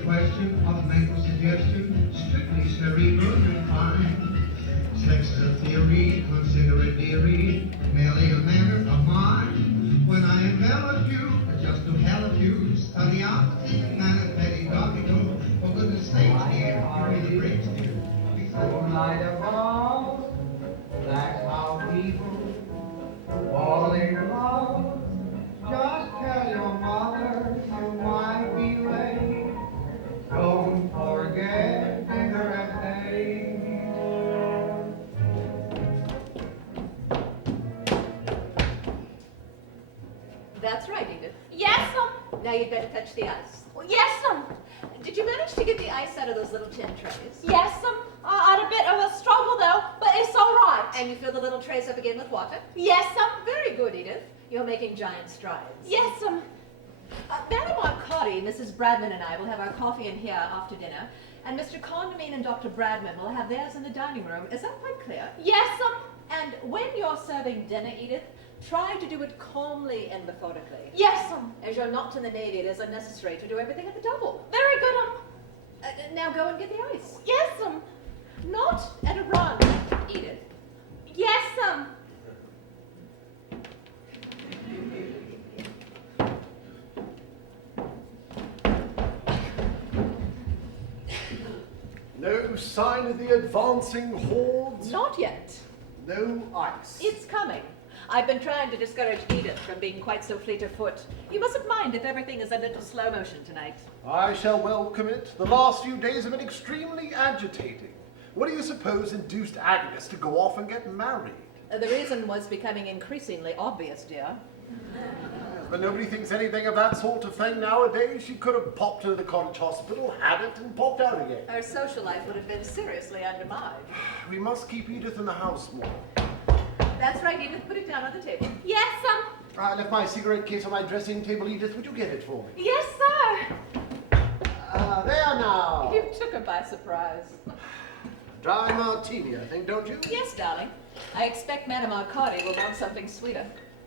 a question of mental suggestion, strictly cerebral and fine. Sex a theory, consider it dearie, merely a matter of mine. When I envelop you, just to help you, study out the manner petty doggy go. For goodness sakes, dear, give me the bricks, dear. Light of all, that's how people fall in love. Just tell your mother you might be late. Don't forget dinner at 8. That's right, Edith. Yes, Now you'd better touch the ice. Yes, Did you manage to get the ice out of those little tin trays? Yes, I had a bit of a struggle though, but it's all right. And you fill the little trays up again with water? Yes, Very good, Edith. You're making giant strides. Yes, Madam Arcadi, Mrs. Bradman and I will have our coffee in here after dinner, and Mr. Condamine and Dr. Bradman will have theirs in the dining room. Is that quite clear? Yes, And when you're serving dinner, Edith, try to do it calmly and methodically. Yes, As you're not in the Navy, it is unnecessary to do everything at the double. Very good, Now go and get the ice. Yes, Not at a run, Edith. Yes, No sign of the advancing hordes? Not yet. No ice? It's coming. I've been trying to discourage Edith from being quite so fleet of foot. You mustn't mind if everything is a little slow motion tonight. I shall welcome it. The last few days have been extremely agitating. What do you suppose induced Agnes to go off and get married? The reason was becoming increasingly obvious, dear. But nobody thinks anything of that sort of thing nowadays. She could have popped into the cottage hospital, had it, and popped out again. Her social life would have been seriously undermined. We must keep Edith in the house more. That's right, Edith. Put it down on the table. yes, I left my cigarette case on my dressing table, Edith. Would you get it for me? yes, sir. There now. You took her by surprise. Dry martini, I think, don't you? Yes, darling. I expect Madame Arcadi will want something sweeter.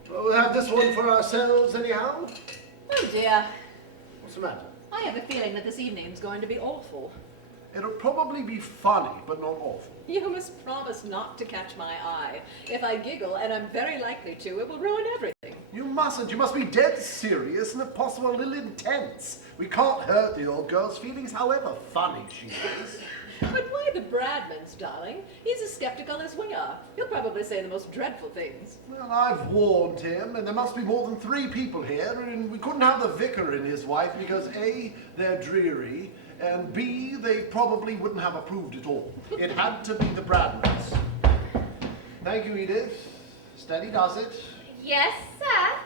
Well, we'll have this one for ourselves, anyhow. Oh, dear. What's the matter? I have a feeling that this evening's going to be awful. It'll probably be funny, but not awful. You must promise not to catch my eye. If I giggle, and I'm very likely to, it will ruin everything. You mustn't. You must be dead serious and, if possible, a little intense. We can't hurt the old girl's feelings, however funny she is. But why the Bradmans, darling? He's as skeptical as we are. He'll probably say the most dreadful things. Well, I've warned him, and there must be more than 3 people here, and we couldn't have the vicar and his wife because A, they're dreary, and B, they probably wouldn't have approved it all. It had to be the Bradmans. Thank you, Edith. Steady does it. Yes, sir.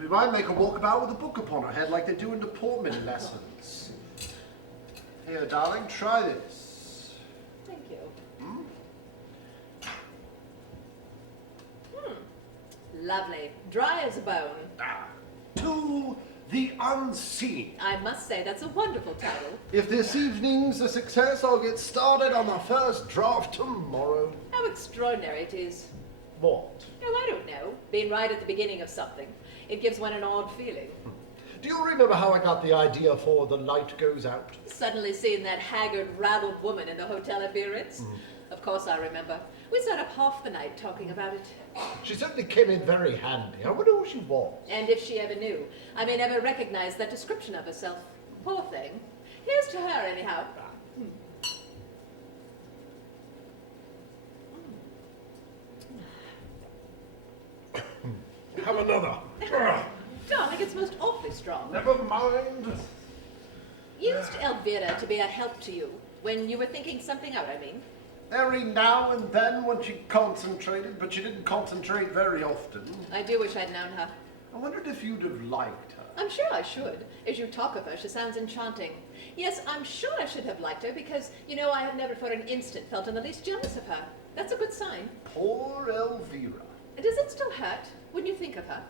We might make a walkabout with a book upon her head like they do in deportment lessons. Here, darling, try this. Thank you. Lovely. Dry as a bone. To the Unseen. I must say, that's a wonderful title. If this evening's a success, I'll get started on the first draft tomorrow. How extraordinary it is. What? Oh, I don't know. Being right at the beginning of something. It gives one an odd feeling. Do you remember how I got the idea for The Light Goes Out? Suddenly seeing that haggard, raddled woman in the hotel at Biarritz? Of course I remember. We sat up half the night talking about it. She certainly came in very handy. I wonder who she was. And if she ever knew. I may never recognize that description of herself. Poor thing. Here's to her, anyhow. Have another. Darling, it's most awfully strong. Never mind. Used Elvira to be a help to you when you were thinking something out, I mean? Every now and then when she concentrated, but she didn't concentrate very often. I do wish I'd known her. I wondered if you'd have liked her. I'm sure I should. As you talk of her, she sounds enchanting. Yes, I'm sure I should have liked her because, you know, I have never for an instant felt in the least jealous of her. That's a good sign. Poor Elvira. Does it still hurt when you think of her?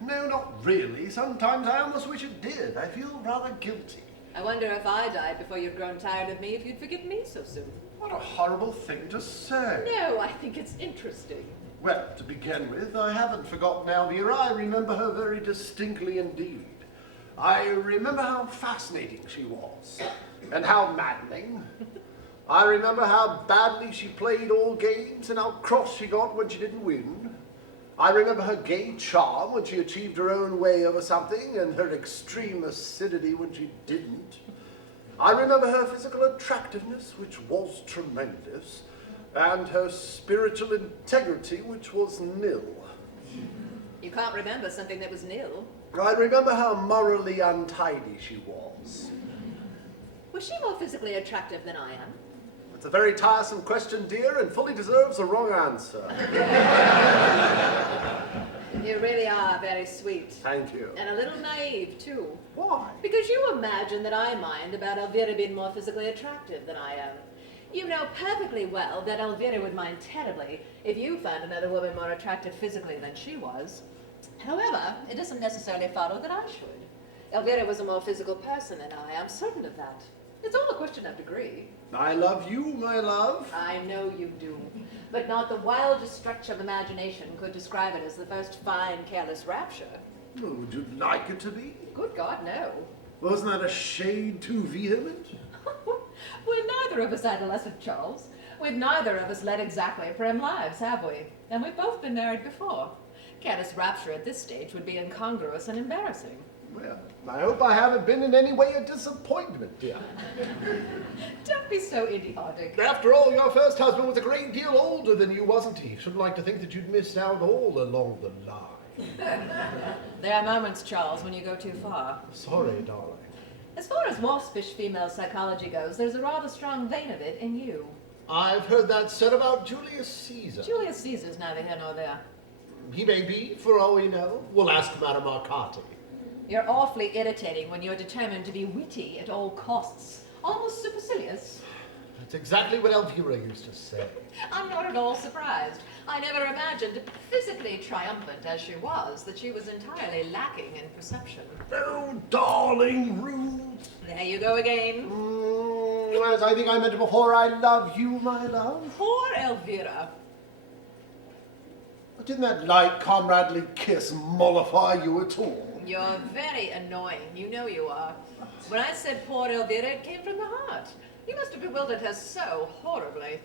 No, not really. Sometimes I almost wish it did. I feel rather guilty. I wonder if I died before you'd grown tired of me, if you'd forgive me so soon. What a horrible thing to say. No, I think it's interesting. Well, to begin with, I haven't forgotten Elvira. I remember her very distinctly indeed. I remember how fascinating she was, and how maddening. I remember how badly she played all games and how cross she got when she didn't win. I remember her gay charm when she achieved her own way over something, and her extreme acidity when she didn't. I remember her physical attractiveness, which was tremendous, and her spiritual integrity, which was nil. You can't remember something that was nil. I remember how morally untidy she was. Was she more physically attractive than I am? It's a very tiresome question, dear, and fully deserves a wrong answer. You really are very sweet. Thank you. And a little naive, too. Why? Because you imagine that I mind about Elvira being more physically attractive than I am. You know perfectly well that Elvira would mind terribly if you found another woman more attractive physically than she was. However, it doesn't necessarily follow that I should. Elvira was a more physical person than I am certain of that. It's all a question of degree. I love you, my love. I know you do, but not the wildest stretch of imagination could describe it as the first fine, careless rapture. Oh, would you like it to be? Good God, no. Wasn't that a shade too vehement? We're neither of us adolescent, Charles. We've neither of us led exactly prim lives, have we? And we've both been married before. Careless rapture at this stage would be incongruous and embarrassing. Well, I hope I haven't been in any way a disappointment, dear. Don't be so idiotic. After all, your first husband was a great deal older than you, wasn't he? Shouldn't like to think that you'd missed out all along the line. There are moments, Charles, when you go too far. Sorry, darling. As far as waspish female psychology goes, there's a rather strong vein of it in you. I've heard that said about Julius Caesar. Julius Caesar's neither here nor there. He may be, for all we know. We'll ask Madame Arcati. You're awfully irritating when you're determined to be witty at all costs. Almost supercilious. That's exactly what Elvira used to say. I'm not at all surprised. I never imagined, physically triumphant as she was, that she was entirely lacking in perception. Oh, darling Ruth. There you go again. As I think I mentioned before, I love you, my love. Poor Elvira. But didn't that light, comradely kiss mollify you at all? You're very annoying. You know you are. When I said poor Elvira, it came from the heart. You must have bewildered her so horribly.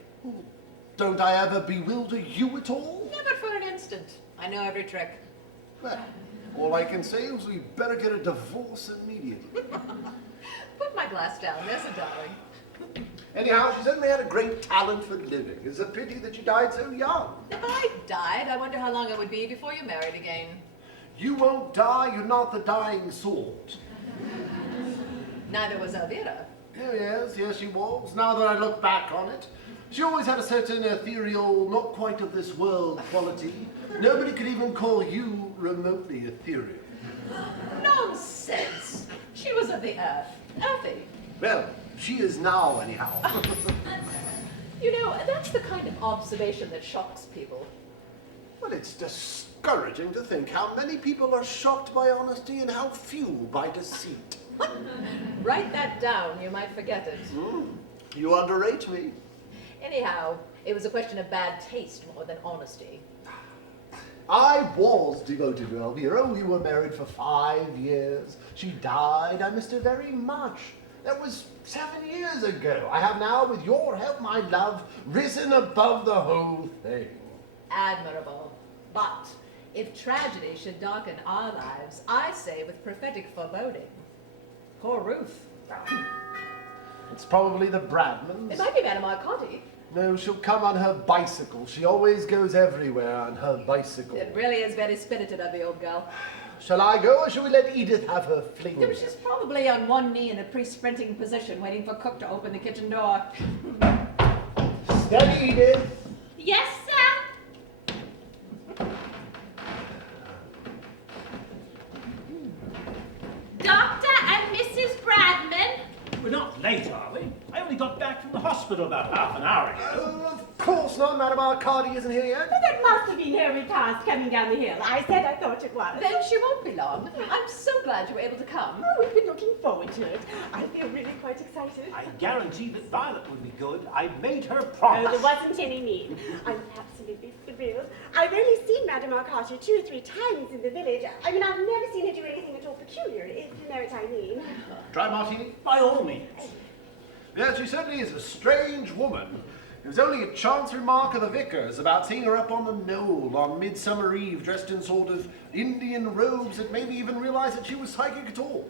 Don't I ever bewilder you at all? Never for an instant. I know every trick. Well, all I can say is we better get a divorce immediately. Put my glass down. There's a darling. Anyhow, she certainly had a great talent for living. It's a pity that she died so young. If I died, I wonder how long it would be before you married again. You won't die. You're not the dying sort. Neither was Elvira. Oh, yes, she was. Now that I look back on it, she always had a certain ethereal, not quite of this world quality. Nobody could even call you remotely ethereal. Nonsense! She was of the earth. Earthy. Well, she is now, anyhow. You know, that's the kind of observation that shocks people. Well, it's discouraging to think how many people are shocked by honesty and how few by deceit. Write that down. You might forget it. You underrate me. Anyhow, it was a question of bad taste more than honesty. I was devoted to Elvira. We were married for 5 years. She died. I missed her very much. That was 7 years ago. I have now, with your help, my love, risen above the whole thing. Admirable. But if tragedy should darken our lives, I say with prophetic foreboding, poor Ruth. It's probably the Bradmans. It might be Madame Arcati. No, she'll come on her bicycle. She always goes everywhere on her bicycle. It really is very spirited of the old girl. Shall I go, or shall we let Edith have her fling? Yeah, but she's probably on one knee in a pre-sprinting position, waiting for Cook to open the kitchen door. Steady, Edith. Yes, sir. Dr. and Mrs. Bradman. We're not late, are we? I only got back from the hospital about half an hour ago. Of course not. Madame Arcati isn't here yet. That must have been her we passed coming down the hill. I said I thought it was. Then she won't be long. I'm so glad you were able to come. Oh, we've been looking forward to it. I feel really quite excited. I guarantee that Violet would be good. I made her Oh, promise. there wasn't any need. I'm absolutely the bills. I've only seen Madame Arcati 2 or 3 times in the village. I mean, I've never seen her do anything at all peculiar, if you know what I mean. Dry martini? By all means. Yes, she certainly is a strange woman. It was only a chance remark of the vicar's about seeing her up on the knoll on Midsummer Eve dressed in sort of Indian robes that made me even realize that she was psychic at all.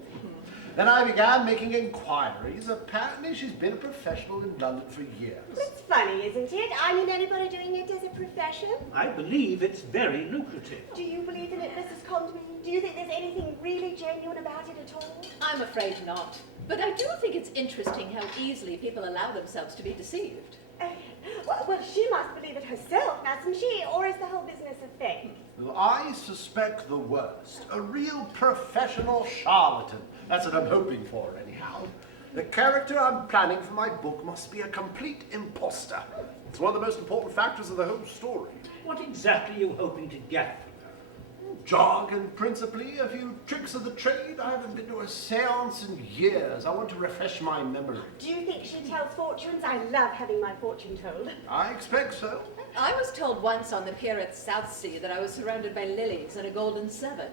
Then I began making inquiries. Apparently she's been a professional in London for years. It's funny, isn't it? I mean, anybody doing it as a profession? I believe it's very lucrative. Do you believe in it, Mrs. Condley? Do you think there's anything really genuine about it at all? I'm afraid not. But I do think it's interesting how easily people allow themselves to be deceived. Well, she must believe it herself, mustn't she? Or is the whole business a fake? Well, I suspect the worst. A real professional charlatan. That's what I'm hoping for, anyhow. The character I'm planning for my book must be a complete imposter. It's one of the most important factors of the whole story. What exactly are you hoping to get from her? Jargon, principally, a few tricks of the trade. I haven't been to a seance in years. I want to refresh my memory. Do you think she tells fortunes? I love having my fortune told. I expect so. I was told once on the pier at Southsea that I was surrounded by lilies and a golden seven.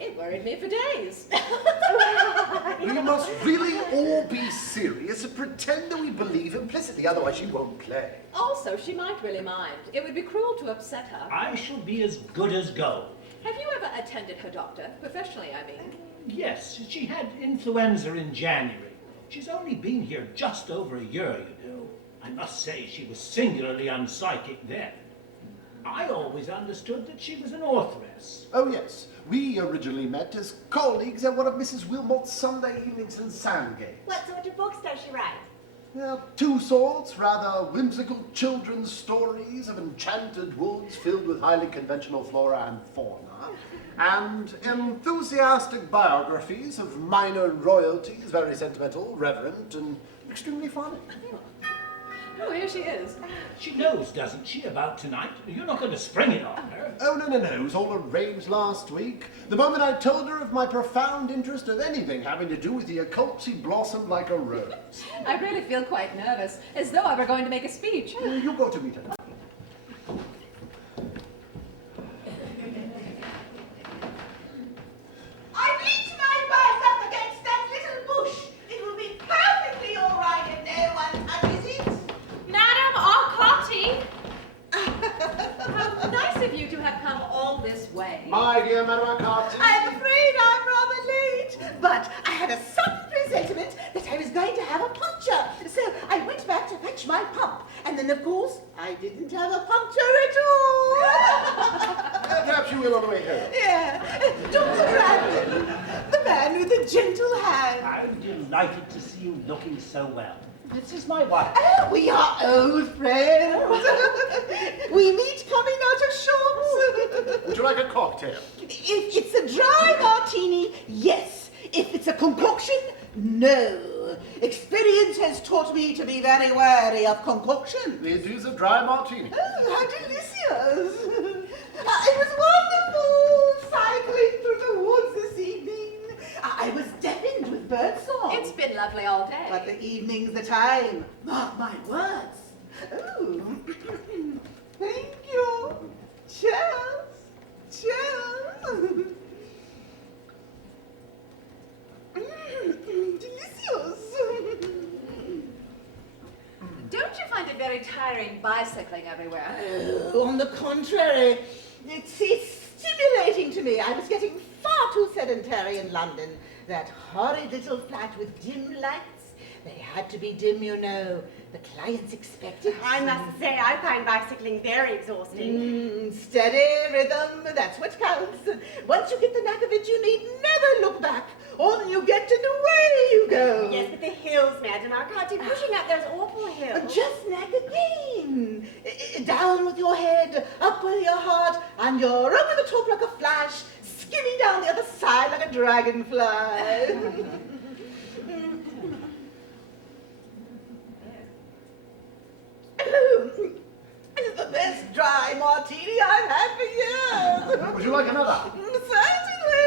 It worried me for days. We must really all be serious and pretend that we believe implicitly, otherwise she won't play. Also, she might really mind. It would be cruel to upset her. I shall be as good as gold. Have you ever attended her doctor? Professionally, I mean. Yes, she had influenza in January. She's only been here just over a year, you know. I must say she was singularly unpsychic then. I always understood that she was an authoress. Oh, yes. We originally met as colleagues at one of Mrs. Wilmot's Sunday evenings in Sandgate. What sort of books does she write? Well, two sorts, rather whimsical children's stories of enchanted woods filled with highly conventional flora and fauna, and enthusiastic biographies of minor royalties, very sentimental, reverent, and extremely funny. Oh, here she is. She knows, doesn't she, about tonight? You're not going to spring it on her. Oh, no. It was all arranged last week. The moment I told her of my profound interest of anything having to do with the occult, she blossomed like a rose. I really feel quite nervous, as though I were going to make a speech. You go to meet her. I leaned my back up against that little bush. It will be perfectly all right if no one touches it. Madame Arcati! How nice of you to have come all this way. My dear Madame Arcati. I'm afraid I'm rather late, but I had a sudden presentiment that I was going to have a puncture, so I went back to fetch my pump, and then, of course, I didn't have a puncture at all. Perhaps you will on the way home. Yeah, Dr. Brandon, the man with the gentle hand. I'm delighted to see you looking so well. This is my wife. Oh, we are old friends. We meet coming out of shops. Would you like a cocktail? If it's a dry martini, yes. If it's a concoction, no. Experience has taught me to be very wary of concoction. It is a dry martini. Oh, how delicious. It was wonderful cycling through the woods this evening. I was deafened with birdsong. It's been lovely all day. But the evening's the time. Mark my words. Oh. Thank you. Cheers. Cheers. Delicious. Don't you find it very tiring bicycling everywhere? Oh, on the contrary, it's stimulating to me. I was getting far too sedentary in London. That horrid little flat with dim lights. They had to be dim, you know. The clients expected. I must say, I find bicycling very exhausting. Steady rhythm, that's what counts. Once you get the knack of it, you need never look back. On you get and away you go. Yes, but the hills, Madame Arcati, pushing up those awful hills. Just knack again. Down with your head, up with your heart, and you're over the top like a flash, skimming down the other side like a dragonfly. This is the best dry martini I've had for years. Would you like another? Certainly.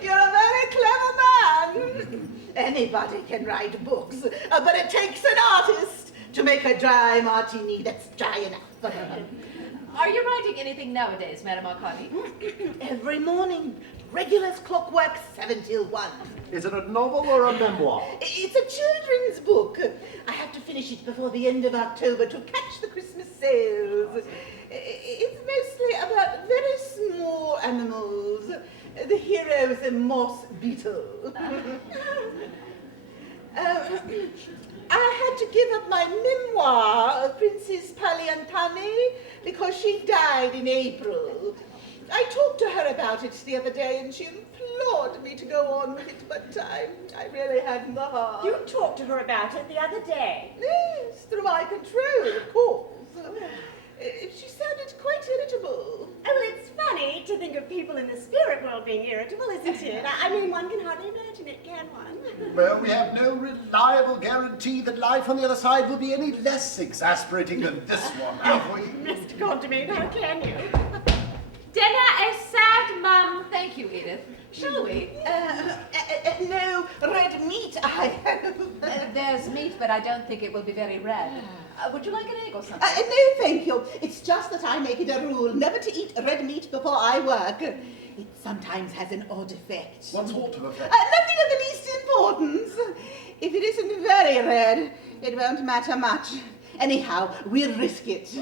You're a very clever man. Anybody can write books, but it takes an artist to make a dry martini that's dry enough. Are you writing anything nowadays, Madame Arcadi? Every morning, regular as clockwork, 7 till 1. Is it a novel or a memoir? It's a children's book. I have to finish it before the end of October to catch the Christmas sales. It's mostly about very small animals. The hero is a moss beetle. I had to give up my memoir of Princess Paliantani because she died in April. I talked to her about it the other day and she implored me to go on with it, but I really hadn't the heart. You talked to her about it the other day. Yes, through my control, of course. She sounded quite irritable. Oh, well, it's funny to think of people in the spirit world being irritable, isn't it? I mean, one can hardly imagine it, can one? Well, we have no reliable guarantee that life on the other side will be any less exasperating than this one, have we? Mr. Condamine, how can you? Dinner is served, Mum. Thank you, Edith. Shall we? No red meat, I have. There's meat, but I don't think it will be very red. Would you like an egg or something? No, thank you. It's just that I make it a rule never to eat red meat before I work. It sometimes has an odd effect. What sort of effect? Nothing of the least importance. If it isn't very red, it won't matter much. Anyhow, we'll risk it.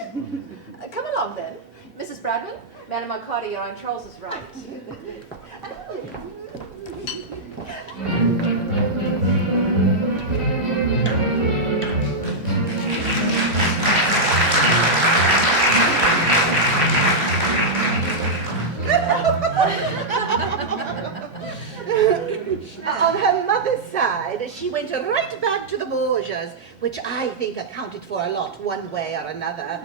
Come along then. Mrs. Bradman, Madame Arcadi, you're on Charles's right. On her mother's side, she went right back to the Borgias, which I think accounted for a lot, one way or another.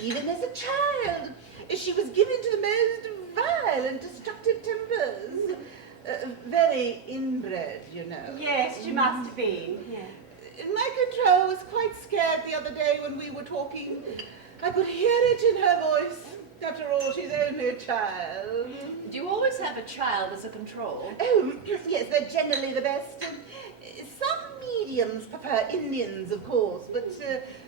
Even as a child, she was given to the most vile and destructive tempers. Very inbred, you know. Yes, she must have been. Yeah. My control was quite scared the other day when we were talking. I could hear it in her voice. After all, she's only a child. Do you always have a child as a control? Oh, yes, they're generally the best. Some mediums prefer Indians, of course, but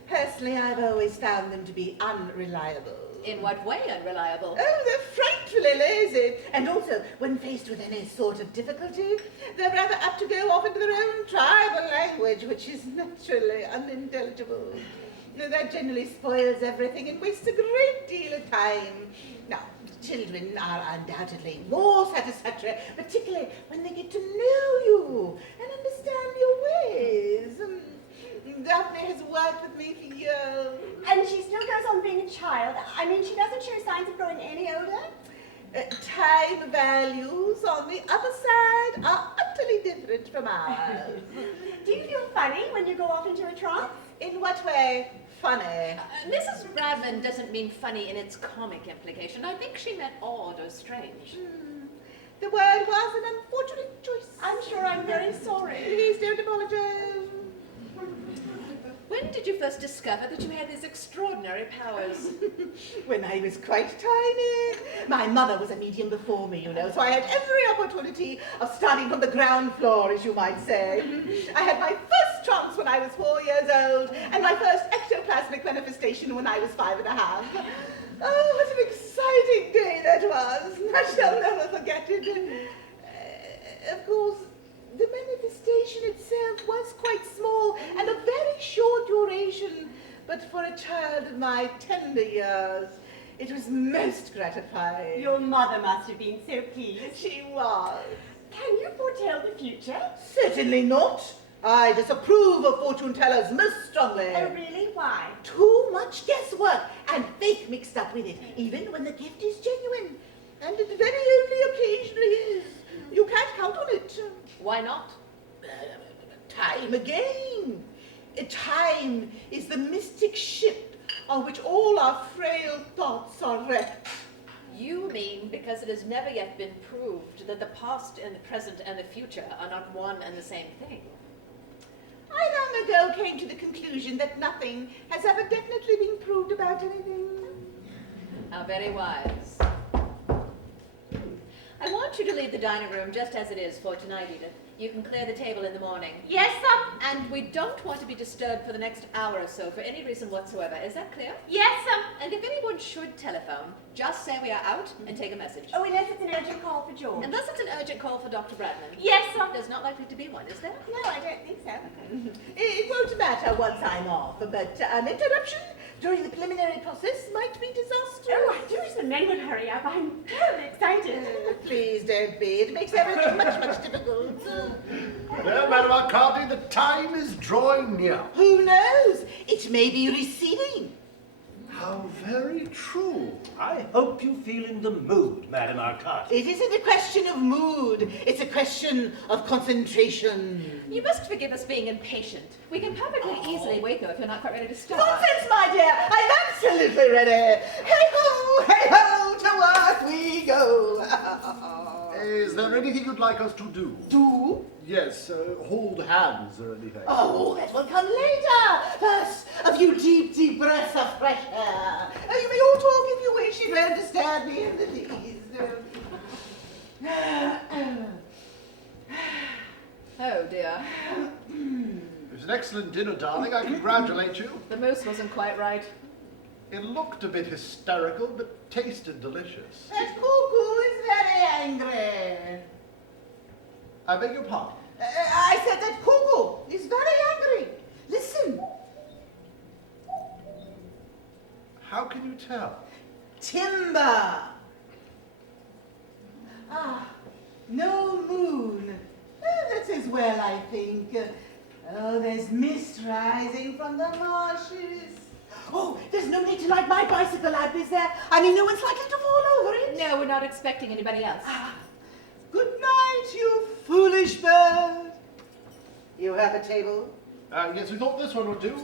personally I've always found them to be unreliable. In what way unreliable? Oh, they're frightfully lazy. And also, when faced with any sort of difficulty, they're rather apt to go off into their own tribal language, which is naturally unintelligible. That generally spoils everything and wastes a great deal of time. Now, children are undoubtedly more satisfactory, particularly when they get to know you and understand your ways. Daphne has worked with me for years. And she still goes on being a child. I mean, she doesn't show signs of growing any older. Time values on the other side are utterly different from ours. Do you feel funny when you go off into a trance? In what way? Funny. Mrs. Bradman doesn't mean funny in its comic implication. I think she meant odd or strange. The word was an unfortunate choice. I'm sure I'm very sorry. Please don't apologize. When did you first discover that you had these extraordinary powers? When I was quite tiny. My mother was a medium before me, you know, so I had every opportunity of starting from the ground floor, as you might say. I had my first trance when I was 4 years old, and my first ectoplasmic manifestation when I was 5 and a half. Oh, what an exciting day that was. I shall never forget it. Of course, the manifestation itself was quite small and of very short duration, but for a child of my tender years, it was most gratifying. Your mother must have been so pleased. She was. Can you foretell the future? Certainly not. I disapprove of fortune tellers most strongly. Oh, really? Why? Too much guesswork and fake mixed up with it, even when the gift is genuine. And it very only occasionally is. You can't count on it. Why not? Time again. Time is the mystic ship on which all our frail thoughts are wrecked. You mean because it has never yet been proved that the past and the present and the future are not one and the same thing? I long ago came to the conclusion that nothing has ever definitely been proved about anything. How very wise. I want you to leave the dining room just as it is for tonight, Edith. You can clear the table in the morning. Yes, And we don't want to be disturbed for the next hour or so for any reason whatsoever. Is that clear? Yes, And if anyone should telephone, just say we are out and take a message. Oh, unless it's an urgent call for George. Unless it's an urgent call for Dr. Bradman. Yes, There's not likely to be one, is there? No, I don't think so. It won't matter once I'm off, but an interruption during the preliminary process might be disastrous. Oh, I do wish the men would hurry up. I'm terribly excited. Please don't be. It makes everything much difficult. Well, Madam Arcadi, the time is drawing near. Who knows? It may be receding. How very true. I hope you feel in the mood, Madam Arcadi. It isn't a question of mood. It's a question of concentration. You must forgive us being impatient. We can perfectly easily wait, though, if you're not quite ready to start. Nonsense, my dear. I'm absolutely ready. Hey ho, to work we go. Is there anything you'd like us to do? Do? Yes, hold hands or anything. Oh, that will come later. First, a few deep breaths of fresh air. You may all talk if you wish. You don't disturb me in the least. Oh, dear. It was an excellent dinner, darling. I congratulate you. The moose wasn't quite right. It looked a bit hysterical, but tasted delicious. That cuckoo is very angry. I beg your pardon. I said that cuckoo is very angry. Listen. How can you tell? Timber. No moon. That's as well, I think. Oh, there's mist rising from the marshes. Oh, there's no need to light my bicycle lamp, is there? I mean, no one's likely to fall over it. No, we're not expecting anybody else. Good night, you foolish bird. You have a table? Yes, we thought this one would do.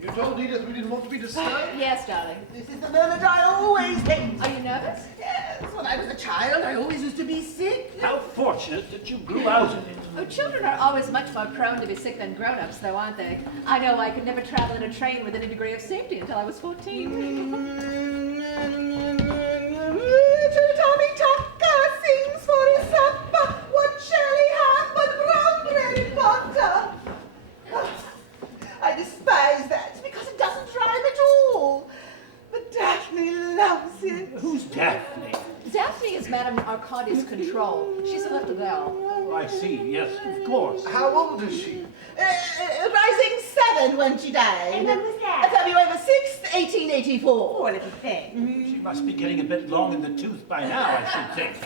You told Edith we didn't want to be disturbed? Yes, darling. This is the moment I always hate. Are you nervous? Yes, when I was a child, I always used to be sick. How fortunate that you grew out of it. Oh, children are always much more prone to be sick than grown-ups, though, aren't they? I know I could never travel in a train with any degree of safety until I was 14. Tommy Tucker sings for his supper. What shall he have but brown bread and butter? I despise that because it doesn't rhyme at all. But Daphne loves it. Who's Daphne? Daphne is Madame Arcadi's control. She's a little girl. Oh, I see. Yes, of course. How old is she? Rising 7 when she died. And when was that? February the 6th, 1884. Poor little thing. She must be getting a bit long in the tooth by now, I should think.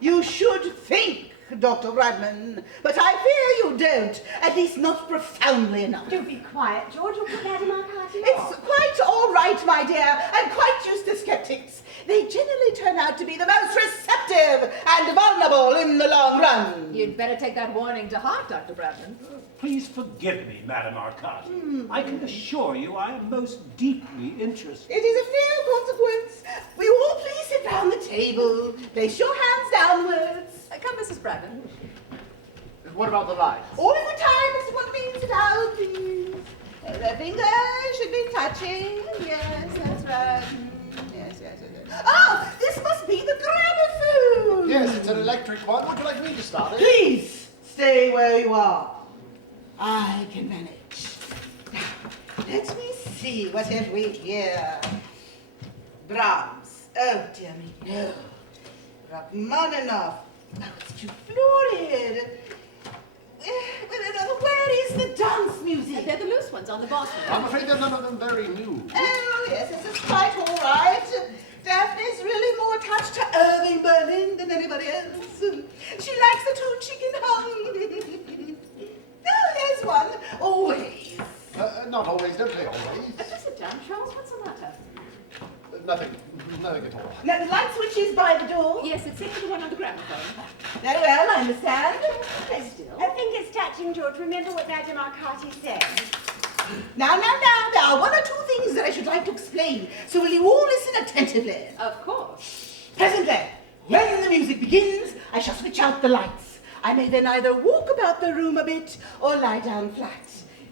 You should think, Dr. Bradman, but I fear you don't, at least not profoundly enough. Do be quiet, George. You'll put Madame Arcadi It's off. quite all right, my dear. I'm quite used to skeptics. They generally turn out to be the most receptive and vulnerable in the long run. You'd better take that warning to heart, Dr. Bradman. Please forgive me, Madame Arcadi. I can assure you I am most deeply interested. It is of no consequence. We all please sit round the table. Place your hands downwards. Come, Mrs. Bradman. What about the lights? All of the time, Mr. Wonderbean, sit down, please. The fingers should be touching. Yes, that's right. Yes. Oh, this must be the gramophone. Yes, it's an electric one. Would you like me to start it? Please, stay where you are. I can manage. Now, let me see, what have we here? Brahms. Oh, dear me, no. Rachmaninoff. Oh, it's too florid. Where is the dance music? They're the loose ones on the bottom. I'm afraid they're none of them very new. Oh, yes, this is quite all right. Daphne's really more attached to Irving Berlin than anybody else. She likes the two chicken hung. Oh, here's one. Always. Not always, don't play always. Sit down, Charles. What's the matter? Nothing at all. Now, the light switch is by the door. Yes, it's the one on the gramophone. Very well, I understand. Still. I think it's touching, George. Remember what Madame Arcadi said. Now, one or two things that I should like to explain. So will you all listen attentively? Of course. Presently, when the music begins, I shall switch out the lights. I may then either walk about the room a bit or lie down flat.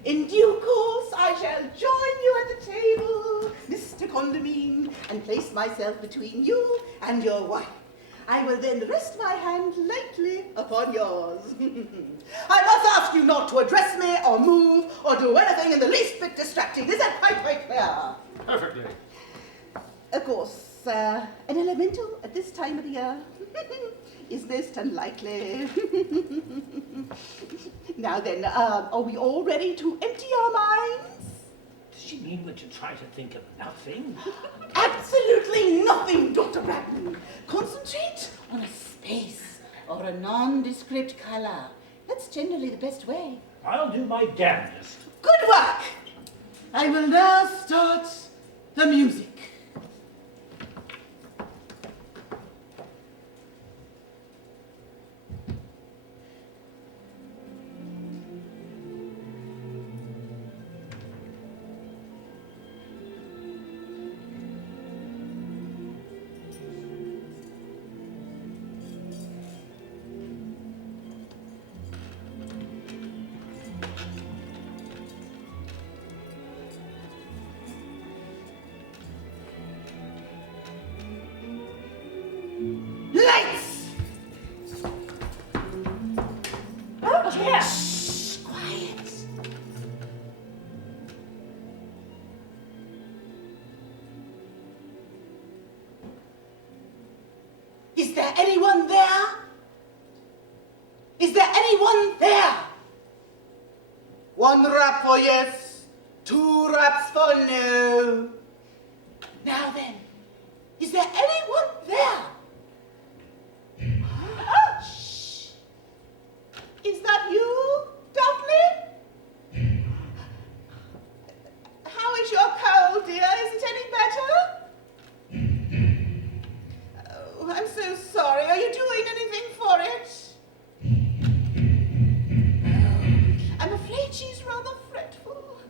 In due course, I shall join you at the table, Mr. Condamine, and place myself between you and your wife. I will then rest my hand lightly upon yours. I must ask you not to address me or move or do anything in the least bit distracting. Is that quite clear? Perfectly. Of course, an elemental at this time of the year is most unlikely. Now then, are we all ready to empty our minds? Does she mean we're to try to think of nothing? Absolutely nothing, Dr. Bratton. Concentrate on a space or a nondescript color. That's generally the best way. I'll do my damnedest. Good work! I will now start the music. Lights! Oh dear. Shh, quiet. Is there anyone there? Is there anyone there? 1 rap for yes, 2 raps for no. Now then, is there anyone there? Oh, shh. Is that you, Daphne? How is your cold, dear? Is it any better? Oh, I'm so sorry. Are you doing anything for it? Oh, I'm afraid she's rather fretful.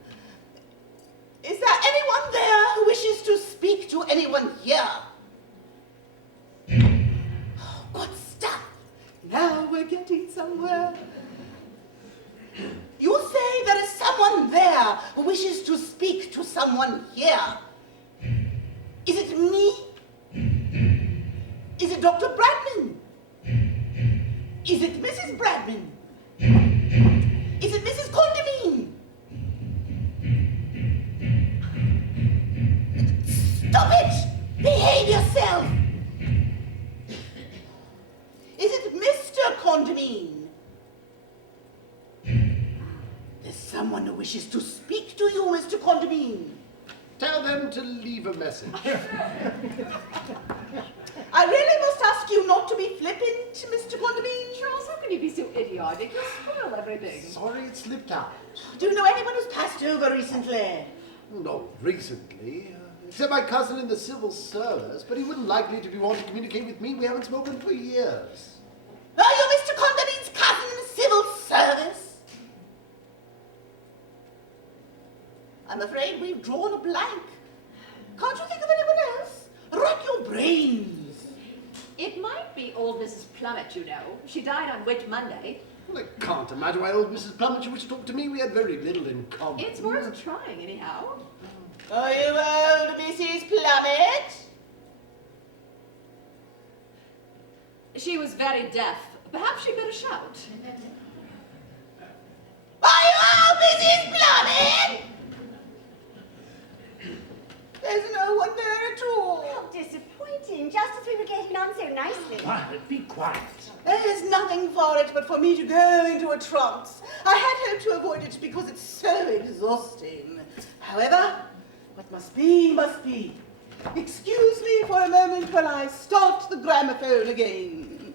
Is there anyone there who wishes to speak to anyone here? Oh, good stuff. Now we're getting somewhere. You say there is someone there who wishes to speak to someone here. Is it me? Is it Dr. Bradman? Is it Mrs. Bradman? Is it Mrs. Condamine? Stop it! Behave yourself! Is it Mr. Condamine? There's someone who wishes to speak to you, Mr. Condamine. Tell them to leave a message. I really must ask you not to be flippant, Mr. Condamine. Charles, how can you be so idiotic? You spoil everything. Sorry it slipped out. Do you know anyone who's passed over recently? Not recently. Except my cousin in the civil service, but he wouldn't likely to be wanting to communicate with me. We haven't spoken for years. Are you Mr. Condamine's cousin in the civil service? I'm afraid we've drawn a blank. Can't you think of anyone else? Rack your brains. It might be old Mrs. Plummet, you know. She died on Whit Monday. Well, I can't imagine why old Mrs. Plummet should wish to talk to me. We had very little in common. It's worth trying, anyhow. Are you old Mrs. Plummet? She was very deaf. Perhaps she'd better shout. Are you old Mrs. Plummet? There's no one there at all. How disappointing, just as we were getting on so nicely. Quiet, be quiet. There's nothing for it but for me to go into a trance. I had hoped to avoid it because it's so exhausting. However, what must be, must be. Excuse me for a moment while I start the gramophone again.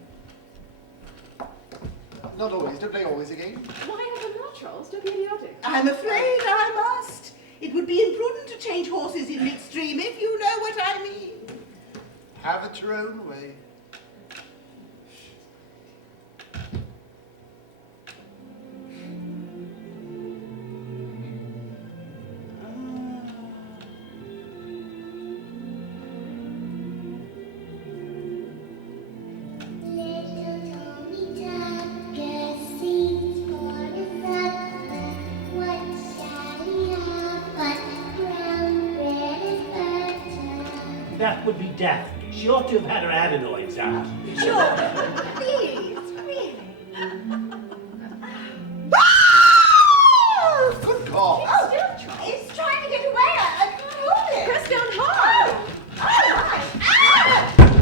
Not always. Don't play always again. Why ever not, Charles? Don't be idiotic. I'm afraid I must. It would be imprudent to change horses in midstream, if you know what I mean. Have it your own way. That would be Daphne. She ought to have had her adenoids out. George, please, really. Good God. It's trying to get away. I can't hold it. Press down hard.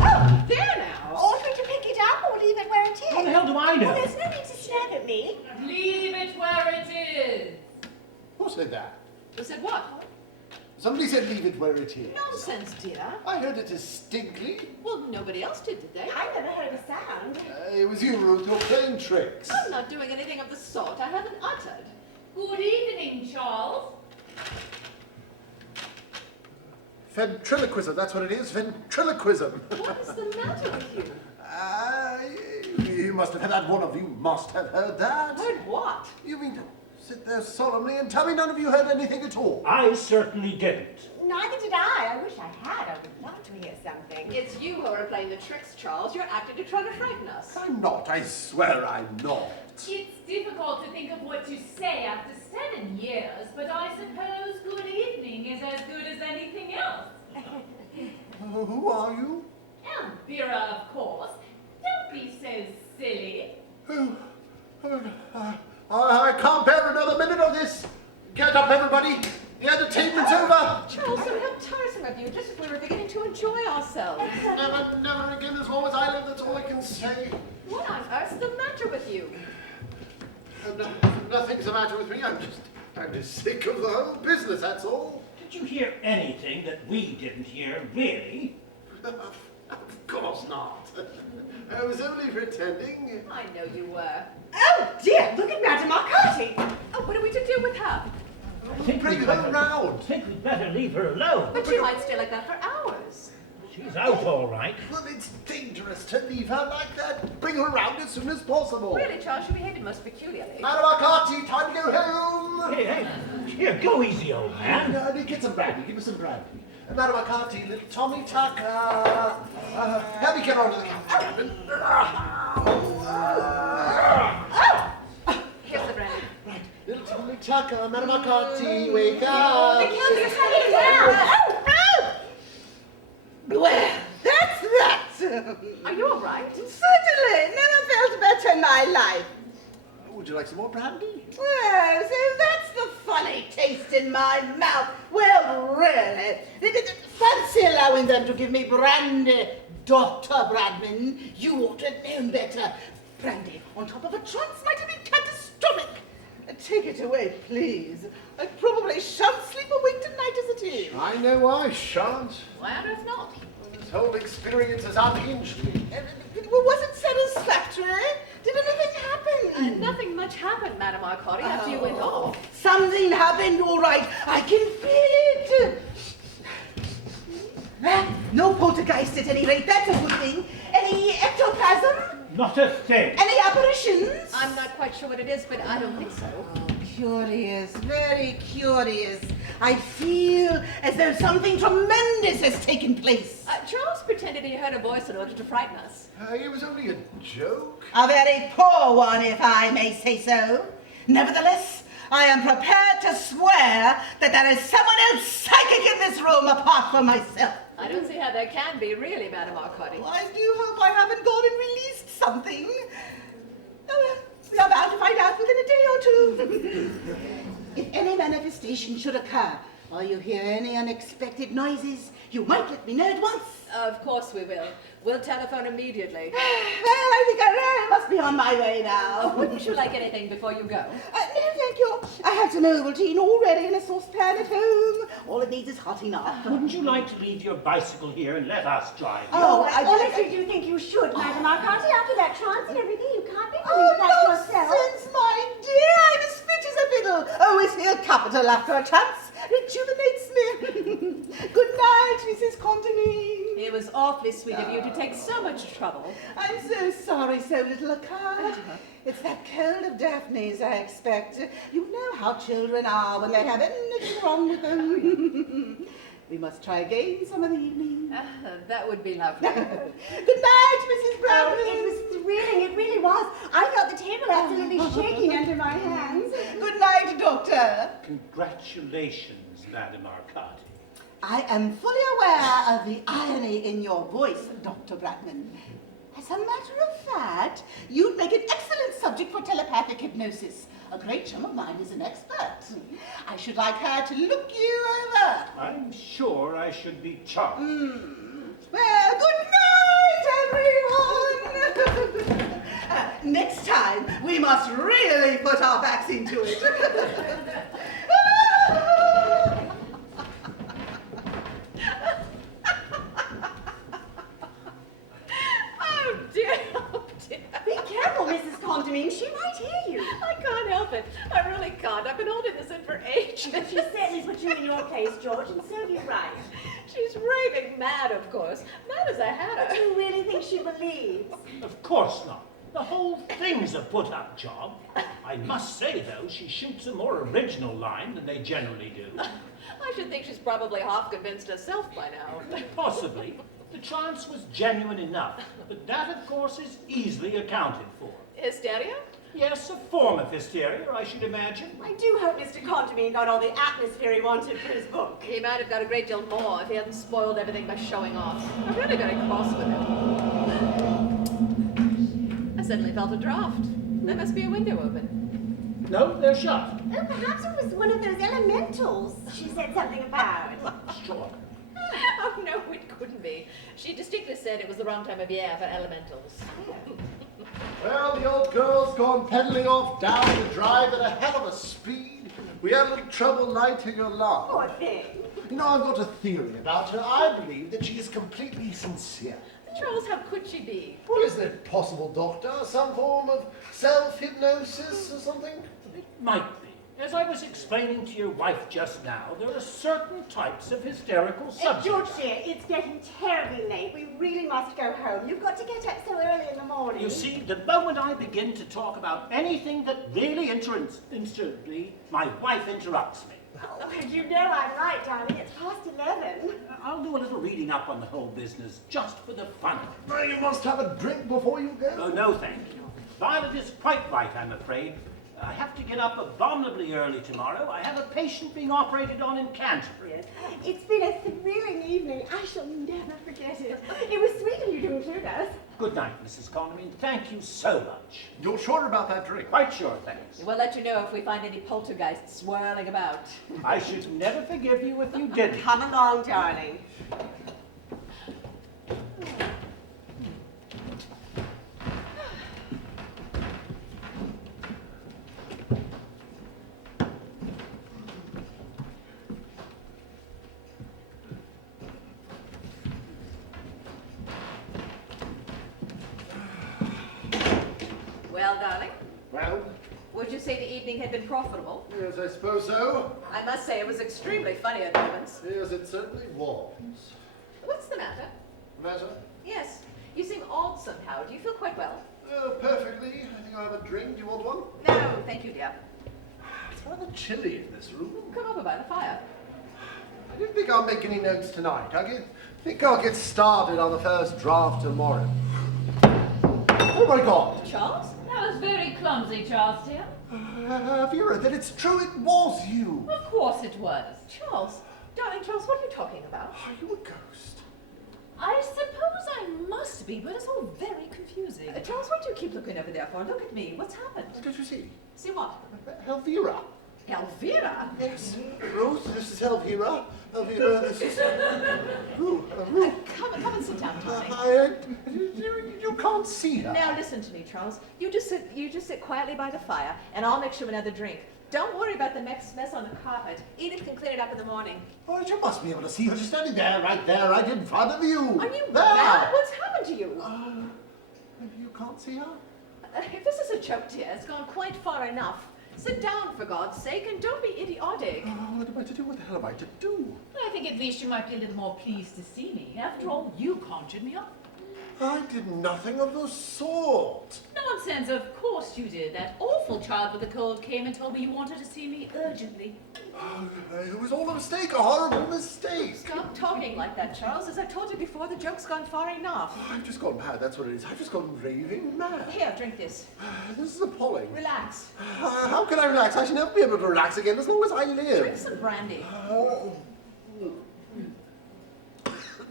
Oh, There now. ought we to pick it up or leave it where it is? How the hell do I Well, know? there's no need to snap at me. Leave it where it is. Who said that? Who said what? Somebody said leave it where it is. Nonsense, dear. I heard it distinctly. Well, nobody else did they? I never heard a sound. It was you, Ruth. You're playing tricks. I'm not doing anything of the sort. I haven't uttered. Good evening, Charles. Ventriloquism, that's what it is. Ventriloquism. What is the matter with you? You must have heard that. One of you must have heard that. Heard what? You mean to sit there solemnly and tell me none of you heard anything at all? I certainly didn't. Neither did I. I wish I had. I would love to hear something. It's you who are playing the tricks, Charles. You're acting to try to frighten us. I'm not. I swear I'm not. It's difficult to think of what to say after 7 years, but I suppose good evening is as good as anything else. Who are you? Elvira, of course. Don't be so silly. I can't bear another minute of this. Get up, everybody. The entertainment's over. Charles, I'm how tiresome of you, just as we were beginning to enjoy ourselves. Never again as long as I live. That's all I can say. What on earth's the matter with you? Nothing's the matter with me. I'm just sick of the whole business, that's all. Did you hear anything that we didn't hear, really? Of course not. I was only pretending. I know you were. Oh dear, look at Madame Arcati. Oh, what are we to do with her? I think Bring we'd her better- round. I think we'd better leave her alone. But she might stay like that for hours. She's out all right. Well, it's dangerous to leave her like that. Bring her around as soon as possible. Really, Charles, she behaved most peculiarly. Madam Arcati, time to go home. Hey, here, go easy, old man. Get some brandy. Give us some brandy. Madam Arcati, little Tommy Tucker. Help me get onto the couch. Here's the brandy. Right, little Tommy Tucker, Madam Arcati, wake up. The Countess had it down. Well, that's that. Are you all right? Certainly, never felt better in my life. Would you like some more brandy? Well, so that's the funny taste in my mouth. Well, really, fancy allowing them to give me brandy, Dr. Bradman. You ought to have known better. Brandy on top of a trance might have been catastrophic. Take it away, please. I probably shan't sleep awake tonight as it is. I know I shan't. Why on earth not? This whole experience has unhinged me. Was it satisfactory? Did anything happen? Nothing much happened, Madame Arcati, after you went off. Something happened, all right. I can feel it. No poltergeist at any rate, that's a good thing. Any ectoplasm? Not a thing. Any apparitions? I'm not quite sure what it is, but I don't think so. Oh, curious, very curious. I feel as though something tremendous has taken place. Charles pretended he heard a voice in order to frighten us. It was only a joke. A very poor one, if I may say so. Nevertheless, I am prepared to swear that there is someone else psychic in this room apart from myself. I don't see how there can be, really, Madame Arcati. I do hope I haven't gone and released something. Oh, well, we are bound to find out within a day or two. If any manifestation should occur, or you hear any unexpected noises, you might let me know at once. Of course we will. We'll telephone immediately. Well, I think I really must be on my way now. Wouldn't you like anything before you go? No, thank you. I have some Ovaltine already in a saucepan at home. All it needs is hot enough. Wouldn't you like to leave your bicycle here and let us drive you? Oh, I honestly do think you should, Madame Arcati. After that trance and everything, you can't be doing that yourself. Nonsense, my dear. I'm as fit as a fiddle. Always feel capital after a trance. Rejuvenates me. Good night, Mrs. Contenay. It was awfully sweet of you to take so much trouble. I'm so sorry so little occurred. It's that cold of Daphne's, I expect. You know how children are when they have anything wrong with them. We must try again some of the evening. That would be lovely. Good night, Mrs. Brown. It was thrilling, it really was. I felt the table absolutely shaking under my hands. Good night, Doctor. Congratulations, Madame Arcati. I am fully aware of the irony in your voice, Dr. Bradman. As a matter of fact, you'd make an excellent subject for telepathic hypnosis. A great chum of mine is an expert. I should like her to look you over. I'm sure I should be charmed. Well, good night, everyone. Next time, we must really put our backs into it. Oh dear, oh dear. Be careful, Mrs. Condamine. She might hear you. I can't help it. I really can't. I've been holding this in for ages. She certainly put you in your place, George, and so did Wright. She's raving mad, of course. Mad as a Do hatter. you really think she believes? Of course not. The whole thing's a put-up job. I must say, though, she shoots a more original line than they generally do. I should think she's probably half convinced herself by now. Possibly. The chance was genuine enough, but that, of course, is easily accounted for. Hysteria? Yes, a form of hysteria, I should imagine. I do hope Mr. Condamine got all the atmosphere he wanted for his book. He might have got a great deal more if he hadn't spoiled everything by showing off. I'm really very cross with him. I suddenly felt a draft. There must be a window open. No, they're shut. Oh, perhaps it was one of those elementals she said something about. Sure. Oh, no, it couldn't be. She distinctly said it was the wrong time of year for elementals. Well, the old girl's gone pedaling off down the drive at a hell of a speed. We had a little trouble lighting her lamp. Poor thing. You know, I've got a theory about her. I believe that she is completely sincere. Charles, how could she be? Well, isn't it possible, Doctor? Some form of self-hypnosis or something? It might be. As I was explaining to your wife just now, there are certain types of hysterical subjects. George dear, it's getting terribly late. We really must go home. You've got to get up so early in the morning. You see, the moment I begin to talk about anything that really interests me, my wife interrupts me. Oh, you know I'm right, darling. It's past 11. I'll do a little reading up on the whole business, just for the fun of it. Well, you must have a drink before you go. Oh, no, thank you. Violet is quite right, I'm afraid. I have to get up abominably early tomorrow. I have a patient being operated on in Canterbury. Yes. It's been a thrilling evening. I shall never forget it. It was sweet of you to include us. Good night, Mrs. Condamine. Thank you so much. You're sure about that drink? Quite sure, thanks. We'll let you know if we find any poltergeists swirling about. I should never forgive you if you didn't. Come along, darling. Well, darling, Well, would you say the evening had been profitable? yes, I suppose so. I must say it was extremely funny at moments. Yes, it certainly was. What's the matter? Matter? Yes, you seem odd somehow. Do you feel quite well? Oh, perfectly. I think I'll have a drink. Do you want one? No, thank you, dear. It's rather chilly in this room. Come over by the fire. I don't think I'll make any notes tonight. think I'll get started on the first draft tomorrow. Oh my God! Charles? That was very clumsy, Charles, dear. Vera, that it's true, it was you. Of course it was. Charles? Darling Charles, what are you talking about? Are you a ghost? I suppose I must be, but it's all very confusing. Charles, what do you keep looking over there for? Look at me. What's happened? Don't you see? See what? Elvira. Elvira? Yes. Ruth, this is Elvira. Elvira, this is... Ruth. Come and sit down, darling. You can't see her. Now listen to me, Charles. You just sit quietly by the fire, and I'll make you another drink. Don't worry about the mess on the carpet. Edith can clean it up in the morning. Oh, you must be able to see her. She's standing there, right in front of you. Are you there? mad? What's happened to you? You can't see her? If this is a joke, dear, it's gone quite far enough. Sit down, for God's sake, and don't be idiotic. Oh, what am I to do? What the hell am I to do? I think at least you might be a little more pleased to see me. After all, you conjured me up. I did nothing of the sort. Nonsense, of course you did. That awful child with the cold came and told me you wanted to see me urgently. Oh, it was all a mistake, a horrible mistake. Stop talking like that, Charles. As I told you before, the joke's gone far enough. Oh, I've just gone mad, that's what it is. I've just gone raving mad. Here, drink this. This is appalling. Relax. How can I relax? I should never be able to relax again as long as I live. Drink some brandy.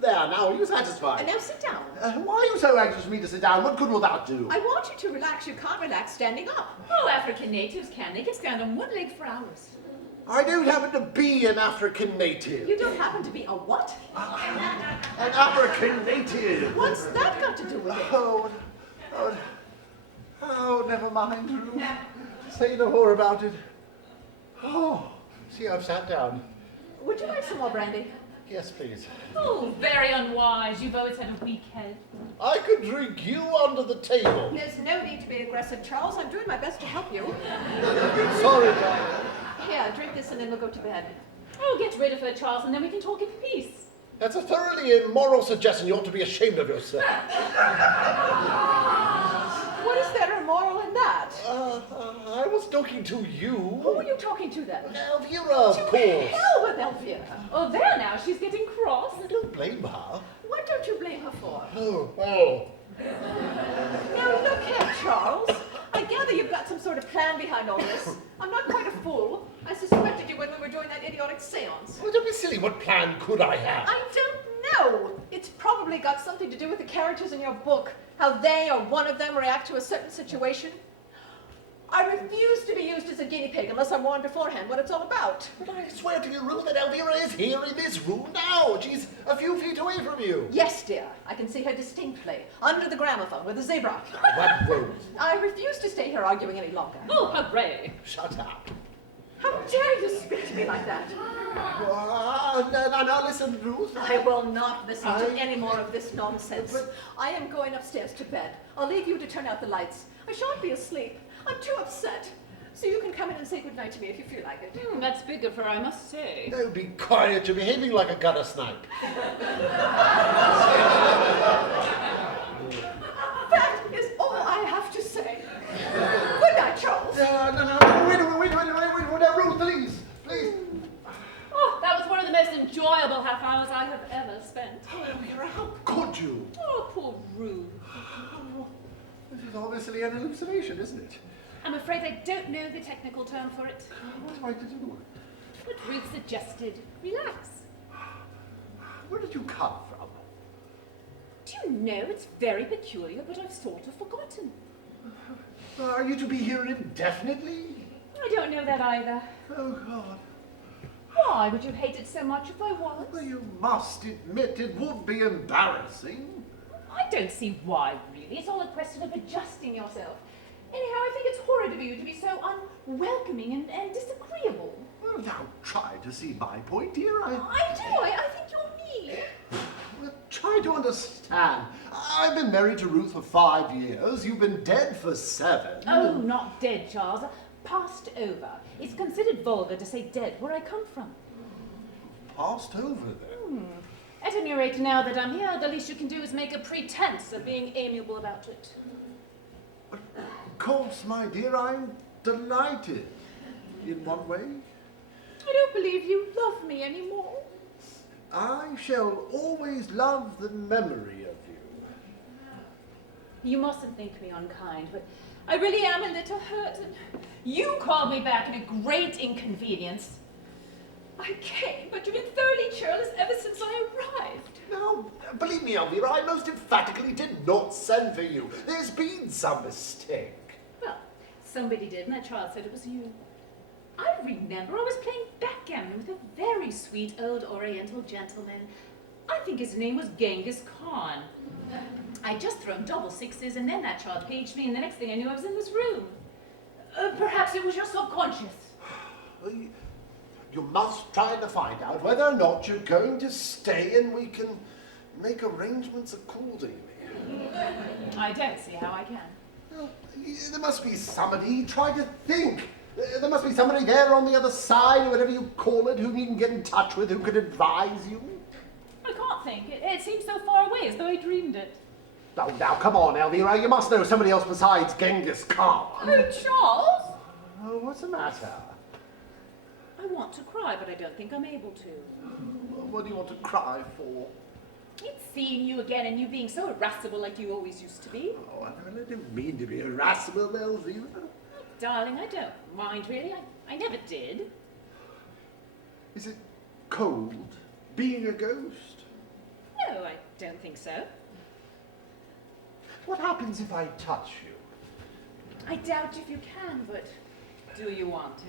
There, now, are you satisfied? And now sit down. Why are you so anxious for me to sit down? What good will that do? I want you to relax. You can't relax standing up. Oh, African natives can. They can stand on one leg for hours. I don't happen to be an African native. You don't happen to be a what? An African native. What's that got to do with it? Oh, never mind, Ruth. Say no more about it. Oh, see, I've sat down. Would you like some more brandy? Yes, please. Oh, very unwise. You've always had a weak head. I could drink you under the table. There's no need to be aggressive, Charles. I'm doing my best to help you. Sorry, darling. Here, drink this and then we'll go to bed. Oh, get rid of her, Charles, and then we can talk in peace. That's a thoroughly immoral suggestion. You ought to be ashamed of yourself. What is there immoral in that? I was talking to you. Who are you talking to then? Elvira, of course. Hell with Elvira. Oh, there now. She's getting cross. I don't blame her. What don't you blame her for? Oh. Now look here, Charles. I gather you've got some sort of plan behind all this. I'm not quite a fool. I suspected you when we were doing that idiotic seance. Well, don't be silly. What plan could I have? I don't know. It's probably got something to do with the characters in your book. How they or one of them react to a certain situation. I refuse to be used as a guinea pig unless I'm warned beforehand what it's all about. But I swear to you, Ruth, that Elvira is here in this room now. She's a few feet away from you. Yes, dear. I can see her distinctly. Under the gramophone with a zebra. What Rose? I refuse to stay here arguing any longer. Oh, hooray. Shut up. How dare you speak to me like that? Now listen, Ruth. I will not listen to any more of this nonsense. I am going upstairs to bed. I'll leave you to turn out the lights. I shan't be asleep. I'm too upset. So you can come in and say goodnight to me if you feel like it. That's big of her, I must say. No, be quiet. You're behaving like a gutter snipe. That is all I have to say. Good night, Charles. No, wait, Ruth, please. Oh, that was one of the most enjoyable half hours I have ever spent. Elvira, how could you? Oh, poor Ruth. This is obviously an hallucination, isn't it? I'm afraid I don't know the technical term for it. What am I to do? What Ruth suggested. Relax. Where did you come from? Do you know, it's very peculiar, but I've sort of forgotten. Are you to be here indefinitely? I don't know that either. Oh, God. Why would you hate it so much if I was? Well, you must admit it would be embarrassing. I don't see why, really. It's all a question of adjusting yourself. Anyhow, I think it's horrid of you to be so unwelcoming and disagreeable. Well, now try to see my point, dear. I do. I think you're mean. Well, try to understand. I've been married to Ruth for 5 years. You've been dead for 7. Oh, not dead, Charles. Passed over. It's considered vulgar to say dead where I come from. Passed over, then? At any rate, now that I'm here, the least you can do is make a pretense of being amiable about it. Of course, my dear, I'm delighted. In one way. I don't believe you love me anymore. I shall always love the memory of you. You mustn't think me unkind, but I really am a little hurt, and you called me back in a great inconvenience. I came, but you've been thoroughly churlish ever since I arrived. Now, believe me, Elvira, I most emphatically did not send for you. There's been some mistake. Well, somebody did, and that child said it was you. I remember I was playing backgammon with a very sweet old Oriental gentleman. I think his name was Genghis Khan. I'd just thrown double sixes, and then that child paged me, and the next thing I knew I was in this room. Perhaps it was your subconscious. You must try to find out whether or not you're going to stay, and we can make arrangements accordingly. I don't see how I can. Well, there must be somebody. Try to think. There must be somebody there on the other side, or whatever you call it, whom you can get in touch with, who could advise you. I can't think. It seems so far away, as though I dreamed it. Oh, now, come on, Elvira. You must know somebody else besides Genghis Khan. Oh, Charles! Oh, what's the matter? I want to cry, but I don't think I'm able to. What do you want to cry for? It's seeing you again and you being so irascible like you always used to be. Oh, I didn't mean to be irascible, Elvira. Darling, I don't mind, really. I never did. Is it cold, being a ghost? No, I don't think so. What happens if I touch you? I doubt if you can, but do you want to?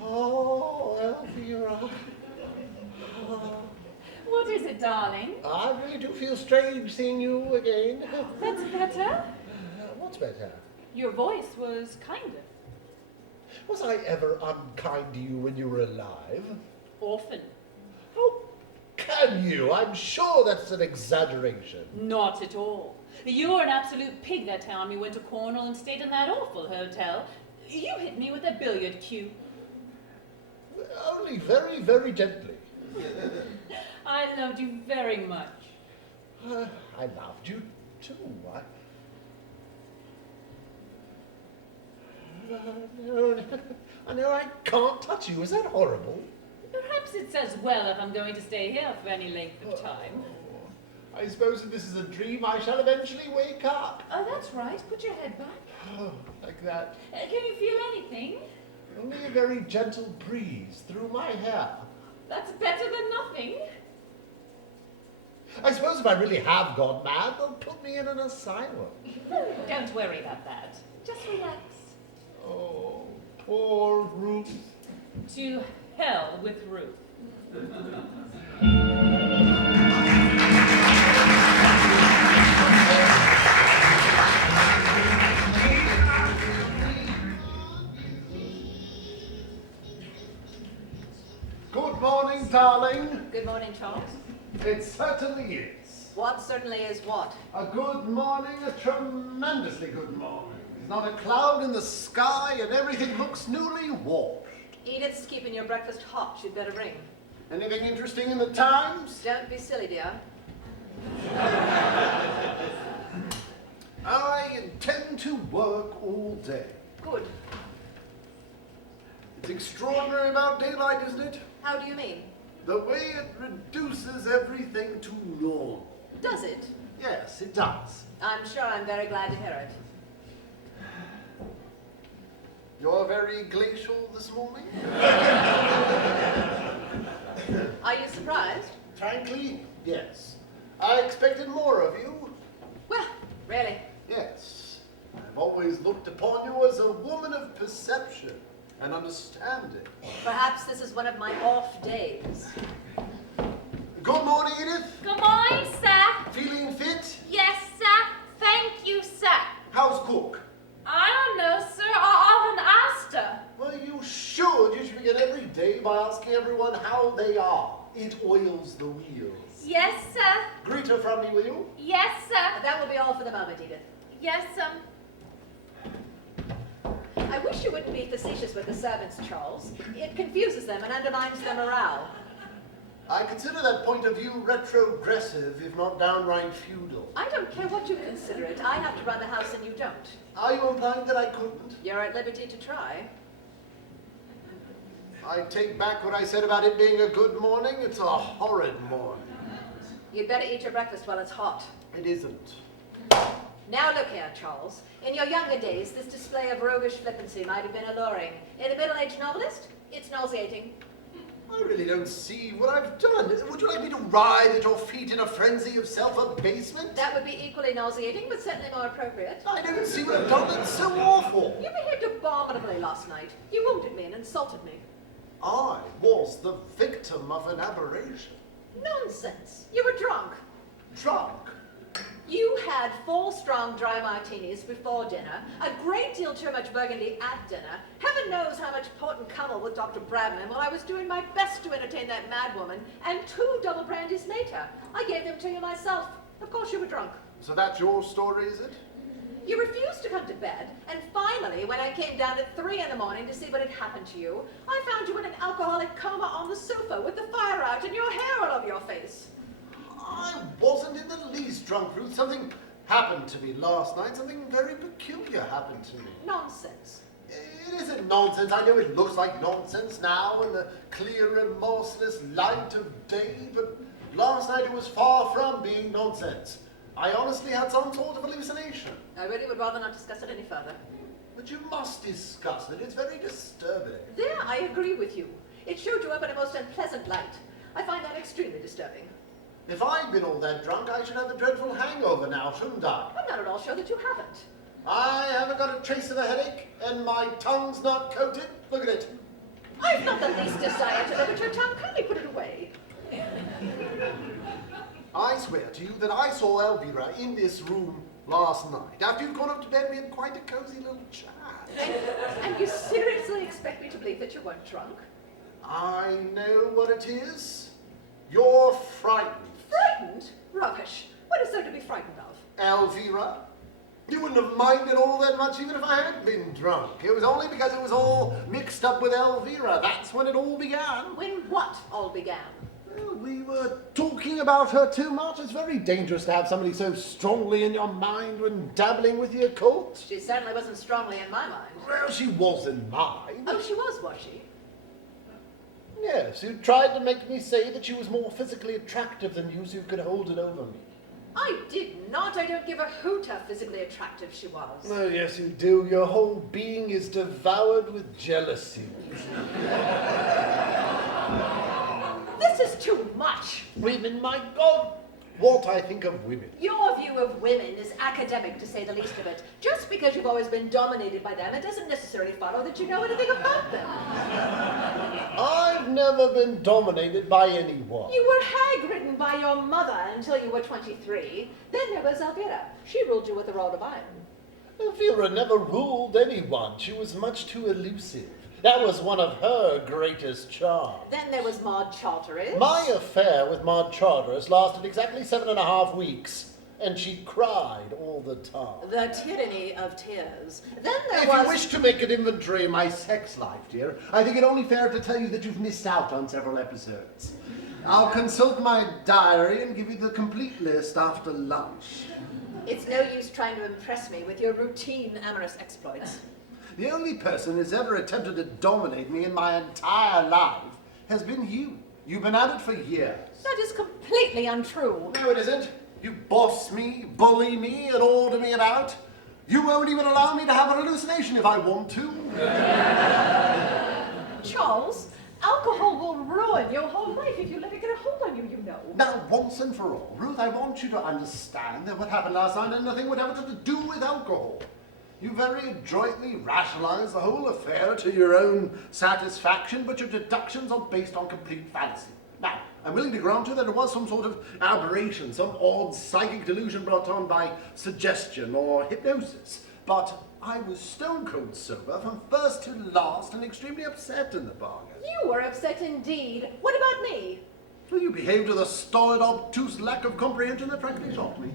Oh, Elvira. Oh. What is it, darling? I really do feel strange seeing you again. That's better. What's better? Your voice was kinder. Was I ever unkind to you when you were alive? Often. How can you? I'm sure that's an exaggeration. Not at all. You're an absolute pig that time you went to Cornwall and stayed in that awful hotel. You hit me with a billiard cue. Only very, very gently. I loved you very much. I loved you too. I know I can't touch you. Is that horrible? Perhaps it's as well if I'm going to stay here for any length of time. I suppose if this is a dream, I shall eventually wake up. Oh, that's right. Put your head back. Oh, like that. Can you feel anything? Only a very gentle breeze through my hair. That's better than nothing. I suppose if I really have gone mad, they'll put me in an asylum. Don't worry about that. Just relax. Oh, poor Ruth. To hell with Ruth. Good morning, darling. Good morning, Charles. It certainly is. What certainly is what? A good morning, a tremendously good morning. There's not a cloud in the sky and everything looks newly washed. Edith's keeping your breakfast hot. You'd better ring. Anything interesting in the Times? Don't be silly, dear. I intend to work all day. Good. It's extraordinary about daylight, isn't it? How do you mean? The way it reduces everything to normal. Does it? Yes, it does. I'm sure I'm very glad to hear it. You're very glacial this morning? Are you surprised? Frankly, yes. I expected more of you. Well, really. Yes. I've always looked upon you as a woman of perception and understanding. Perhaps this is one of my off days. Good morning, Edith. Good morning, sir. Feeling fit? Yes, sir. Thank you, sir. How's Cook? I don't know, sir. I haven't asked her. Well, you should. You should begin every day by asking everyone how they are. It oils the wheels. Yes, sir. Greet her from me, will you? Yes, sir. That will be all for the moment, Edith. Yes, sir. I wish you wouldn't be facetious with the servants, Charles. It confuses them and undermines their morale. I consider that point of view retrogressive, if not downright feudal. I don't care what you consider it. I have to run the house and you don't. Are you implying that I couldn't? You're at liberty to try. I take back what I said about it being a good morning. It's a horrid morning. You'd better eat your breakfast while it's hot. It isn't. Now look here, Charles. In your younger days, this display of roguish flippancy might have been alluring. In a middle-aged novelist, it's nauseating. I really don't see what I've done. Would you like me to writhe at your feet in a frenzy of self-abasement? That would be equally nauseating, but certainly more appropriate. I don't see what I've done that's so awful. You behaved abominably last night. You wounded me and insulted me. I was the victim of an aberration. Nonsense. You were drunk. Drunk. You had 4 strong dry martinis before dinner, a great deal too much burgundy at dinner, heaven knows how much port and cummel with Dr. Bradman while I was doing my best to entertain that madwoman, and 2 double brandies later. I gave them to you myself. Of course you were drunk. So that's your story, is it? You refused to come to bed, and finally, when I came down at 3 in the morning to see what had happened to you, I found you in an alcoholic coma on the sofa with the fire out and your hair all over your face. I wasn't in the least drunk, Ruth. Something happened to me last night. Something very peculiar happened to me. Nonsense. It isn't nonsense. I know it looks like nonsense now in the clear, remorseless light of day, but last night it was far from being nonsense. I honestly had some sort of hallucination. I really would rather not discuss it any further. But you must discuss it. It's very disturbing. There, I agree with you. It showed you up in a most unpleasant light. I find that extremely disturbing. If I'd been all that drunk, I should have a dreadful hangover now, shouldn't I? I'm not at all sure that you haven't. I haven't got a trace of a headache, and my tongue's not coated. Look at it. I've not the least desire to look at your tongue. Kindly put it away. I swear to you that I saw Elvira in this room last night. After you'd gone up to bed, we had quite a cozy little chat. And you seriously expect me to believe that you weren't drunk? I know what it is. You're frightened. Frightened? Rubbish. What is there to be frightened of? Elvira, you wouldn't have minded all that much even if I had been drunk. It was only because it was all mixed up with Elvira. That's when it all began. When what all began? Well, we were talking about her too much. It's very dangerous to have somebody so strongly in your mind when dabbling with the occult. She certainly wasn't strongly in my mind. Well, she was in mine. Oh, she was she? Yes, you tried to make me say that she was more physically attractive than you so you could hold it over me. I did not. I don't give a hoot how physically attractive she was. Oh, yes, you do. Your whole being is devoured with jealousy. This is too much. Women, my God, what I think of women. Your view of women is academic, to say the least of it. Just because you've always been dominated by them, it doesn't necessarily follow that you know anything about them. I've never been dominated by anyone. You were hag-ridden by your mother until you were 23. Then there was Elvira. She ruled you with a rod of iron. Elvira never ruled anyone. She was much too elusive. That was one of her greatest charms. Then there was Maud Charteris. My affair with Maud Charteris lasted exactly 7.5 weeks, and she cried all the time. The tyranny of tears. Then there If was... you wish to make an inventory of my sex life, dear, I think it only fair to tell you that you've missed out on several episodes. I'll consult my diary and give you the complete list after lunch. It's no use trying to impress me with your routine amorous exploits. The only person who's ever attempted to dominate me in my entire life has been you. You've been at it for years. That is completely untrue. No, it isn't. You boss me, bully me, and order me about. You won't even allow me to have a hallucination if I want to. Charles, alcohol will ruin your whole life if you let it get a hold on you, you know. Now, once and for all, Ruth, I want you to understand that what happened last night had nothing whatever to do with alcohol. You very adroitly rationalize the whole affair to your own satisfaction, but your deductions are based on complete fallacy. Now, I'm willing to grant you that it was some sort of aberration, some odd psychic delusion brought on by suggestion or hypnosis. But I was stone cold sober from first to last and extremely upset in the bargain. You were upset indeed. What about me? Well, you behaved with a stolid, obtuse lack of comprehension that frankly shocked me.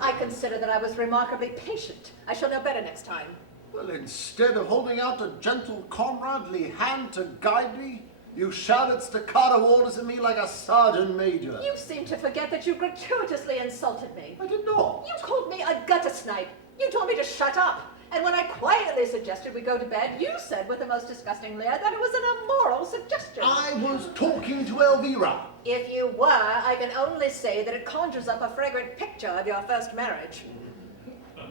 I consider that I was remarkably patient. I shall know better next time. Well, instead of holding out a gentle, comradely hand to guide me, you shouted staccato orders at me like a sergeant major. You seem to forget that you gratuitously insulted me. I did not. You called me a gutter snipe. You told me to shut up. And when I quietly suggested we go to bed, you said with the most disgusting leer that it was an immoral suggestion. I was talking to Elvira. If you were, I can only say that it conjures up a fragrant picture of your first marriage.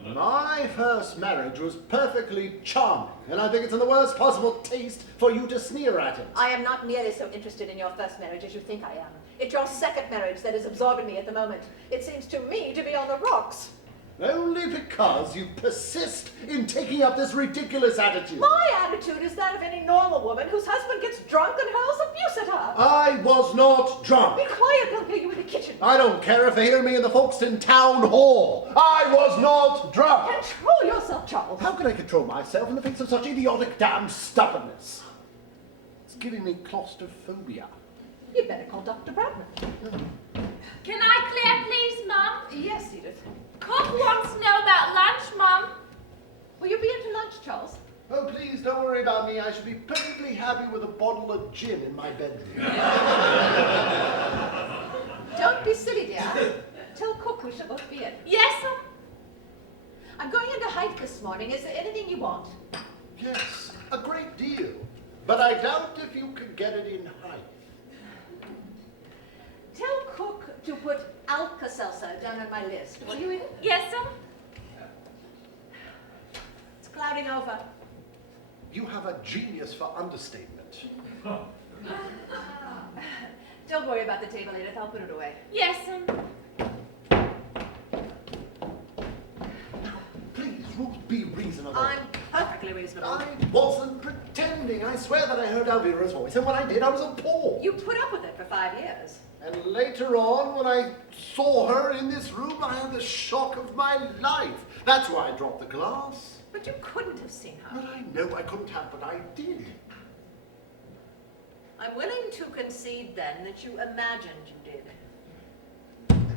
My first marriage was perfectly charming, and I think it's in the worst possible taste for you to sneer at it. I am not nearly so interested in your first marriage as you think I am. It's your second marriage that is absorbing me at the moment. It seems to me to be on the rocks. Only because you persist in taking up this ridiculous attitude. My attitude is that of any normal woman whose husband gets drunk and hurls abuse at her. I was not drunk. Be quiet, they'll hear you in the kitchen. I don't care if they hear me in the Folkestone Town Hall. I was not drunk. Control yourself, Charles. How can I control myself in the face of such idiotic damn stubbornness? It's giving me claustrophobia. You'd better call Dr. Bradman. Can I clear, please, Mum? Yes, Edith. Cook wants to know about lunch, Mum. Will you be into lunch, Charles? Oh, please, don't worry about me. I should be perfectly happy with a bottle of gin in my bedroom. Don't be silly, dear. Tell Cook we shall both be in. Yes, Mum. I'm going into Hythe this morning. Is there anything you want? Yes, a great deal. But I doubt if you could get it in Hythe. Tell Cook to put Alka-Seltzer down on my list. Will you, Edith? Yes, Mum. It's clouding over. You have a genius for understatement. Don't worry about the table, Edith. I'll put it away. Yes, Please, Ruth, be reasonable. I'm perfectly reasonable. I wasn't pretending. I swear that I heard Elvira's voice, and when I did, I was appalled. You put up with it for 5 years. And later on, when I saw her in this room, I had the shock of my life. That's why I dropped the glass. But you couldn't have seen her. Well, I know I couldn't have, but I did. I'm willing to concede, then, that you imagined you did.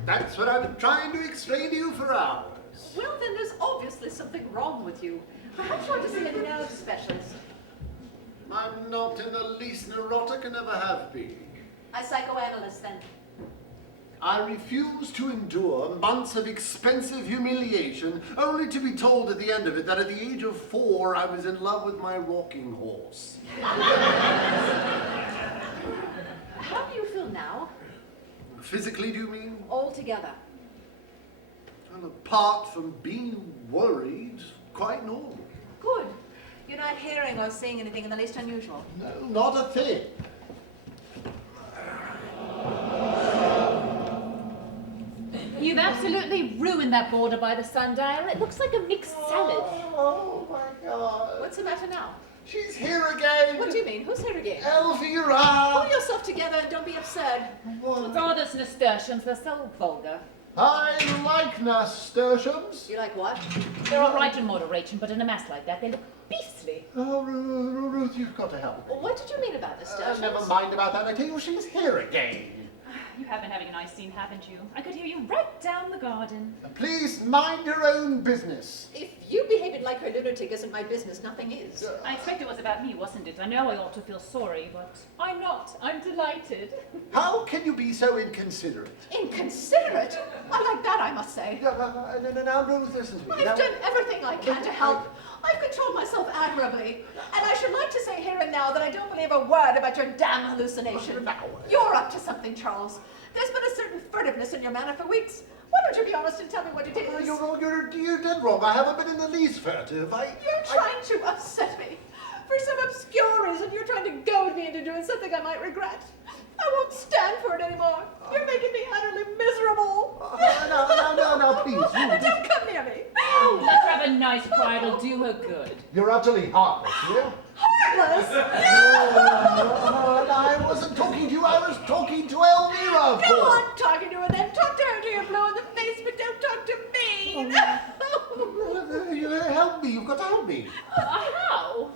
That's what I've been trying to explain to you for hours. Well, then there's obviously something wrong with you. Perhaps you ought to see a nerve specialist. I'm not in the least neurotic and never have been. A psychoanalyst, then. I refuse to endure months of expensive humiliation, only to be told at the end of it that at the age of 4 I was in love with my rocking horse. How do you feel now? Physically, do you mean? Altogether. Well, apart from being worried, quite normal. Good. You're not hearing or seeing anything in the least unusual. No, not a thing. you've absolutely ruined that border by the sundial. It looks like a mixed salad. Oh my God. What's the matter now? She's here again. What do you mean? Who's here again? Elvira. Pull yourself together and don't be absurd. With all those nasturtiums, they're so vulgar. I like nasturtiums. You like what? They're all right in moderation, but in a mess like that, they look beastly. Oh, Ruth, you've got to help me. What did you mean about nasturtiums? Never mind about that. I tell you, she's here again. You have been having a nice scene, haven't you? I could hear you right down the garden. Please mind your own business. If you behaving like her lunatic isn't my business, nothing is. I expect it was about me, wasn't it? I know I ought to feel sorry, but I'm not. I'm delighted. How can you be so inconsiderate? Inconsiderate? I like that, I must say. No, now, Ruth, listen to me. I've done everything I can to help. I've controlled myself admirably. And I should like to say here and now that I don't believe a word about your damn hallucination. You're up to something, Charles. There's been a certain furtiveness in your manner for weeks. Why don't you be honest and tell me what it is? You're wrong. You're dead wrong. I haven't been in the least furtive. You're trying to upset me. For some obscure reason, you're trying to goad me into doing something I might regret. I won't stand for it anymore. You're making me utterly miserable. No, please. Don't come near me. Let her have a nice cry. It'll do her good. You're utterly heartless, yeah? Heartless? I wasn't talking to you. I was talking to Elvira, of Go course. on talking to her then. Talk to her till you're blue in the face, but don't talk to me. Help me. You've got to help me. How?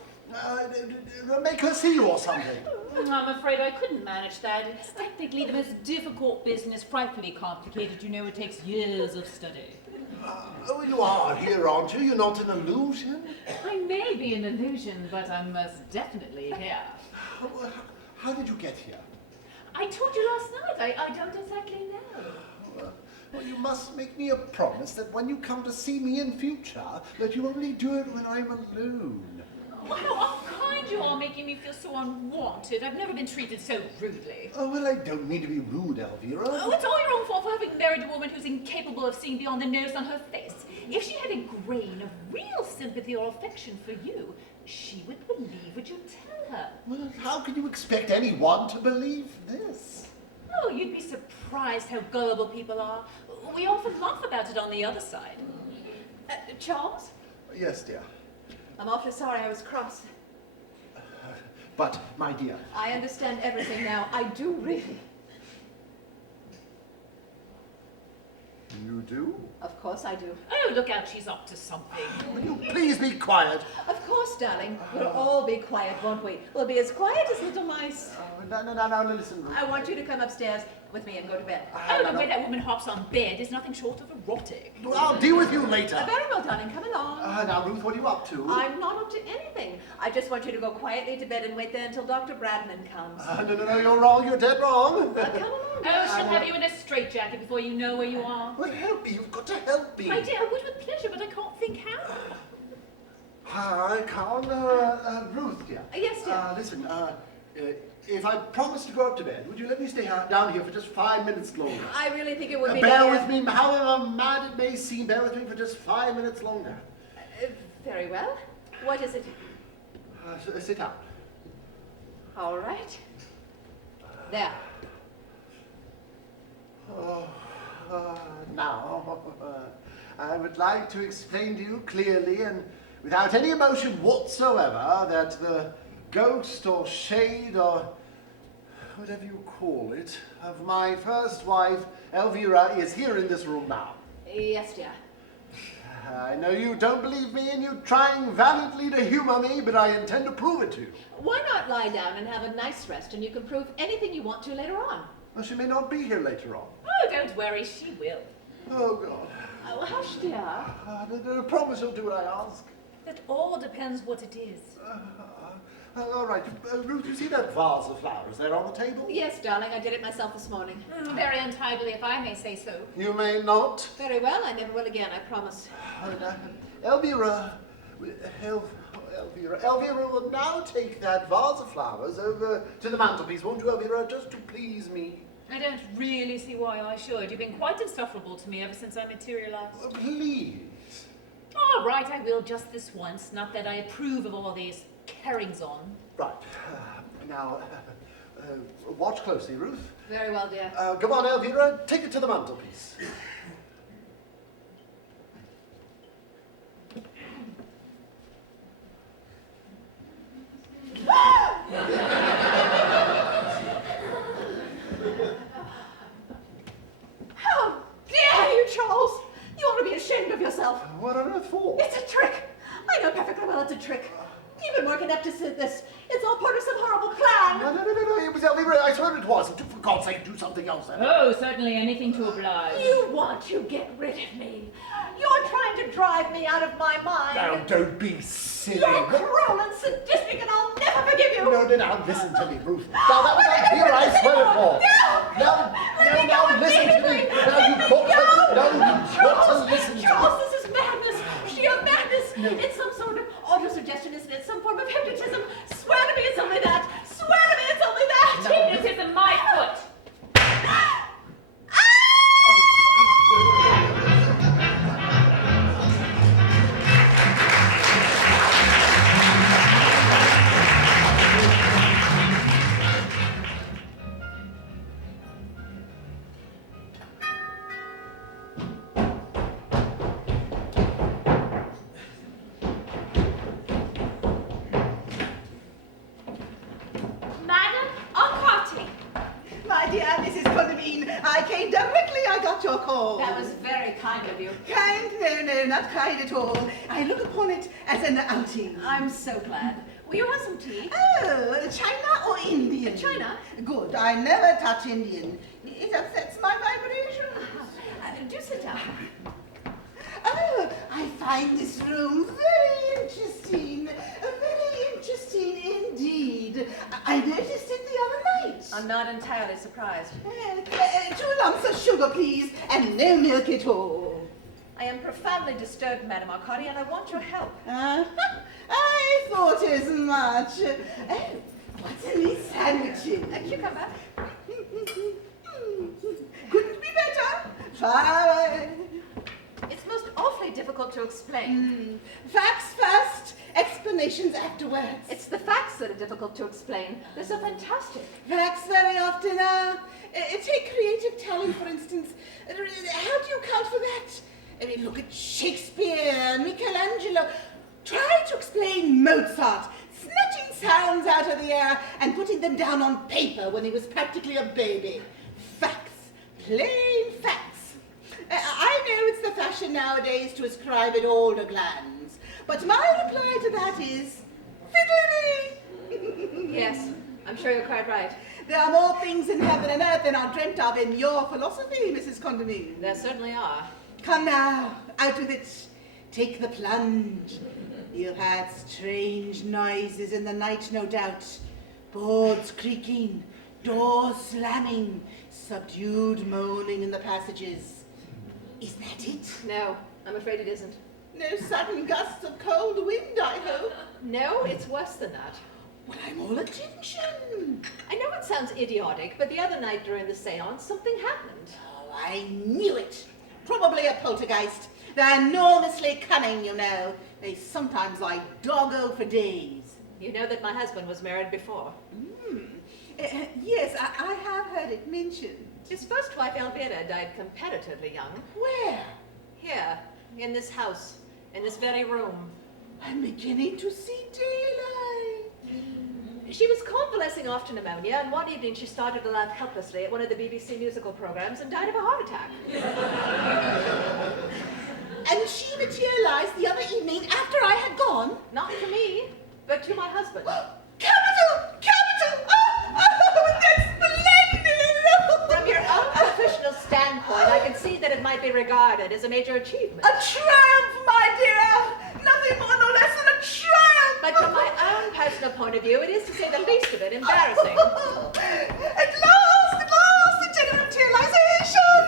Make her see you or something. I'm afraid I couldn't manage that. It's technically the most difficult business, frightfully complicated. You know, it takes years of study. You are here, aren't you? You're not an illusion. I may be an illusion, but I'm most definitely here. How did you get here? I told you last night. I don't exactly know. Well, you must make me a promise that when you come to see me in future, that you only do it when I'm alone. Oh, how unkind you are, making me feel so unwanted. I've never been treated so rudely. Oh, well, I don't mean to be rude, Elvira. Oh, it's all your own fault for having married a woman who's incapable of seeing beyond the nose on her face. If she had a grain of real sympathy or affection for you, she would believe what you tell her. Well, how can you expect anyone to believe this? Oh, you'd be surprised how gullible people are. We often laugh about it on the other side. Charles? Yes, dear. I'm awfully sorry I was cross. But, my dear. I understand everything now. I do really. You do? Of course I do. Oh, look out, she's up to something. Will you please be quiet? Of course, darling. We'll all be quiet, won't we? We'll be as quiet as little mice. No, listen. I want you to come upstairs with me and go to bed. Oh, the way that woman hops on bed is nothing short of erotic. Well, I'll deal with you later. Very well, darling. Come along. Now, Ruth, what are you up to? I'm not up to anything. I just want you to go quietly to bed and wait there until Dr. Bradman comes. No, you're wrong. You're dead wrong. Come along. Oh, she'll have you in a straitjacket before you know where you are. Well, help me. You've got to help me. My dear, I would with pleasure, but I can't think how. I can't. Ruth, dear. Yes, dear. Listen, if I promise to go up to bed, would you let me stay down here for just 5 minutes longer? I really think it would be Bear with me, however mad it may seem, bear with me for just 5 minutes longer. Very well. What is it? Sit down. All right. There. Now, I would like to explain to you clearly and without any emotion whatsoever that the ghost or shade or whatever you call it of my first wife, Elvira, is here in this room now. Yes, dear. I know you don't believe me and you're trying valiantly to humor me, but I intend to prove it to you. Why not lie down and have a nice rest, and you can prove anything you want to later on? Well, she may not be here later on. Oh, don't worry, she will. Oh, God. Oh, hush, dear. I promise you'll do what I ask. That all depends what it is. All right. Ruth, you see that vase of flowers there on the table? Yes, darling, I did it myself this morning. Very untidily, if I may say so. You may not. Very well, I never will again, I promise. Elvira will now take that vase of flowers over to the mantelpiece, won't you, Elvira, just to please me? I don't really see why I should. You've been quite insufferable to me ever since I materialized. Please. All right, I will just this once. Not that I approve of all these carryings-on. Right. Now, watch closely, Ruth. Very well, dear. Come on, Elvira, take it to the mantelpiece. How dare you, Charles! You ought to be ashamed of yourself. What on earth for? It's a trick. I know perfectly well it's a trick. You've been working up to this. It's all part of some horrible plan. No, it was Elvira. I swear it wasn't. For God's sake, do something else. Oh, certainly anything to oblige. You want to get rid of me. You're trying to drive me out of my mind. Now, don't be silly. You're cruel and sadistic, and I'll never forgive you. No, now, listen to me, Ruth. Now, that was Elvira, I swear it was. Now, listen to me. Now, you've got to listen to me. Charles, this is madness. Sheer madness. No. It's some sort of auto-suggestion, isn't it? Some form of hypnotism. Swear to me it's only that. Swear to me it's only that. Hypnotism, my foot. That was very kind of you. Kind? No, not kind at all. I look upon it as an outing. I'm so glad. Will you have some tea? Oh, China or Indian? China. Good. I never touch Indian. It upsets my vibration. Do sit down. Oh, I find this room very interesting. Very interesting indeed. I noticed it the other night. I'm not entirely surprised. 2 lumps of sugar, please, and no milk at all. I am profoundly disturbed, Madame Arcadi, and I want your help. I thought as much. Oh, what's in these sandwiches? A cucumber. Couldn't be better. Fire. It's most awfully difficult to explain. Facts first, explanations afterwards. It's the facts that are difficult to explain. They're so fantastic. Facts very often are. Take creative talent, for instance. How do you account for that? I mean, look at Shakespeare, Michelangelo. Try to explain Mozart, snatching sounds out of the air and putting them down on paper when he was practically a baby. Facts. Plain facts. I know it's the fashion nowadays to ascribe it all to glands, but my reply to that is fiddlery. Yes, I'm sure you're quite right. There are more things in heaven and earth than are dreamt of in your philosophy, Mrs. Condamine. There certainly are. Come now, out with it. Take the plunge. You've had strange noises in the night, no doubt. Boards creaking, doors slamming, subdued moaning in the passages. Is that it? No, I'm afraid it isn't. No sudden gusts of cold wind, I hope. No, it's worse than that. Well, I'm all attention. I know it sounds idiotic, but the other night during the seance, something happened. Oh, I knew it. Probably a poltergeist. They're enormously cunning, you know. They sometimes lie doggo for days. You know that my husband was married before. Yes, I have heard it mentioned. His first wife, Elvira, died comparatively young. Where? Here, in this house, in this very room. I'm beginning to see daylight. She was convalescing after pneumonia, and one evening she started to laugh helplessly at one of the BBC musical programs and died of a heart attack. And she materialized the other evening after I had gone? Not to me, but to my husband. Capital! Capital! Oh, that's splendid! From your own professional standpoint, I can see that it might be regarded as a major achievement. A triumph, my dear! Nothing more nor less than a triumph! But from my own personal point of view, it is, to say the least of it, embarrassing. At last, the general realization!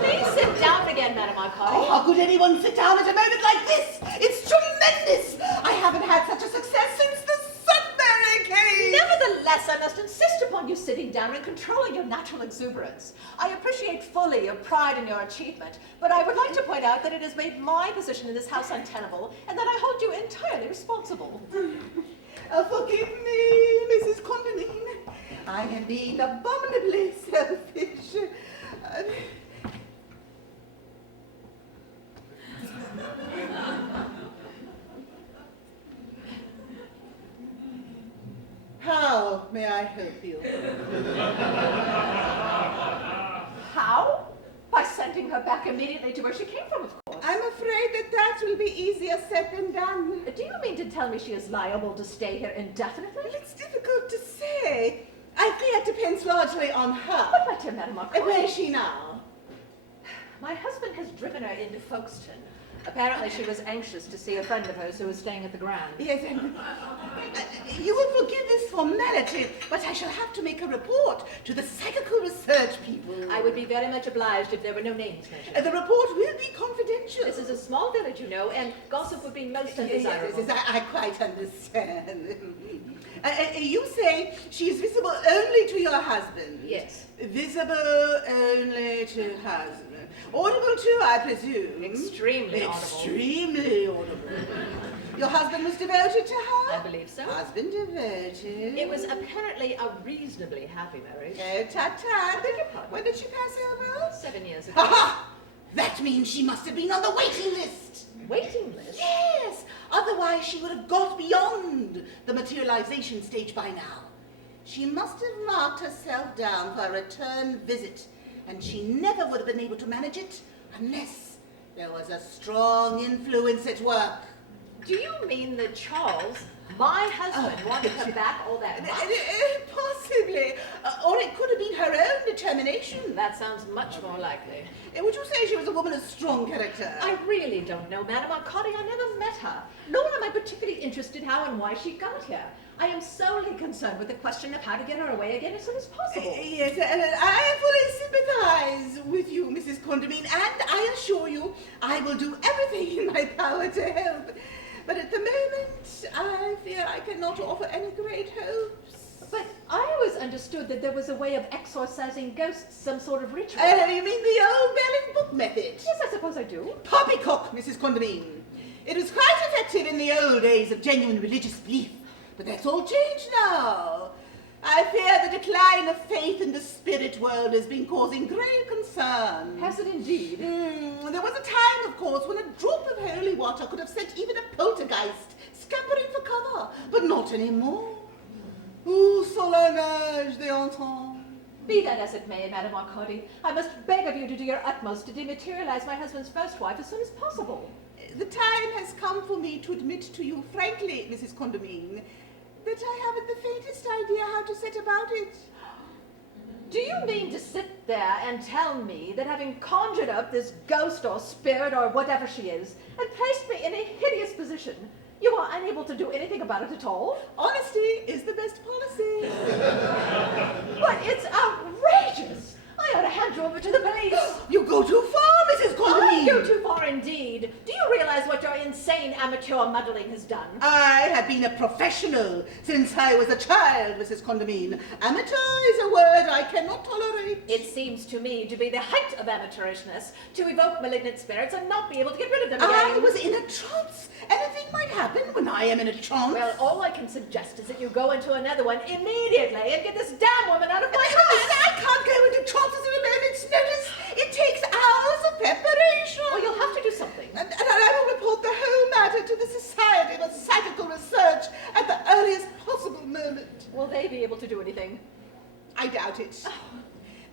Please sit down again, Madame Arcadi. Oh, how could anyone sit down at a moment like this? It's tremendous! I haven't had such a success since the Sudbury case! Nevertheless, I must insist upon you sitting down and controlling your natural exuberance. I appreciate fully your pride in your achievement, but I would like to point out that it has made my position in this house untenable, and that I hold you entirely responsible. Forgive me, Mrs. Condamine. I am being abominably selfish. How may I help you? How? By sending her back immediately to where she came from, of course. I'm afraid that will be easier said than done. Do you mean to tell me she is liable to stay here indefinitely? Well, it's difficult to say. I fear it depends largely on her. But my dear Madame Arcadi. Where is she now? My husband has driven her into Folkestone. Apparently she was anxious to see a friend of hers who was staying at the Grand. Yes, you will forgive this formality, but I shall have to make a report to the psychical research people. I would be very much obliged if there were no names mentioned. The report will be confidential. This is a small village, you know, and gossip would be most undesirable. Yes, I quite understand. You say she is visible only to your husband? Yes. Visible only to husband. Audible too, I presume. Extremely audible. Extremely audible. Your husband was devoted to her? I believe so. Husband devoted. It was apparently a reasonably happy marriage. Oh, tut-tut. Beg your pardon? When did she pass over? 7 years ago. Ha ha! That means she must have been on the waiting list. Waiting list? Yes. Otherwise, she would have got beyond the materialization stage by now. She must have marked herself down for a return visit, and she never would have been able to manage it unless there was a strong influence at work. Do you mean that Charles, my husband, wanted her back all that much? Possibly. Or it could have been her own determination. That sounds much more likely. Would you say she was a woman of strong character? I really don't know, Madame Arcadi. I never met her. Nor am I particularly interested how and why she got here. I am solely concerned with the question of how to get her away again as soon as possible. Yes, I fully sympathize with you, Mrs. Condamine, and I assure you I will do everything in my power to help. But at the moment, I fear I cannot offer any great hopes. But I always understood that there was a way of exorcising ghosts, some sort of ritual. You mean the old bell and book method? Yes, I suppose I do. Poppycock, Mrs. Condamine. It was quite effective in the old days of genuine religious belief, but that's all changed now. I fear the decline of faith in the spirit world has been causing great concern. Has it indeed? There was a time, of course, when a drop of holy water could have sent even a poltergeist scampering for cover, but not anymore. Où sont les neiges d'antan? Be that as it may, Madame Arcadi, I must beg of you to do your utmost to dematerialize my husband's first wife as soon as possible. The time has come for me to admit to you frankly, Mrs. Condamine, that I haven't the faintest idea how to set about it. Do you mean to sit there and tell me that having conjured up this ghost or spirit or whatever she is, and placed me in a hideous position, you are unable to do anything about it at all? Honesty is the best policy. But it's outrageous! I ought to hand you over to the police. You go too far, Mrs. Condamine. I go too far are indeed. Do you realize what your insane amateur muddling has done? I have been a professional since I was a child, Mrs. Condamine. Amateur is a word I cannot tolerate. It seems to me to be the height of amateurishness to evoke malignant spirits and not be able to get rid of them again. I was in a trance. Anything might happen when I am in a trance. Well, all I can suggest is that you go into another one immediately and get this damn woman out of my house. I can't go into trances at a moment's notice. It takes hours of preparation. Well, you'll have to do something. And I will report the whole matter to the Society for Psychical Research at the earliest possible moment. Will they be able to do anything? I doubt it.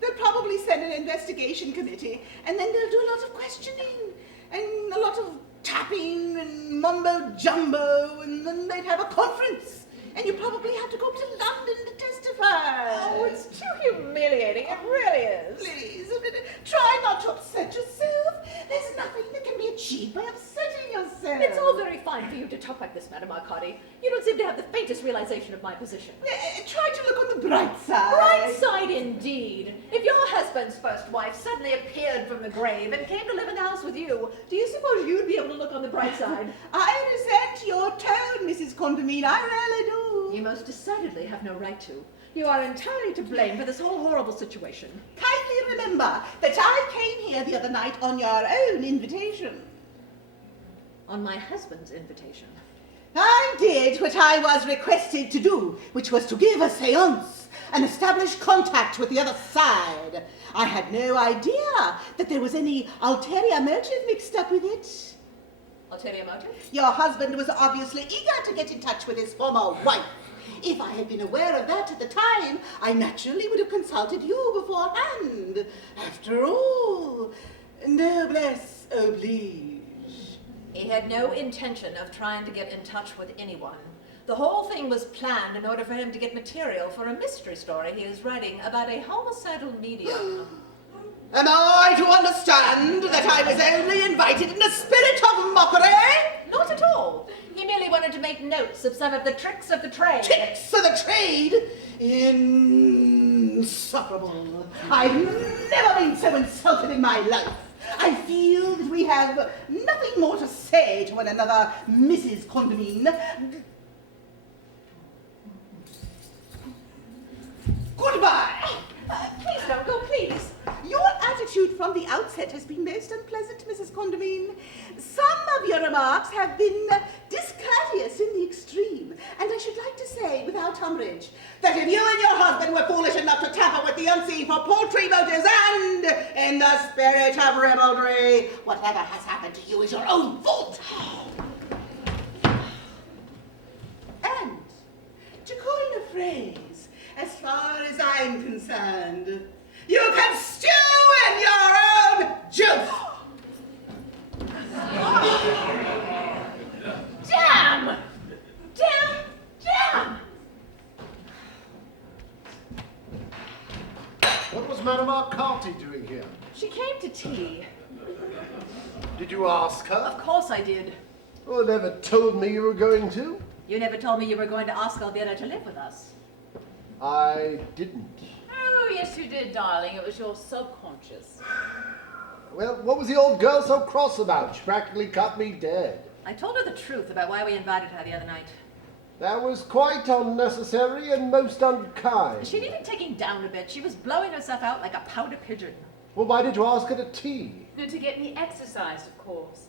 They'll probably send an investigation committee, and then they'll do a lot of questioning, and a lot of tapping, and mumbo-jumbo, and then they'd have a conference, and you probably have to go to London to testify. Oh, it's too humiliating. It really is. Please, try not to upset yourself. There's nothing that can be achieved by upsetting yourself. It's all very fine for you to talk like this, Madame Arcadi. You don't seem to have the faintest realization of my position. Try to look on the bright side. Bright side indeed. If your husband's first wife suddenly appeared from the grave and came to live in the house with you, do you suppose you'd be able to look on the bright side? I resent your tone, Mrs. Condamine. I really do. You most decidedly have no right to. You are entirely to blame for this whole horrible situation. Kindly remember that I came here the other night on your own invitation. On my husband's invitation. I did what I was requested to do, which was to give a séance and establish contact with the other side. I had no idea that there was any ulterior motive mixed up with it. Ulterior motive? Your husband was obviously eager to get in touch with his former wife. If I had been aware of that at the time, I naturally would have consulted you beforehand. After all, noblesse oblige. He had no intention of trying to get in touch with anyone. The whole thing was planned in order for him to get material for a mystery story he is writing about a homicidal medium. Am I to understand that I was only invited in a spirit of mockery? Not at all. He merely wanted to make notes of some of the tricks of the trade. Tricks of the trade? Insufferable. I've never been so insulted in my life. I feel that we have nothing more to say to one another, Mrs. Condamine. Goodbye. Please don't go, please. Your attitude from the outset has been most unpleasant, Mrs. Condamine. Some of your remarks have been discourteous in the extreme, and I should like to say, without umbrage, that if you and your husband were foolish enough to tamper with the unseen for paltry motives and in the spirit of ribaldry, whatever has happened to you is your own fault. And, to coin a phrase, as far as I'm concerned, you can stew in your own juice! Damn! Damn! What was Madame Arcati doing here? She came to tea. Did you ask her? Of course I did. Oh, never told me you were going to. You never told me you were going to ask Elvira to live with us. I didn't. Oh, yes, you did, darling. It was your subconscious. Well, what was the old girl so cross about? She practically cut me dead. I told her the truth about why we invited her the other night. That was quite unnecessary and most unkind. She needed taking down a bit. She was blowing herself out like a pouter pigeon. Well, why did you ask her to tea? To get me exercised, of course.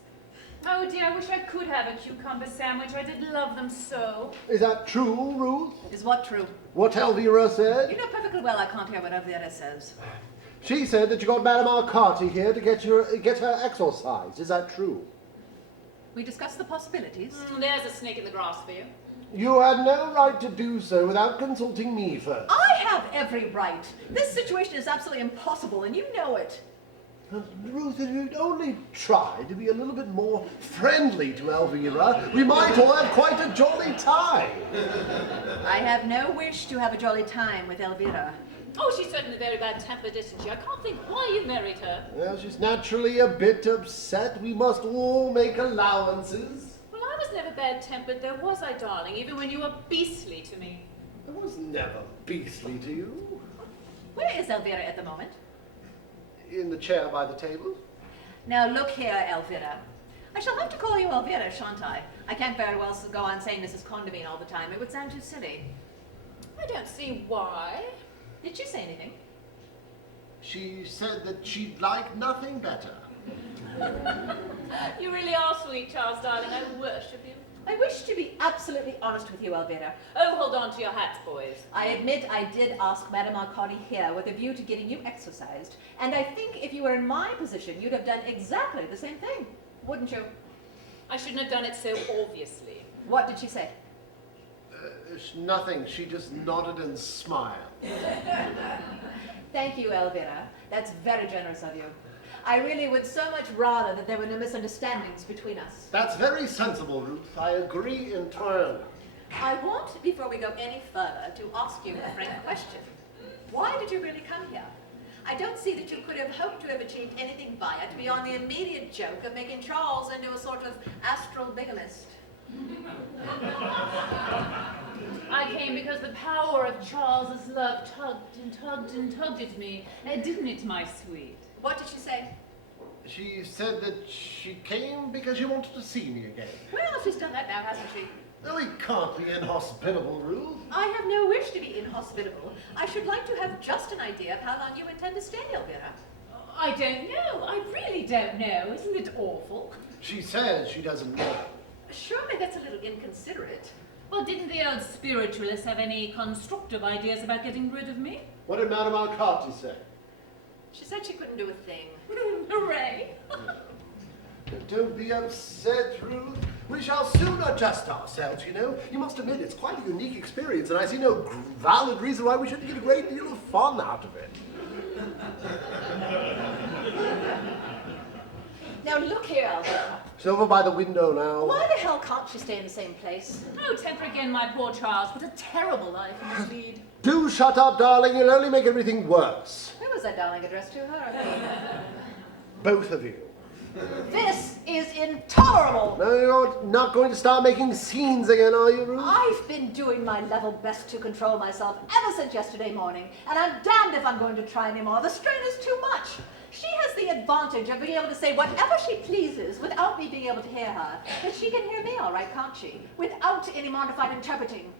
Oh, dear, I wish I could have a cucumber sandwich. I did love them so. Is that true, Ruth? Is what true? What Elvira said? You know perfectly well I can't hear what Elvira says. She said that you got Madame Arcati here to get her exorcised. Is that true? We discussed the possibilities. There's a snake in the grass for you. You had no right to do so without consulting me first. I have every right. This situation is absolutely impossible, and you know it. Ruth, if you'd only try to be a little bit more friendly to Elvira, we might all have quite a jolly time. I have no wish to have a jolly time with Elvira. Oh, she's certainly very bad-tempered, isn't she? I can't think why you married her. Well, she's naturally a bit upset. We must all make allowances. Well, I was never bad-tempered, though, was I, darling? Even when you were beastly to me. I was never beastly to you. Where is Elvira at the moment? In the chair by the table. Now look here, Elvira. I shall have to call you Elvira, shan't I? I can't very well go on saying Mrs. Condamine all the time. It would sound too silly. I don't see why. Did she say anything? She said that she'd like nothing better. You really are sweet, Charles, darling. I worship you. I wish to be absolutely honest with you, Elvira. Oh, hold on to your hats, boys. I admit I did ask Madame Arcadi here with a view to getting you exercised, and I think if you were in my position, you'd have done exactly the same thing, wouldn't you? I shouldn't have done it so obviously. What did she say? Nothing. She just nodded and smiled. Thank you, Elvira. That's very generous of you. I really would so much rather that there were no misunderstandings between us. That's very sensible, Ruth. I agree entirely. I want, before we go any further, to ask you a frank question. Why did you really come here? I don't see that you could have hoped to have achieved anything by it beyond the immediate joke of making Charles into a sort of astral bigamist. I came because the power of Charles's love tugged and tugged and tugged at me, didn't it, my sweet? What did she say? She said that she came because she wanted to see me again. Well, she's done that now, hasn't she? No, we can't be inhospitable, Ruth. I have no wish to be inhospitable. I should like to have just an idea of how long you intend to stay, Elvira. I don't know. I really don't know. Isn't it awful? She says she doesn't know. Surely that's a little inconsiderate. Well, didn't the old spiritualist have any constructive ideas about getting rid of me? What did Madame Arcati say? She said she couldn't do a thing. Hooray! Don't be upset, Ruth. We shall soon adjust ourselves, you know. You must admit it's quite a unique experience, and I see no valid reason why we shouldn't get a great deal of fun out of it. Now look here, Elvira. She's over by the window now. Why the hell can't she stay in the same place? Oh, temper again, my poor Charles. What a terrible life he must lead. Do shut up, darling. You'll only make everything worse. Who was that darling addressed to, her or me? Both of you. This is intolerable! No, you're not going to start making scenes again, are you, Ruth? I've been doing my level best to control myself ever since yesterday morning, and I'm damned if I'm going to try anymore. The strain is too much. She has the advantage of being able to say whatever she pleases without me being able to hear her. But she can hear me all right, can't she? Without any modified interpreting.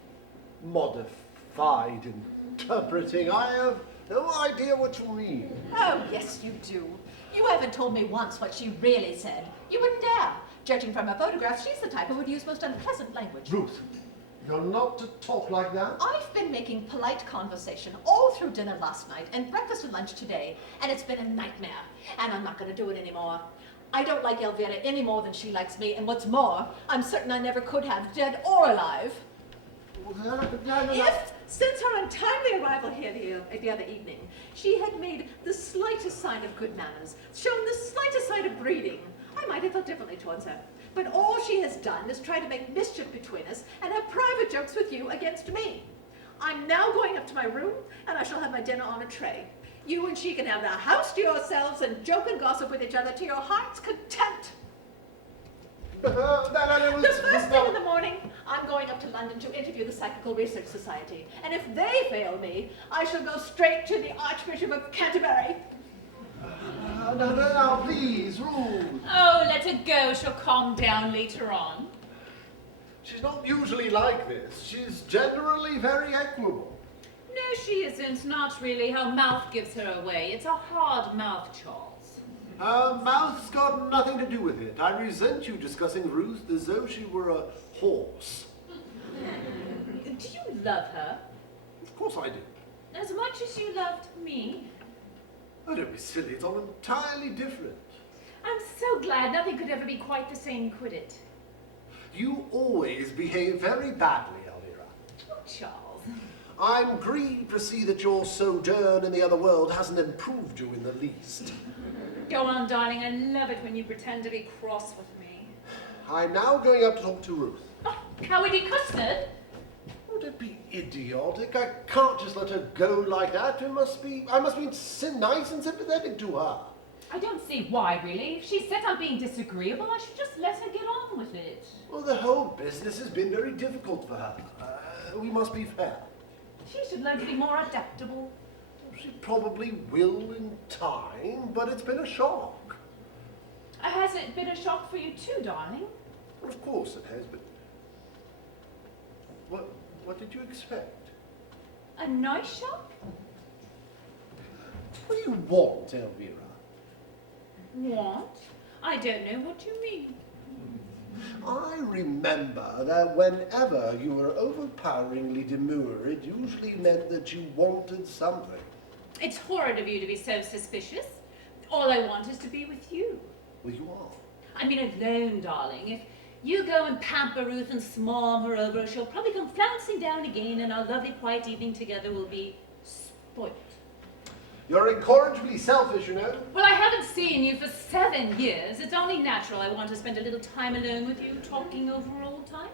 Modified interpreting? I have no idea what you mean. Oh, yes, you do. You haven't told me once what she really said. You wouldn't dare. Judging from her photographs, she's the type who would use most unpleasant language. Ruth, you're not to talk like that. I've been making polite conversation all through dinner last night and breakfast and lunch today, and it's been a nightmare, and I'm not going to do it anymore. I don't like Elvira any more than she likes me, and what's more, I'm certain I never could have, dead or alive. If, since her untimely arrival here the other evening, she had made the slightest sign of good manners, shown the slightest sign of breeding, I might have felt differently towards her. But all she has done is try to make mischief between us and have private jokes with you against me. I'm now going up to my room, and I shall have my dinner on a tray. You and she can have the house to yourselves and joke and gossip with each other to your heart's content. The first thing in the morning, I'm going up to London to interview the Psychical Research Society, and if they fail me, I shall go straight to the Archbishop of Canterbury. No, please, Ruth. Oh, let her go. She'll calm down later on. She's not usually like this. She's generally very equable. No, she isn't. Not really. Her mouth gives her away. It's a hard mouth, Charles. Her mouth's got nothing to do with it. I resent you discussing Ruth as though she were a horse. Do you love her? Of course I do. As much as you loved me? Oh, don't be silly. It's all entirely different. I'm so glad. Nothing could ever be quite the same, could it? You always behave very badly, Elvira. Oh, Charles. I'm grieved to see that your sojourn in the other world hasn't improved you in the least. Go on, darling. I love it when you pretend to be cross with me. I'm now going up to talk to Ruth. Oh, cowardy custard. Oh, don't be idiotic. I can't just let her go like that. I must be nice and sympathetic to her. I don't see why, really. If she's set on being disagreeable, I should just let her get on with it. Well, the whole business has been very difficult for her. We must be fair. She should learn to be more adaptable. She probably will in time, but it's been a shock. has it been a shock for you too, darling? Well, of course it has, but what did you expect? A nice shock? What do you want, Elvira? What? I don't know what you mean. I remember that whenever you were overpoweringly demure, it usually meant that you wanted something. It's horrid of you to be so suspicious. All I want is to be with you. Well, you are. I mean, alone, darling. If you go and pamper Ruth and swarm her over, she'll probably come flouncing down again, and our lovely quiet evening together will be spoilt. You're incorrigibly selfish, you know. Well, I haven't seen you for 7 years. It's only natural I want to spend a little time alone with you, talking over old times.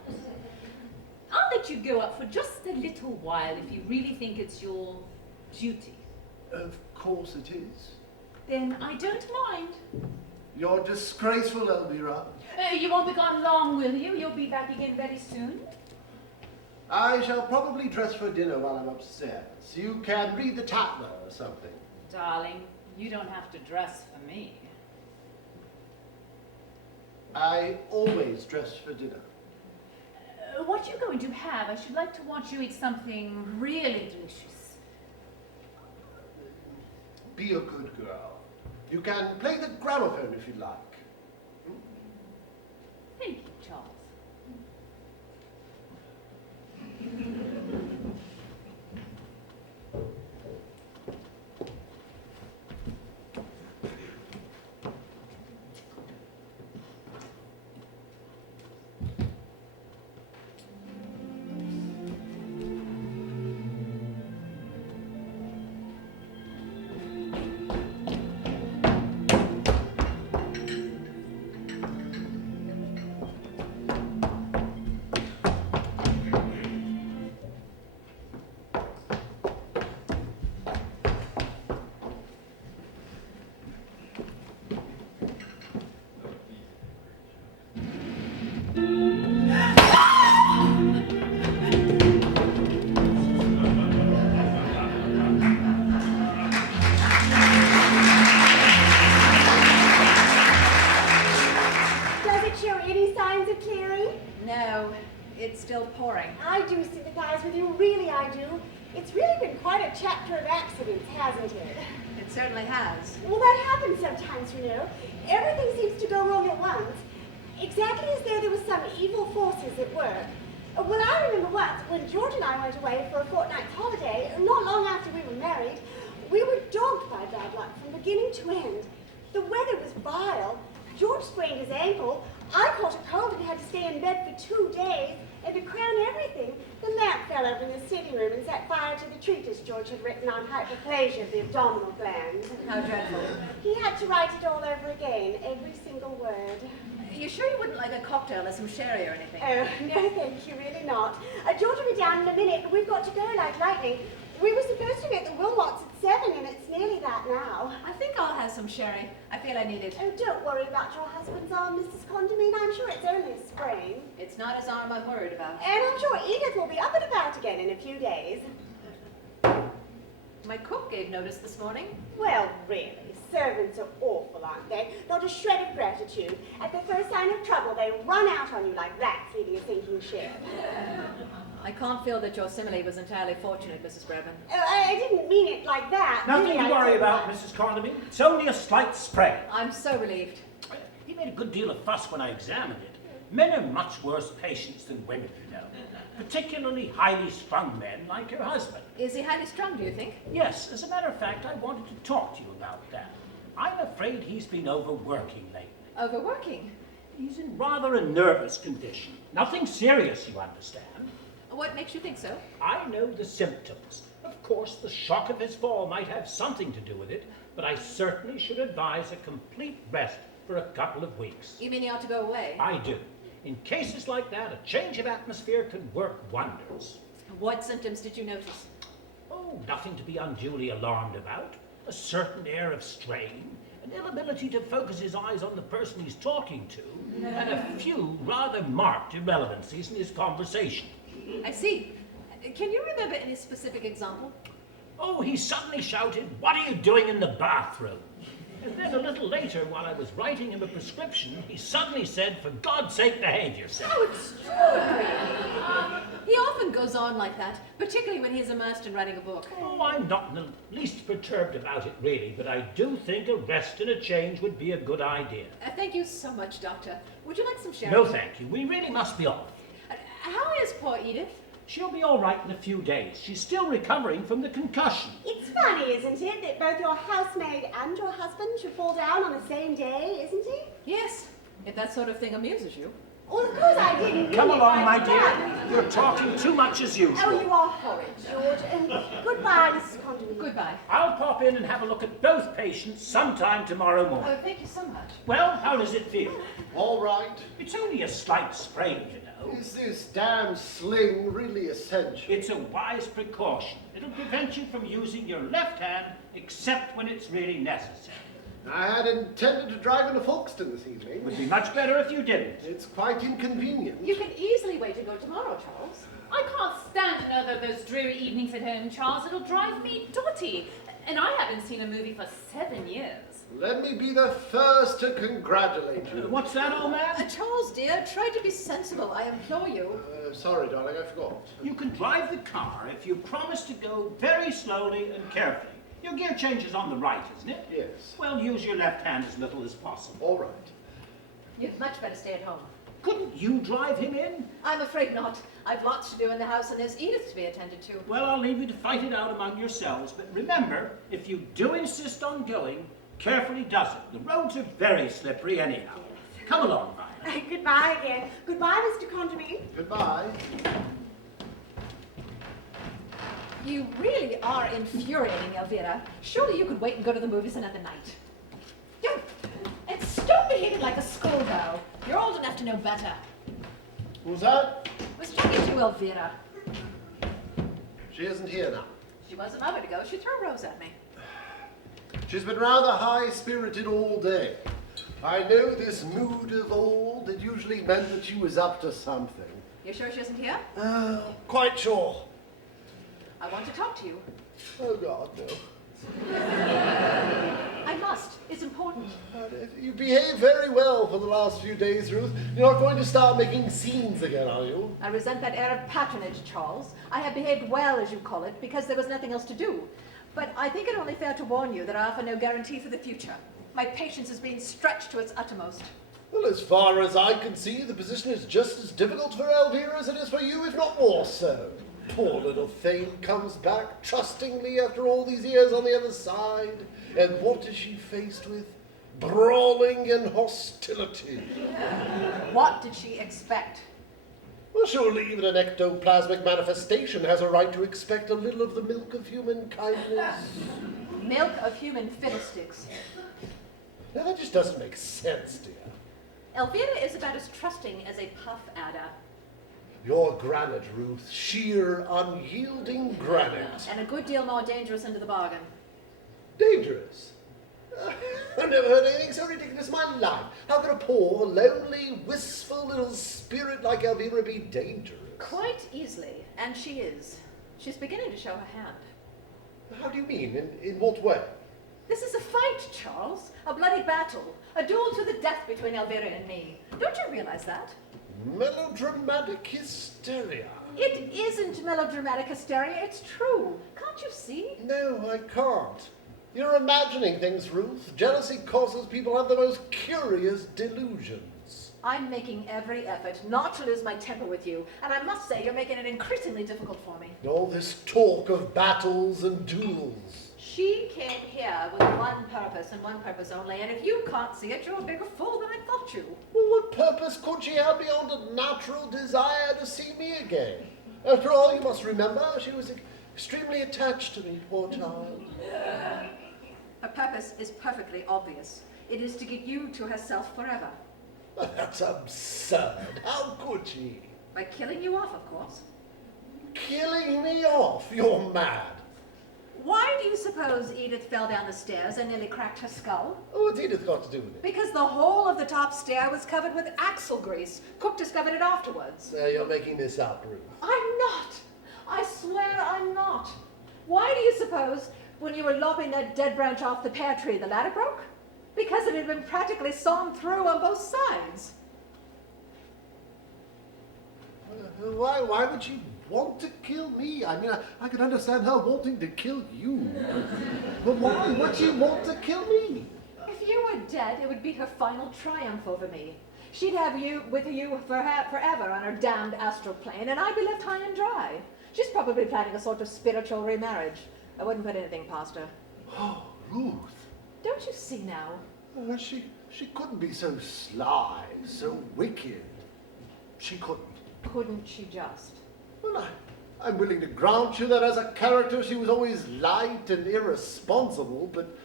I'll let you go up for just a little while if you really think it's your duty. Of course it is. Then I don't mind. You're disgraceful, Elvira. You won't be gone long, will you? You'll be back again very soon. I shall probably dress for dinner while I'm upstairs. You can read the Tatler or something. Darling, you don't have to dress for me. I always dress for dinner. What you going to have? I should like to watch you eat something really delicious. Be a good girl. You can play the gramophone if you like. Thank you, Charles. Still pouring. I do sympathize with you, really I do. It's really been quite a chapter of accidents, hasn't it? It certainly has. Well, that happens sometimes, you know. Everything seems to go wrong at once, exactly as though there were some evil forces at work. Well, I remember once when George and I went away for a fortnight's holiday, not long after we were married, we were dogged by bad luck from beginning to end. The weather was vile. George sprained his ankle. I caught a cold and had to stay in bed for 2 days. And to crown everything, the lamp fell over in the sitting room and set fire to the treatise George had written on hyperplasia of the abdominal gland. How dreadful. He had to write it all over again, every single word. You sure you wouldn't like a cocktail or some sherry or anything? Oh, no, thank you, really not. George will be down in a minute, but we've got to go like lightning. We were supposed to be at the Wilmots at 7, and it's nearly that now. I think I'll have some sherry. I feel I need it. Oh, don't worry about your husband's arm, Mrs. Condamine. I'm sure it's only a sprain. It's not his arm I'm worried about. And I'm sure Edith will be up and about again in a few days. My cook gave notice this morning. Well, really, servants are awful, aren't they? Not a shred of gratitude. At the first sign of trouble, they run out on you like rats leaving a sinking ship. I can't feel that your simile was entirely fortunate, Mrs. Brevin. I didn't mean it like that. Nothing really, to worry about, Mrs. Condamine. It's only a slight sprain. I'm so relieved. He made a good deal of fuss when I examined it. Men are much worse patients than women, you know. Particularly highly strung men like your husband. Is he highly strung, do you think? Yes, as a matter of fact, I wanted to talk to you about that. I'm afraid he's been overworking lately. Overworking? He's in rather a nervous condition. Nothing serious, you understand. What makes you think so? I know the symptoms. Of course, the shock of his fall might have something to do with it, but I certainly should advise a complete rest for a couple of weeks. You mean he ought to go away? I do. In cases like that, a change of atmosphere can work wonders. What symptoms did you notice? Oh, nothing to be unduly alarmed about. A certain air of strain, an inability to focus his eyes on the person he's talking to, and a few rather marked irrelevancies in his conversation. I see. Can you remember any specific example? Oh, he suddenly shouted, "What are you doing in the bathroom?" And then a little later, while I was writing him a prescription, he suddenly said, "For God's sake, behave yourself." How extraordinary! He often goes on like that, particularly when he's immersed in writing a book. Oh, I'm not in the least perturbed about it, really, but I do think a rest and a change would be a good idea. Thank you so much, Doctor. Would you like some sherry? No, thank you. We really must be off. How is poor Edith? She'll be all right in a few days. She's still recovering from the concussion. It's funny, isn't it, that both your housemaid and your husband should fall down on the same day, isn't it? Yes, if that sort of thing amuses you. Well, of course I didn't. Come mean it along, my like dear. that. You're talking too much as usual. Oh, you are horrid, George. And goodbye, Mrs. Condon. Goodbye. I'll pop in and have a look at both patients sometime tomorrow morning. Oh, thank you so much. Well, how does it feel? All right. It's only a slight sprain, you know. Is this damn sling really essential? It's a wise precaution. It'll prevent you from using your left hand except when it's really necessary. I had intended to drive into Folkestone this evening. It would be much better if you didn't. It's quite inconvenient. You can easily wait to go tomorrow, Charles. I can't stand another of those dreary evenings at home, Charles. It'll drive me dotty. And I haven't seen a movie for 7 years. Let me be the first to congratulate you. What's that, old man? Charles, dear, try to be sensible, I implore you. Sorry, darling, I forgot. You can drive the car if you promise to go very slowly and carefully. Your gear change is on the right, isn't it? Yes. Well, use your left hand as little as possible. All right. You'd much better stay at home. Couldn't you drive him in? I'm afraid not. I've lots to do in the house and there's Edith to be attended to. Well, I'll leave you to fight it out among yourselves, but remember, if you do insist on going, carefully does it. The roads are very slippery anyhow. Come along, Violet. Goodbye again. Goodbye, Mr. Condon. Goodbye. You really are infuriating, Elvira. Surely you could wait and go to the movies another night. And stop behaving like a schoolgirl. You're old enough to know better. Who's that? I was talking to Elvira. She isn't here now. She was a moment ago. She threw a rose at me. She's been rather high-spirited all day. I know this mood of old. It usually meant that she was up to something. You sure she isn't here? Quite sure. I want to talk to you. Oh, God, no. I must. It's important. You behaved very well for the last few days, Ruth. You're not going to start making scenes again, are you? I resent that air of patronage, Charles. I have behaved well, as you call it, because there was nothing else to do. But I think it only fair to warn you that I offer no guarantee for the future. My patience is being stretched to its uttermost. Well, as far as I can see, the position is just as difficult for Elvira as it is for you, if not more so. Poor little thing comes back trustingly after all these years on the other side. And what is she faced with? Brawling and hostility. What did she expect? Well, surely even an ectoplasmic manifestation has a right to expect a little of the milk of human kindness. Milk of human fiddlesticks. Now, that just doesn't make sense, dear. Elvira is about as trusting as a puff adder. You're granite, Ruth. Sheer, unyielding granite. And a good deal more dangerous into the bargain. Dangerous? I've never heard anything so ridiculous in my life. How could a poor, lonely, wistful little spirit like Elvira be dangerous? Quite easily, and she is. She's beginning to show her hand. How do you mean? In what way? This is a fight, Charles. A bloody battle. A duel to the death between Elvira and me. Don't you realize that? Melodramatic hysteria. It isn't melodramatic hysteria, it's true. Can't you see? No, I can't. You're imagining things, Ruth. Jealousy causes people to have the most curious delusions. I'm making every effort not to lose my temper with you, and I must say you're making it increasingly difficult for me. All this talk of battles and duels. She came here with one purpose and one purpose only, and if you can't see it, you're a bigger fool than I thought you. Well, what purpose could she have beyond a natural desire to see me again? After all, you must remember, she was extremely attached to me, poor child. Her purpose is perfectly obvious. It is to get you to herself forever. That's absurd. How could she? By killing you off, of course. Killing me off? You're mad. Why do you suppose Edith fell down the stairs and nearly cracked her skull? Oh, what's Edith got to do with it? Because the whole of the top stair was covered with axle grease. Cook discovered it afterwards. You're making this up, Ruth. I'm not. I swear I'm not. Why do you suppose when you were lopping that dead branch off the pear tree, the ladder broke? Because it had been practically sawn through on both sides. Why would she want to kill me? I mean, I could understand her wanting to kill you. But why would she want to kill me? If you were dead, it would be her final triumph over me. She'd have you with you forever on her damned astral plane, and I'd be left high and dry. She's probably planning a sort of spiritual remarriage. I wouldn't put anything past her. Oh, Ruth. Don't you see now? She couldn't be so sly, so wicked. She couldn't. Couldn't she just? Well, I'm willing to grant you that as a character she was always light and irresponsible, but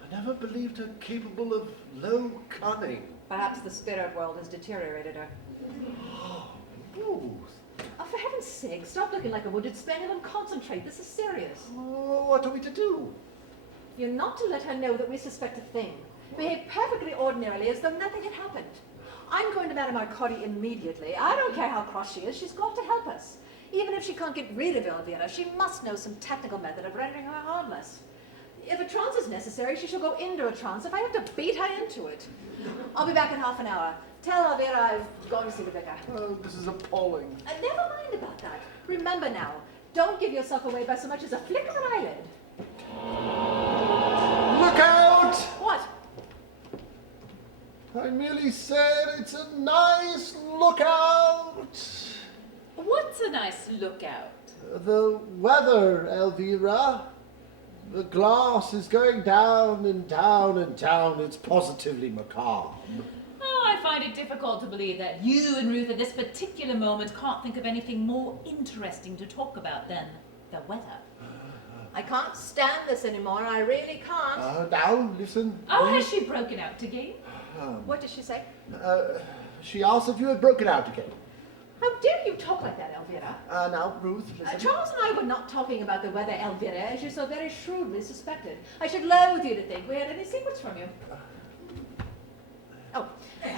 I never believed her capable of low cunning. Perhaps the spirit world has deteriorated her. Ruth. Oh, for heaven's sake, stop looking like a wounded spaniel and concentrate. This is serious. Oh, what are we to do? You're not to let her know that we suspect a thing. Behave perfectly ordinarily as though nothing had happened. I'm going to Madame Arcoti immediately. I don't care how cross she is. She's got to help us. Even if she can't get rid of Elvira, she must know some technical method of rendering her harmless. If a trance is necessary, she shall go into a trance if I have to beat her into it. I'll be back in half an hour. Tell Elvira I've gone to see the vicar. Oh, this is appalling. Never mind about that. Remember now, don't give yourself away by so much as a flick of an eyelid. Look out! What? I merely said it's a nice lookout. What's a nice lookout? The weather, Elvira. The glass is going down and down and down. It's positively macabre. Oh, I find it difficult to believe that you and Ruth at this particular moment can't think of anything more interesting to talk about than the weather. I can't stand this anymore. I really can't. Now, listen. Oh, has she broken out again? What did she say? She asked if you had broken out again. How dare you talk like that, Elvira? Now, Ruth, listen. Charles and I were not talking about the weather, Elvira, as you so very shrewdly suspected. I should loathe you to think we had any secrets from you. Oh,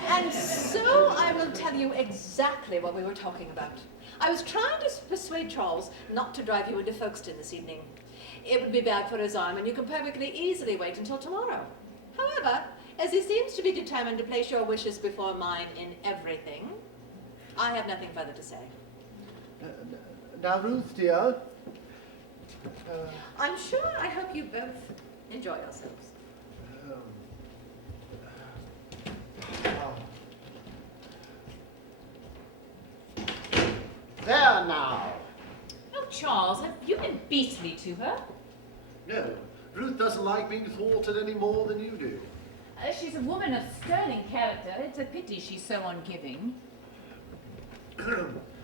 and so I will tell you exactly what we were talking about. I was trying to persuade Charles not to drive you into Folkestone this evening. It would be bad for his arm, and you can perfectly easily wait until tomorrow. However, as he seems to be determined to place your wishes before mine in everything, I have nothing further to say. Now, Ruth, dear. I'm sure I hope you both enjoy yourselves. There now. Oh, Charles, have you been beastly to her? No, Ruth doesn't like being thwarted any more than you do. She's a woman of sterling character. It's a pity she's so ungiving.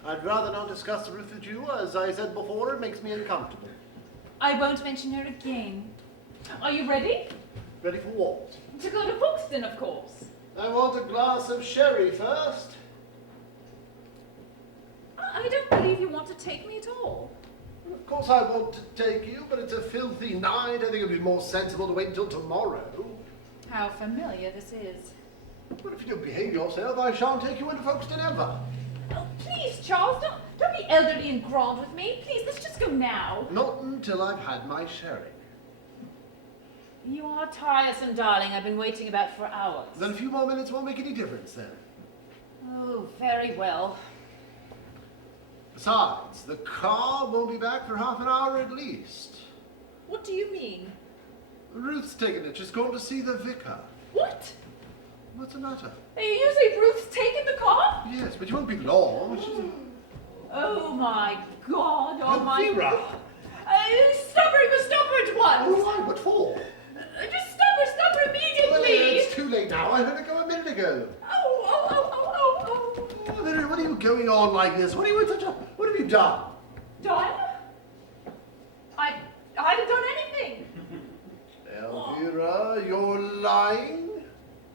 I'd rather not discuss Ruth with you. As I said before, it makes me uncomfortable. I won't mention her again. Are you ready? Ready for what? To go to Folkestone, of course. I want a glass of sherry first. I don't believe you want to take me at all. Of course I want to take you, but it's a filthy night. I think it would be more sensible to wait until tomorrow. How familiar this is. But if you don't behave yourself, I shan't take you into Folkestone ever. Oh, please, Charles, don't be elderly and grand with me. Please, let's just go now. Not until I've had my sherry. You are tiresome, darling. I've been waiting about for hours. Then a few more minutes won't make any difference, then. Oh, very well. Besides, the car won't be back for half an hour at least. What do you mean? Ruth's taken it. She's going to see the vicar. What? What's the matter? You say Ruth's taken the car? Yes, but you won't be long. Oh my God! Oh my! Elvira! Stop her at once! Oh, why? What for? Just stop her immediately! It's too late now. I heard her go a minute ago. Oh! Oh, Mary, what are you going on like this? What have you done? Done? I haven't done anything. Elvira, you're lying?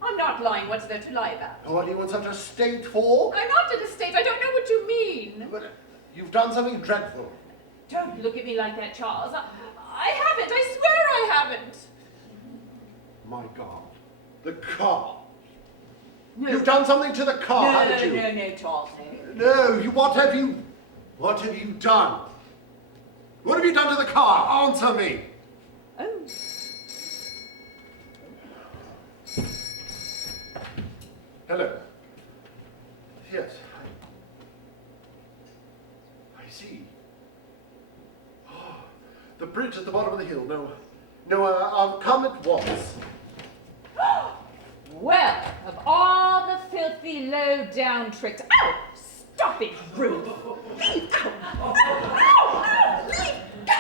I'm not lying. What's there to lie about? What are you in such a state for? I'm not in a state. I don't know what you mean. But you've done something dreadful. Don't look at me like that, Charles. I haven't. I swear I haven't. My God. The car. No. You've done something to the car, haven't you? No, Charles, no. No, what have you done? What have you done to the car? Answer me. Oh. Hello. Yes. I see. Oh, the bridge at the bottom of the hill. No, I'll come at once. Well, of all the filthy, low-down tricks... Ow! Stop it, Ruth! Leave! Ow! Ow! Ow! Leave! Go!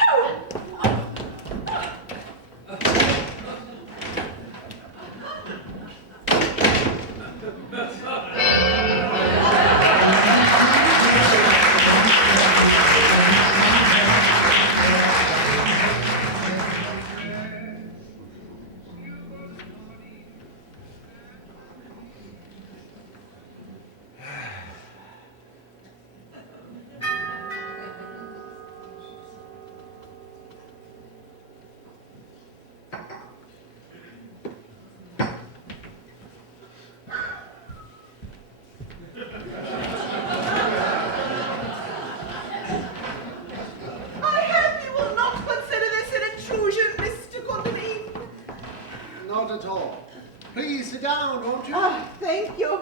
Not at all. Please sit down, won't you? Ah, thank you.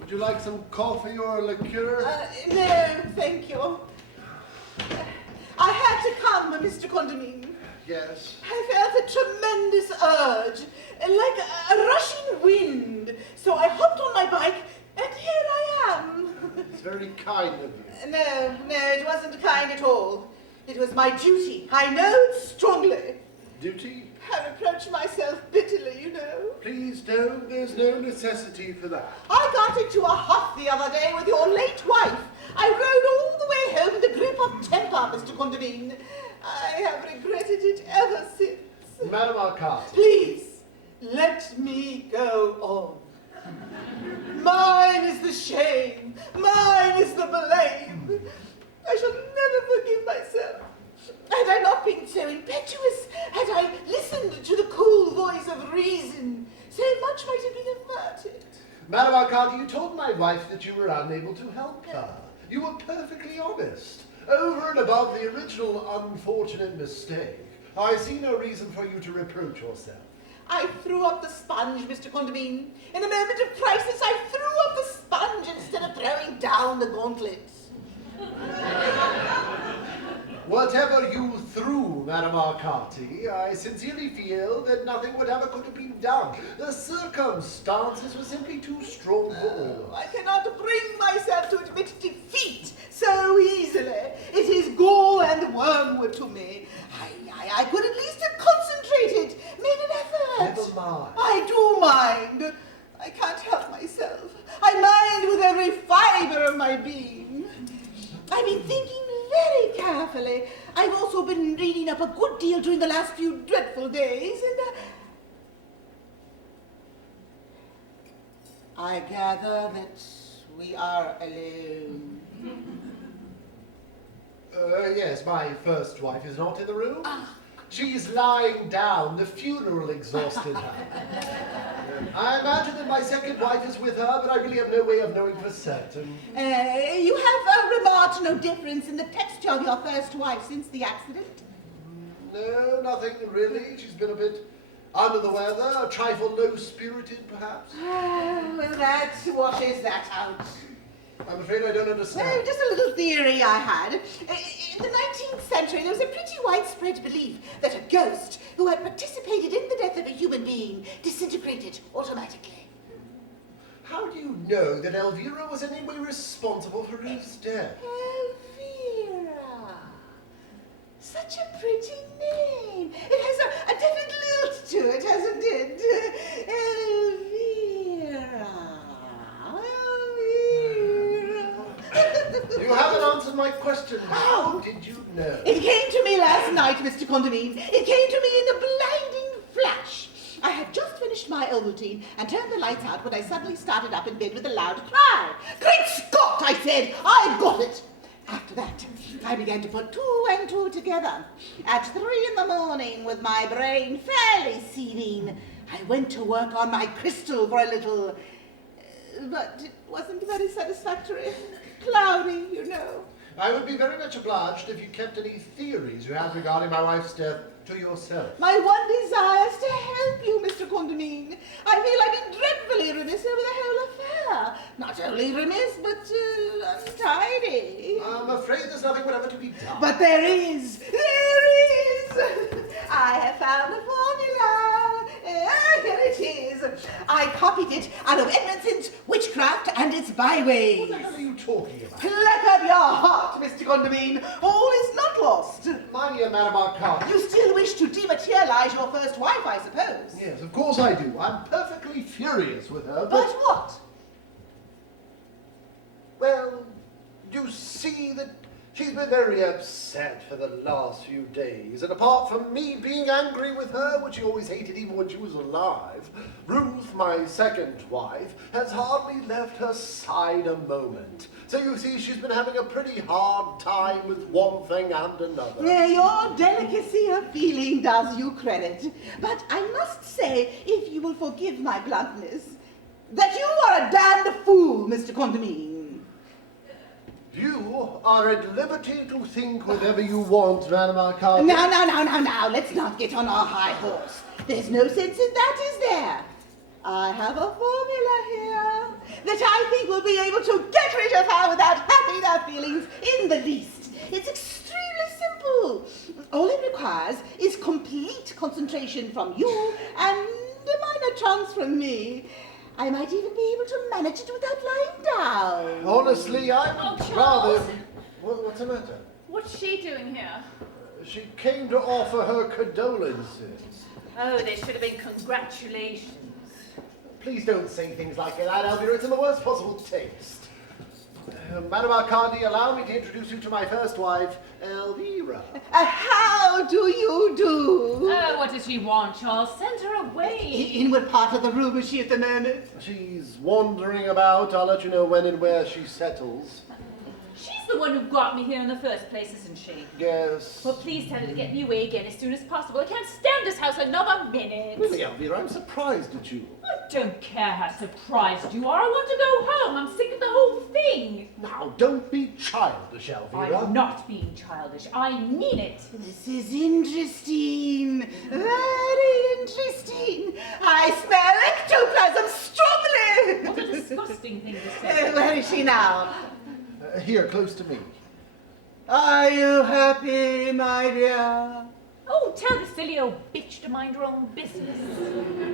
Would you like some coffee or a liqueur? No, thank you. I had to come, Mr. Condamine. Yes. I felt a tremendous urge, like a rushing wind. So I hopped on my bike, and here I am. It's very kind of you. No, it wasn't kind at all. It was my duty. I know it strongly. Duty? I reproach myself bitterly, you know. Please don't. There's no necessity for that. I got into a huff the other day with your late wife. I rode all the way home in the grip of temper, Mr. Condamine. I have regretted it ever since. Madame Arcade. Please, let me go on. Mine is the shame. Mine is the blame. I shall never forgive myself. Had I not been so impetuous, had I listened to the cool voice of reason, so much might have been averted. Madame Arcade, you told my wife that you were unable to help her. You were perfectly honest. Over and above the original unfortunate mistake, I see no reason for you to reproach yourself. I threw up the sponge, Mr. Condamine. In a moment of crisis, I threw up the sponge instead of throwing down the gauntlet. Whatever you threw, Madame Arcade, I sincerely feel that nothing whatever could have been done. The circumstances were simply too strong for all. I cannot bring myself to admit defeat so easily. It is gall and wormwood to me. I could at least have concentrated, made an effort. Never mind. I do mind. I can't help myself. I mind with every fibre of my being. I've been thinking very carefully. I've also been reading up a good deal during the last few dreadful days, and I gather that we are alone. Yes, my first wife is not in the room. She's lying down. The funeral exhausted her. I imagine that my second wife is with her, but I really have no way of knowing for certain. You have remarked no difference in the texture of your first wife since the accident? No, nothing really. She's been a bit under the weather, a trifle low-spirited, perhaps. Well, that washes that out. I'm afraid I don't understand. Well, just a little theory I had. In the 19th century, there was a pretty widespread belief that a ghost who had participated in the death of a human being disintegrated automatically. How do you know that Elvira was in any way responsible for his death? Elvira. Such a pretty name. It has a definite lilt to it, hasn't it? Elvira. You haven't answered my question. How did you know? It came to me last night, Mr. Condamine. It came to me in a blinding flash. I had just finished my Ovaltine and turned the lights out when I suddenly started up in bed with a loud cry. Great Scott, I said, I've got it. After that, I began to put 2 and 2 together. At 3 in the morning, with my brain fairly seething, I went to work on my crystal for a little, but it wasn't very satisfactory. Cloudy, you know. I would be very much obliged if you kept any theories you had regarding my wife's death to yourself. My one desire is to help you, Mr. Condamine. I feel I've been dreadfully remiss over the whole affair. Not only remiss, but untidy. I'm afraid there's nothing whatever to be done. But there is! I have found a formula. Here it is. I copied it out of Edmondson's Witchcraft and its Byways. What the hell are you talking about? Pluck up your heart, Mr. Condamine. All is not lost. My dear Madame Arcade. You still wish to dematerialize your first wife, I suppose. Yes, of course I do. I'm perfectly furious with her, But what? Well, you see that she's been very upset for the last few days, and apart from me being angry with her, which she always hated even when she was alive, Ruth, my second wife, has hardly left her side a moment. So you see, she's been having a pretty hard time with one thing and another. Yeah, your delicacy of feeling does you credit. But I must say, if you will forgive my bluntness, that you are a damned fool, Mr. Condamine. You are at liberty to think whatever you want, Madame Arcade. Now, let's not get on our high horse. There's no sense in that, is there? I have a formula here that I think will be able to get rid of her without hurting her feelings in the least. It's extremely simple. All it requires is complete concentration from you and a minor chance from me. I might even be able to manage it without lying down. Honestly, I'm Oh, rather... Charles. What's the matter? What's she doing here? She came to offer her condolences. Oh, there should have been congratulations. Please don't say things like that, Elvira. It's in the worst possible taste. Madame Arcade, allow me to introduce you to my first wife, Elvira. How do you do? Oh, what does she want, Charles? Send her away. In what part of the room is she at the moment? She's wandering about. I'll let you know when and where she settles. She's the one who got me here in the first place, isn't she? Yes. Well, please tell her to get me away again as soon as possible. I can't stand this house another minute. Really, Elvira, I'm surprised at you. I don't care how surprised you are. I want to go home. I'm sick of the whole thing. Now, don't be childish, Elvira. I'm not being childish. I mean it. This is interesting. Very interesting. I smell ectoplasm strongly. What a disgusting thing to say. Where is she now? Here, close to me. Are you happy, my dear? Oh, tell the silly old bitch to mind her own business.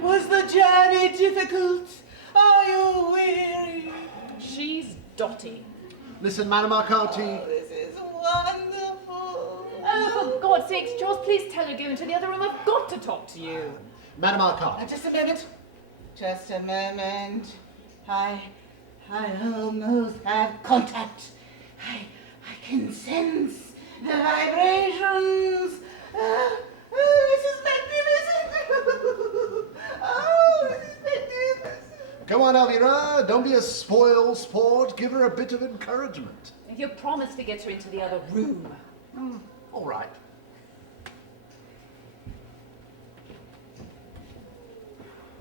Was the journey difficult? Are you weary? She's dotty. Listen, Madame Arcade. Oh, this is wonderful. Oh, for God's sakes, Charles, please tell her to go into the other room. I've got to talk to you. Madame Arcade. Just a moment. Just a moment. I almost have contact. I can sense the vibrations. This is magnificent. Oh, this is magnificent. Come on, Elvira. Don't be a spoil sport. Give her a bit of encouragement. If you promise to get her into the other room. All right.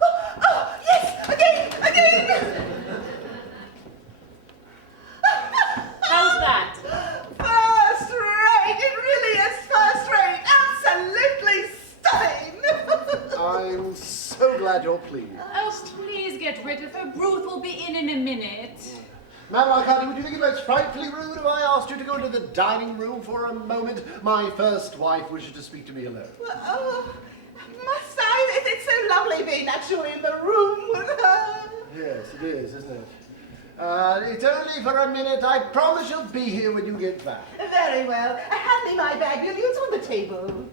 Oh, yes, again. How's that? First rate. It really is first rate. Absolutely stunning. I'm so glad you're pleased. Oh, please get rid of her. Ruth will be in a minute. Madame Arcade, would you think it was frightfully rude if I asked you to go into the dining room for a moment? My first wife wishes to speak to me alone. Oh, must I? It's so lovely being actually in the room with her. Yes, it is, isn't it? It's only for a minute. I promise you'll be here when you get back. Very well. Hand me my bag, will you? It's on the table.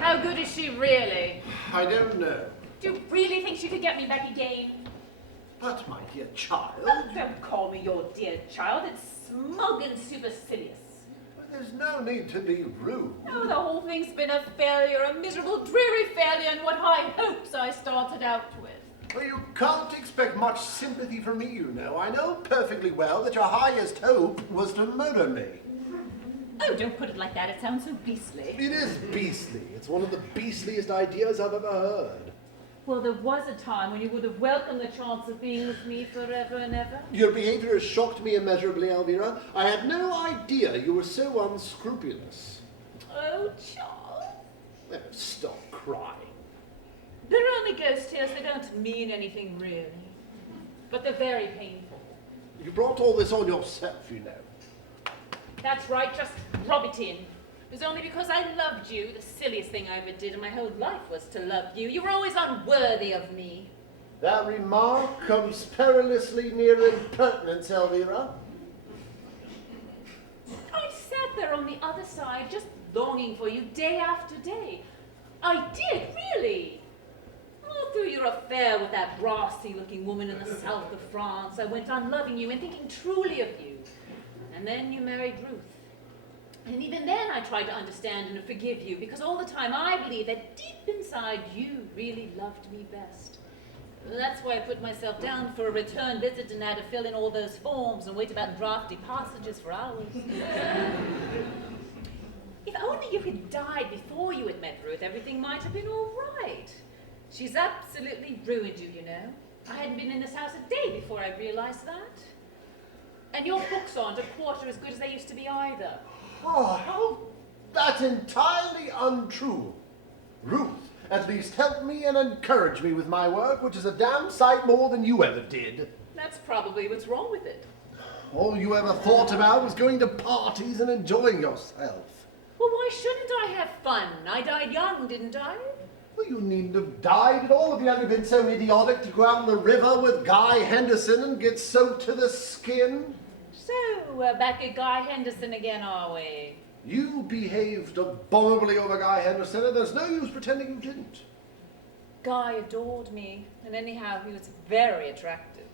How good is she really? I don't know. Do you really think she could get me back again? But, my dear child, Oh, don't call me your dear child. It's smug and supercilious. there's no need to be rude. Oh, the whole thing's been a failure, a miserable, dreary failure, and what high hopes I started out with. Well, you can't expect much sympathy from me, you know. I know perfectly well that your highest hope was to murder me. Oh, don't put it like that. It sounds so beastly. It is beastly. It's one of the beastliest ideas I've ever heard. Well, there was a time when you would have welcomed the chance of being with me forever and ever. Your behavior has shocked me immeasurably, Elvira. I had no idea you were so unscrupulous. Oh, Charles. Oh, stop crying. They're only ghost tales. They don't mean anything really. But they're very painful. You brought all this on yourself, you know. That's right, just rub it in. It was only because I loved you. The silliest thing I ever did in my whole life was to love you. You were always unworthy of me. That remark comes perilously near impertinence, Elvira. I sat there on the other side, just longing for you day after day. I did, really. All through your affair with that brassy-looking woman in the south of France, I went on loving you and thinking truly of you. And then you married Ruth. And even then I tried to understand and forgive you, because all the time I believed that deep inside you really loved me best. That's why I put myself down for a return visit and had to fill in all those forms and wait about drafty passages for hours. If only you had died before you had met Ruth, everything might have been all right. She's absolutely ruined you, you know. I hadn't been in this house a day before I realized that. And your books aren't a quarter as good as they used to be either. Oh, how... That's entirely untrue. Ruth at least helped me and encouraged me with my work, which is a damn sight more than you ever did. That's probably what's wrong with it. All you ever thought about was going to parties and enjoying yourself. Well, why shouldn't I have fun? I died young, didn't I? Well, you needn't have died at all if you hadn't been so idiotic to go out on the river with Guy Henderson and get soaked to the skin. So, we're back at Guy Henderson again, are we? You behaved abominably over Guy Henderson, and there's no use pretending you didn't. Guy adored me, and anyhow, he was very attractive.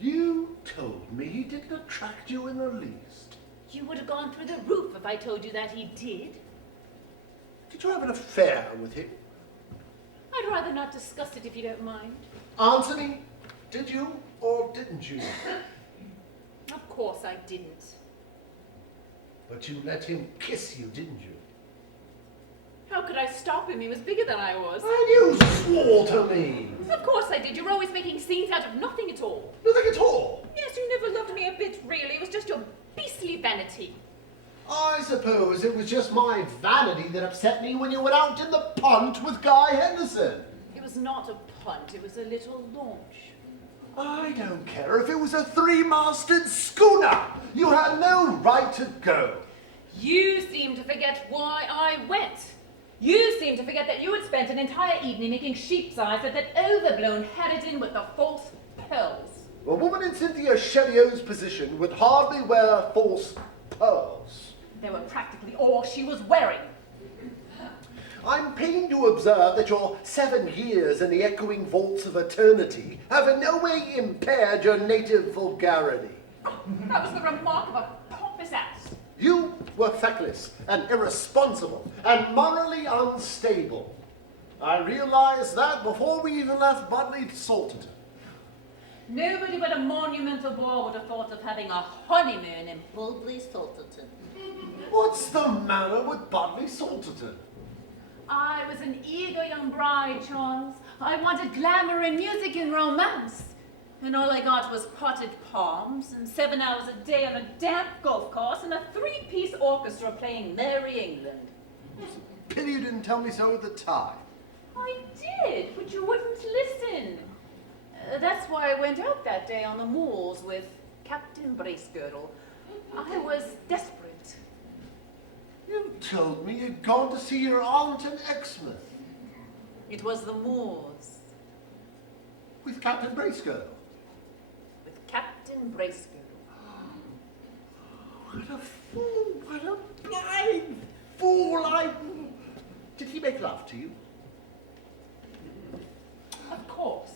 You told me he didn't attract you in the least. You would have gone through the roof if I told you that he did. Did you have an affair with him? I'd rather not discuss it if you don't mind. Answer me. Did you or didn't you? Of course I didn't. But you let him kiss you, didn't you? How could I stop him? He was bigger than I was. And you swore to me. Of course I did. You're always making scenes out of nothing at all. Nothing at all. Yes, you never loved me a bit, really. It was just your beastly vanity. I suppose it was just my vanity that upset me when you went out in the punt with Guy Henderson. It was not a punt. It was a little launch. I don't care if it was a three-masted schooner. You had no right to go. You seem to forget why I went. You seem to forget that you had spent an entire evening making sheep's eyes at that overblown harridan with the false pearls. A woman in Cynthia Chevio's position would hardly wear false pearls. They were practically all she was wearing. I'm pained to observe that your 7 years in the echoing vaults of eternity have in no way impaired your native vulgarity. That was the remark of a pompous ass. You were feckless and irresponsible and morally unstable. I realized that before we even left Budley to Salterton. Nobody but a monumental bore would have thought of having a honeymoon in Budley Salterton. What's the matter with Budley Salterton? I was an eager young bride, Charles. I wanted glamour and music and romance. And all I got was potted palms and 7 hours a day on a damp golf course and a 3-piece orchestra playing Merry England. Pity you didn't tell me so at the time. I did, but you wouldn't listen. That's why I went out that day on the moors with Captain Bracegirdle. I was desperate. You told me you'd gone to see your aunt in Exmouth. It was the moors. With Captain Bracegirdle. With Captain Bracegirdle. What a fool, what a blind fool Did he make love to you? Of course.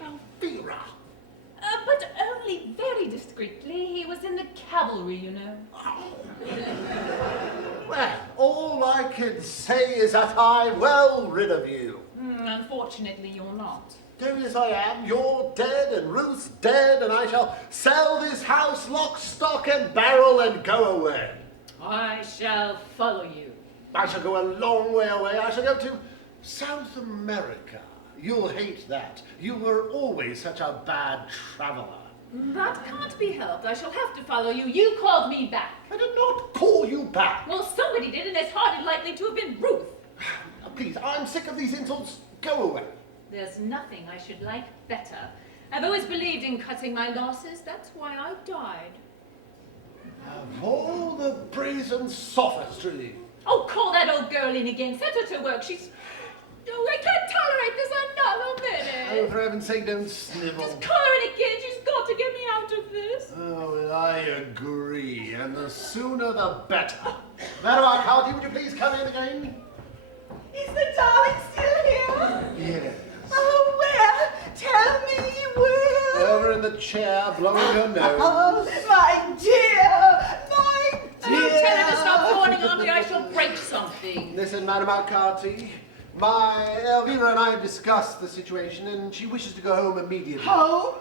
Elvira. But only very discreetly. He was in the cavalry, you know. Well, all I can say is that I'm well rid of you. Unfortunately, you're not. Dead as I am, you're dead and Ruth's dead, and I shall sell this house lock, stock and barrel and go away. I shall follow you. I shall go a long way away. I shall go to South America. You'll hate that. You were always such a bad traveller. That can't be helped. I shall have to follow you. You called me back. I did not call you back. Well, somebody did, and it's hardly likely to have been Ruth. Please, I'm sick of these insults. Go away. There's nothing I should like better. I've always believed in cutting my losses. That's why I died. Of all the brazen sophistry. Oh, call that old girl in again. Set her to work. She's... Oh, I can't tolerate this another Oh, minute. for heaven's sake, don't snivel. Just call her in again. She's got to get me out of this. Oh, well, I agree. And the sooner the better. Madam Carty, would you please come in again? Is the darling still here? Yes. Oh, where? Tell me where. Over in the chair, blowing her nose. Oh, my dear, my dear. Oh, tell her to stop fawning on me. I shall break something. Listen, Madam Carty, my Elvira and I have discussed the situation, and she wishes to go home immediately. Home?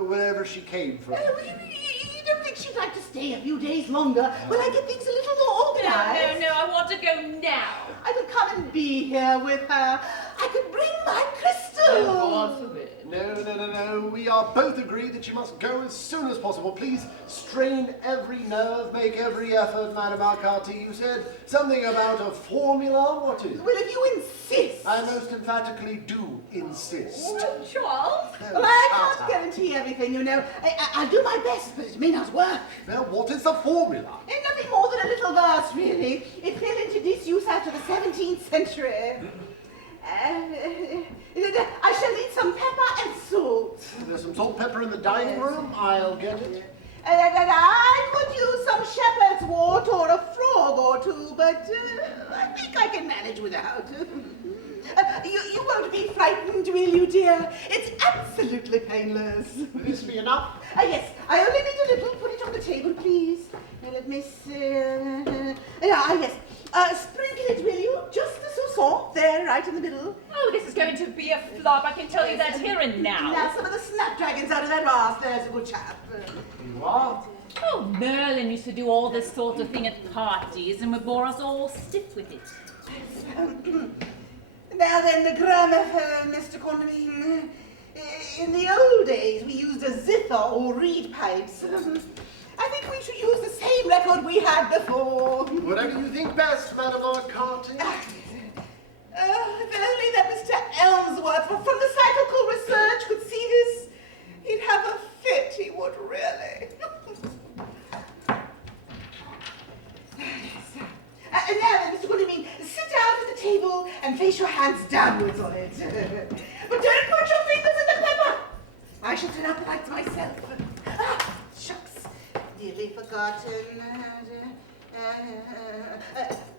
Wherever she came from. You don't think she'd like to stay a few days longer? Will I get things a little more organized? No, I want to go now. I could come and be here with her. I could bring my crystal. God forbid. No. We are both agreed that she must go as soon as possible. Please strain every nerve, make every effort, Madam Carty. You said something about a formula. What is it? Well, if you insist. I most emphatically do insist. Oh, Charles. Well, I can't guarantee everything, you know. I'll do my best, but it may not work. Now, what is the formula? It's nothing more than a little verse, really. It fell into disuse after the 17th century. I shall need some pepper and salt. There's some salt and pepper in the dining room. I'll get it. And I could use some shepherd's wort or a frog or two, but I think I can manage without. You won't be frightened, will you, dear? It's absolutely painless. Will this be enough? Yes, I only need a little. Put it on the table, please. Now, let me see. Yes. Sprinkle it, will you? Just the sauce there, right in the middle. Oh, this is going to be a flop. I can tell you that here and now. Now, some of the snapdragons out of that vase. There's a good chap. You are? Oh, Merlin used to do all this sort of thing at parties and would bore us all stiff with it. Now then, the gramophone, Mr. Condomine. In the old days, we used a zither or reed pipes. I think we should use the same record we had before. Whatever you think best, Madam Carty. If only that Mr. Elmsworth from the Psychical Research could see this, he'd have a fit, he would really. Now then, Mr. Condomine, sit down at the table and place your hands downwards on it. But don't put your fingers in the pepper. I shall turn out the lights myself. Shucks. Nearly forgotten.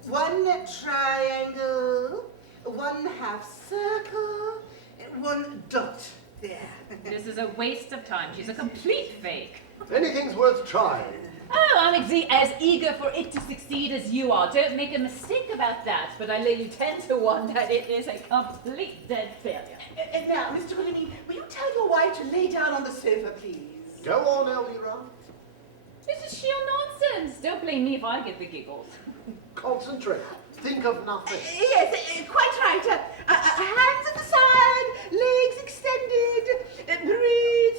One triangle, one half circle, and one dot. There. This is a waste of time. She's a complete fake. Anything's worth trying. Oh, I'm as eager for it to succeed as you are. Don't make a mistake about that, but I lay you 10 to 1 that it is a complete dead failure. And now, Mr. Willoughby, will you tell your wife to lay down on the sofa, please? Go on, Elvira. This is sheer nonsense. Don't blame me if I get the giggles. Concentrate. Think of nothing. Yes, quite right. Hands at the side, legs extended. Breathe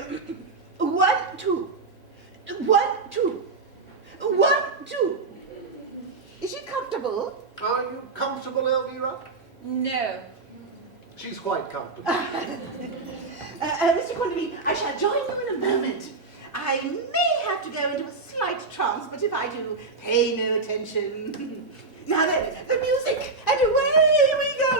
steadily. 1, 2. 1, 2. 1, 2. Is she comfortable? Are you comfortable, Elvira? No. She's quite comfortable. Mr. Condomine, I shall join you in a moment. I may have to go into a slight trance, but if I do, pay no attention. Now then, the music, and away we go!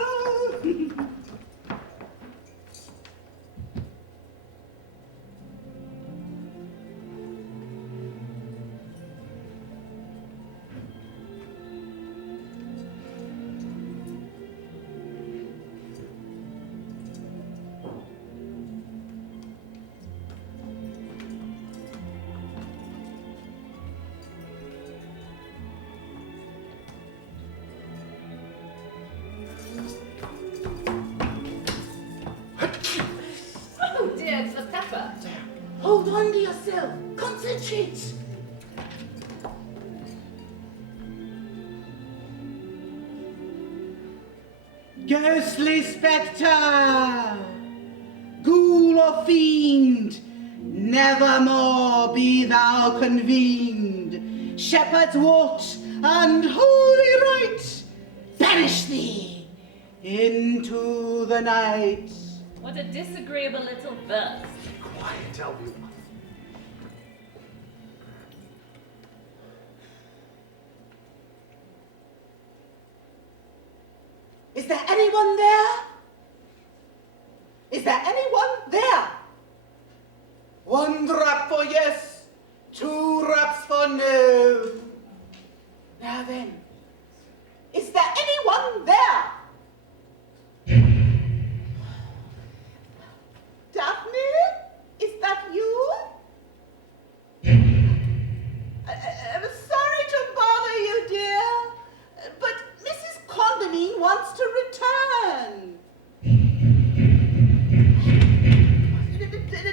Oh dear, it's the pepper. Hold on to yourself. Concentrate. Ghostly spectre, ghoul or fiend, nevermore be thou convened. Shepherd's watch and holy rite, banish thee into the night. What a disagreeable little verse. Quiet, Elvira. Is there anyone there? Is there anyone there? 1 rap for yes, 2 raps for no. Now then, is there anyone there? Daphne, is that you? I'm sorry to bother you, dear, but Mrs. Condamine wants to return.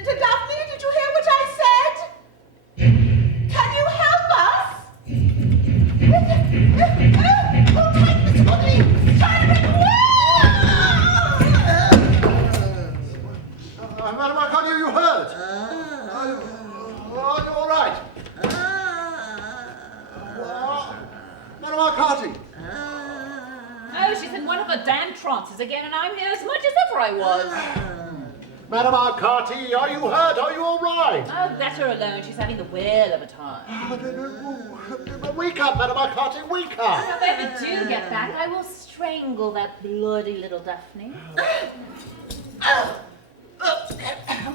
Daphne, did you hear what I said? Can you help us? Hold tight, Mrs. Condamine. Madam Arcadio, you hurt? Are you all right? Madam Arcati. Oh, she's in one of her damn trances again, and I'm here as much as ever I was. Madam Arcati, are you hurt? Are you all right? Oh, let her alone. She's having the whale of a time. Wake up, Madam Arcati, wake up! If I ever do get back, I will strangle that bloody little Daphne.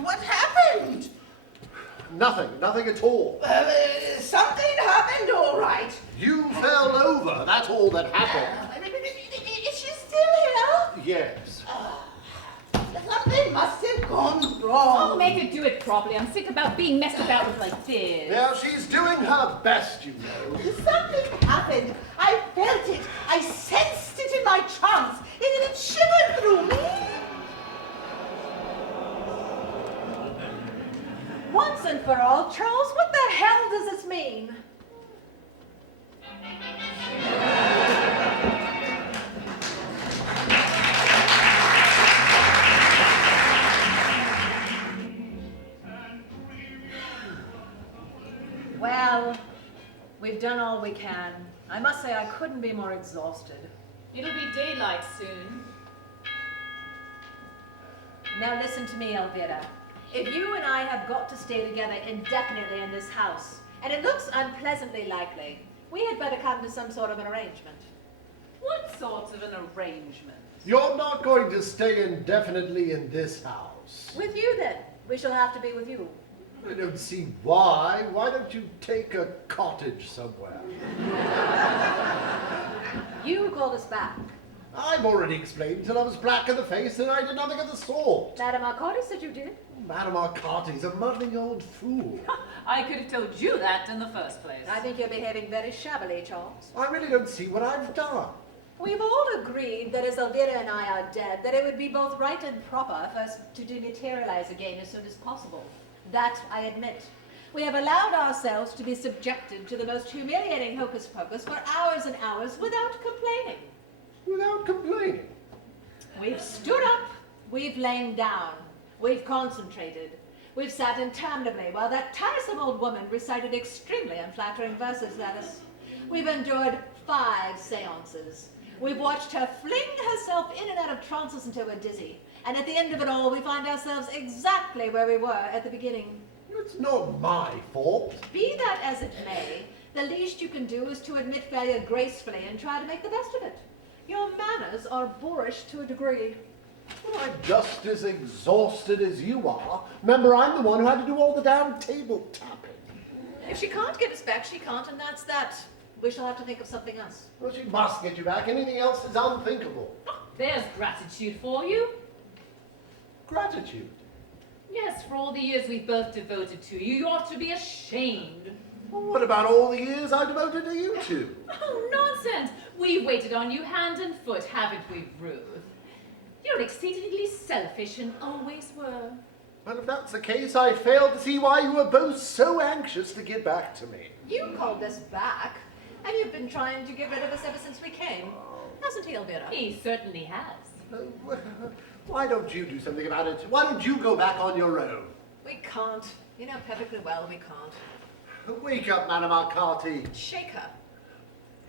What happened? Nothing at all. Something happened, all right. You fell over, that's all that happened. Is she still here? Yes. Something must have gone Oh, wrong. make her do it properly. I'm sick about being messed about with like this. Now, she's doing her best, you know. Something happened. I felt it. I sensed it in my trance. It shivered through me. Once and for all, Charles, what the hell does this mean? Well, we've done all we can. I must say I couldn't be more exhausted. It'll be daylight soon. Now listen to me, Elvira. If you and I have got to stay together indefinitely in this house, and it looks unpleasantly likely, we had better come to some sort of an arrangement. What sort of an arrangement? You're not going to stay indefinitely in this house. With you, then. We shall have to be with you. I don't see why. Why don't you take a cottage somewhere? You called us back. I've already explained till I was black in the face that I did nothing of the sort. Madame Arcati said you did. Madame Arcati's a muddling old fool. I could have told you that in the first place. I think you're behaving very shabbily, Charles. I really don't see what I've done. We've all agreed that as Elvira and I are dead, that it would be both right and proper for us to dematerialize again as soon as possible. That I admit. We have allowed ourselves to be subjected to the most humiliating hocus pocus for hours and hours without complaining. Without complaining. We've stood up, we've lain down, we've concentrated, we've sat interminably while that tiresome old woman recited extremely unflattering verses at us. We've endured 5 seances. We've watched her fling herself in and out of trances until we're dizzy. And at the end of it all, we find ourselves exactly where we were at the beginning. It's not my fault. Be that as it may, the least you can do is to admit failure gracefully and try to make the best of it. Your manners are boorish to a degree. Well, I'm just as exhausted as you are. Remember, I'm the one who had to do all the damn table tapping. If she can't get us back, she can't, and that's that. We shall have to think of something else. Well, she must get you back. Anything else is unthinkable. There's gratitude for you. Gratitude. Yes, for all the years we've both devoted to you. You ought to be ashamed. Well, what about all the years I devoted to you two? Oh, nonsense. We've waited on you hand and foot, haven't we, Ruth? You're exceedingly selfish and always were. Well, if that's the case, I fail to see why you were both so anxious to get back to me. You called us back, and you've been trying to get rid of us ever since we came. Hasn't he, Elvira? He certainly has. Why don't you do something about it? Why don't you go back on your own? We can't. You know perfectly well we can't. Wake up, Madame Arcati. Shake her.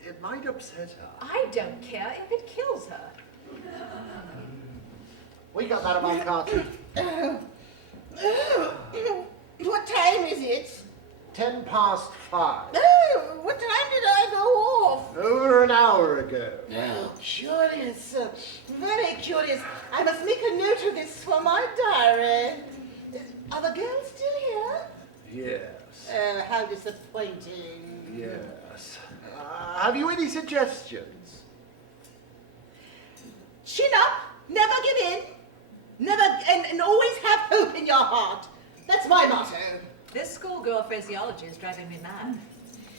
It might upset her. I don't care if it kills her. Wake up, Madame Arcati. What time is it? 5:10. Oh, what time did I go off? Over an hour ago. Oh, curious. Very curious. I must make a note of this for my diary. Are the girls still here? Yes. Oh, how disappointing. Yes. Have you any suggestions? Chin up, never give in, never, and always have hope in your heart. That's my motto. This schoolgirl phraseology is driving me mad.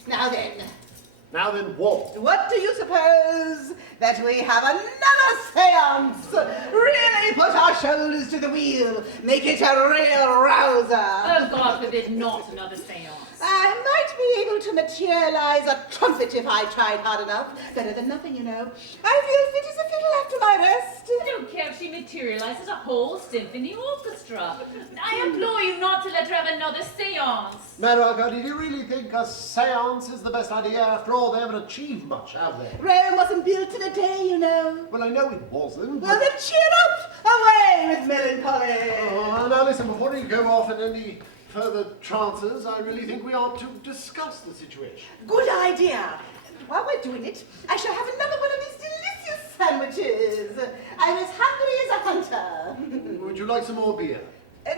Now then, what? what do you suppose that we have another seance? Really put our shoulders to the wheel, make it a real rouser. Oh, God forbid, not another seance. I might be able to materialize a trumpet if I tried hard enough. Better than nothing, you know. I feel fit as a fiddle after my rest. I don't care if she materializes a whole symphony orchestra. I implore you not to let her have another seance. Madame Arcati, do you really think a seance is the best idea? After all, they haven't achieved much, have they? Rome wasn't built in a day, you know. Well, I know it wasn't. Well, then cheer up! Away with melancholy! Oh, now listen, before you go off in any further trances, I really think we ought to discuss the situation. Good idea. While we're doing it, I shall have another one of these delicious sandwiches. I'm as hungry as a hunter. Would you like some more beer?